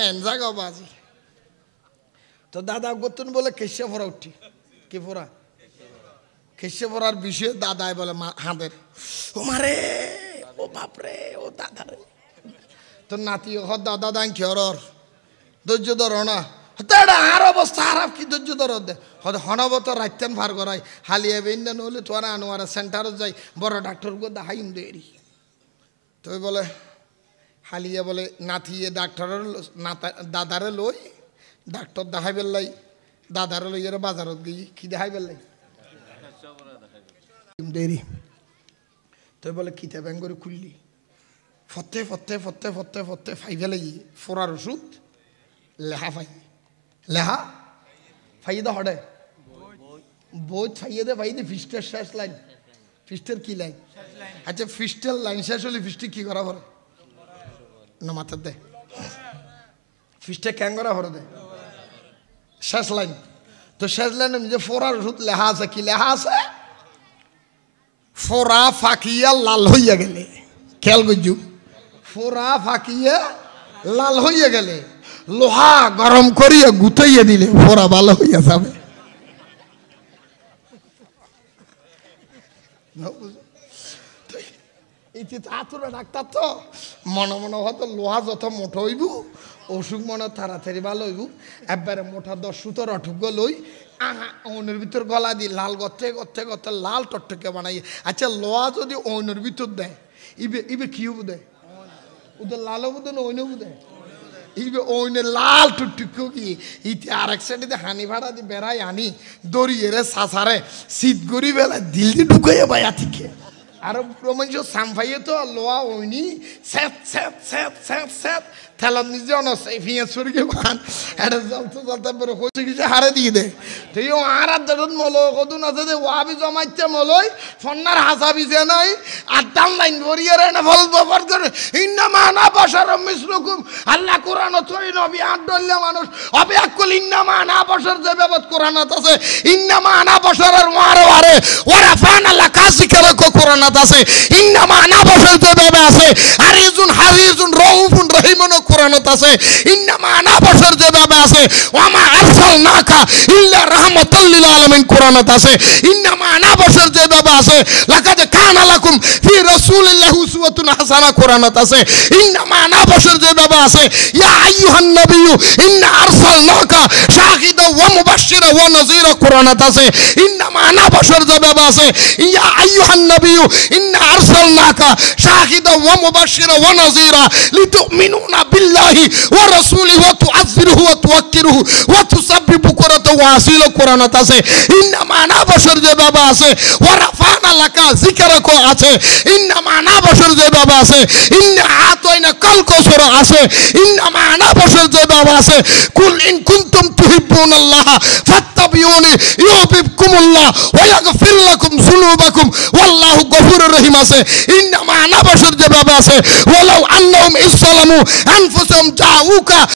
এন জায়গা বাজি। তো দাদা গতুন বলে কেসে পড়া উঠি, কে পড়া? কেসে পড়ার বিষয়ে দাদাই বলে হাঁদের ও মারে, ও বাপরে, ও দাদা রে। তোর নাতি হ দাদা দাং খেয়র ধৈর্য ধর না, আর অবস্থা খারাপ, কি ধৈর্য ধর দে হনবত রাইতেন ভার করাই হালিয়া বেন্দা নহলে তোরা আনোয়ারা সেন্টারত যাই বড় ডাক্তার গো দেখাইম দেরি। তো বলে হালিয়া বলে নাথিয়ে ডাক্তারের দাদারে লই, ডাক্তার দেখাই বেললাই, দাদারে লই এর বাজারত গই কি দেখাই বেললাই দেরি। তো বলে কিতা ব্যাং করে খুললি ফতে ফতে ফতে ফতে ফতে ফাই ফেলাই ফোরার ওষুধ লেহা ফাই, লেহা ফাইয়ে দে হডে বই ফাইয়ে দে ফাই দে ফিস্টের শেষ লাইন। ফিস্টের কি লাইন? আচ্ছা ফিস্টের লাইন শেষ হলে ফিস্টে কি করা পরে না মাথার দে, ফিস্টে ক্যাং করা পরে দে শেষ লাইন। তো শেষ লাইনে যে ফোরার ওষুধ লেহা আছে, কি লেহা আছে? ফোরা ফাঁকিয়া লাল হইয়া গেলে, খেয়াল করছু, ফোরা ফাঁকিয়া লাল হইয়া গেলে লোহা গরম করিয়া গুতাইয়া দিলে ফোরা ভালো হইয়া যাবে। ডাক্তার তো মনে মনে হয়তো লোহা যত মোটা হইব অসুখ মনে তাড়াতাড়ি ভালো হইব, একবারে মোটা 10 সুতোর অঠুক লই ওনের ভিতর গলা দিয়ে লাল গতে গতে গতে লাল টকটকে বানাই। আচ্ছা লোহা যদি ওনের ভিতর দেয় ইবে ইবে কি হবো দেয়? ওদের লাল হবো দেয় না ওইন হবো দেয়? ইবে ওইনে লাল টুকটুক কি ইতে আর এক সাইডে হানি ভাড়া দিয়ে বেড়াই আনি দড়িয়ে রে সাসারে শীত গড়ি বেলা দিল দিয়ে ঢুকাইয়া বাই আতিকে আর প্রমাণ সামফাইয়ে তো লোয়া হয়নি স্যাত স্যাত স্যাত স্যাত স্যাত তেলার নিজে অনস এই ফিঁয়াজ সরিকে মান এটা চলতে চলতে পরে হচ্ছে কিছু হারে দিয়ে দে তুই আর আদালত মলো কদুন আছে যে ওয়াবি জমাইতে মলই ফন্নার হাসা বিছে নাই আর দাম লাইন ভরিয়ে রে না ফল বফর করে ইন্নামা আনা বাশারুম মিসলুকুম আল্লাহ কোরআন তৈ নবী আদল্লা মানুষ অবে আকুল ইন্নামা আনা বাশার যে ব্যবত কোরআনত আছে ইন্নামা আনা বাশারের ওয়ারে ওয়ারে ওয়ারাফানা লাকা যিকরাকু কোরআনত আছে ইন্নামা আনা বাশার যে ব্যবত আছে আরিজুন হারিজুন রাউফুন রহিমুন কোরআনত আছে ইন্নামা আনা বাশার যে ব্যবত আছে ওয়ামা আরসালনাকা ইল্লা রাহমাতাল লিল আলামিন কোরআনত আছে ইন্নামা আনা বাশার যে ব্যবত আছে লাকাদ কানা লাকুম ফি রাসূলিল্লাহি উসওয়াতুন হাসানাহ কোরআনত আছে ইন্নামা আনা বাশার যে ব্যবত আছে ইয়া আইয়ুহান নবিয়্যু ইন্না আরসালনাকা শাহিদাও ওয়া মুবাশশিরা ওয়া নাযীরা কোরআনত আছে ইন্নামা আনা বাশার যে ব্যবত আছে ইয়া আইয়ুহান নবিয়্যু ইন্না আরসালনাকা শাহিদাও ওয়া মুবাশশিরা ওয়া নাযীরা লিতুমিনুনা বিল্লাহি ওয়া রাসূলিহি ওয়া তুআযযিরুহু ওয়া তুওয়াক্কিরুহু ওয়া তুসাব্বিহু বুকরাতা ওয়া আসীলা কোরআনত আছে ইন্নামা আনা বাশার যে ব্যবত আছে ওয়া রাফানা লাকা যিকরাকু আছে ইন্নামা আনা বাশার যে ব্যবত আছে ইন্না আতাইনা কাল কাউসার আছে ইন্নামা আনা বাশার যে ব্যবত আছে কুল ইন কুনতুম তুহিব্বুনাল্লাহ ফাত্তাবিউনি ইউহিব্বুকুমুল্লাহ ওয়া ইয়াগফির লাকুম যুনুবাকুম ওয়াল্লাহু গফুরুর রহিম আছে ইন্নামা আনা বাশার যে ব্যবত আছে ওয়ালাউ আন্নাহুম ইসলামু আনফুসাহুম জাউকা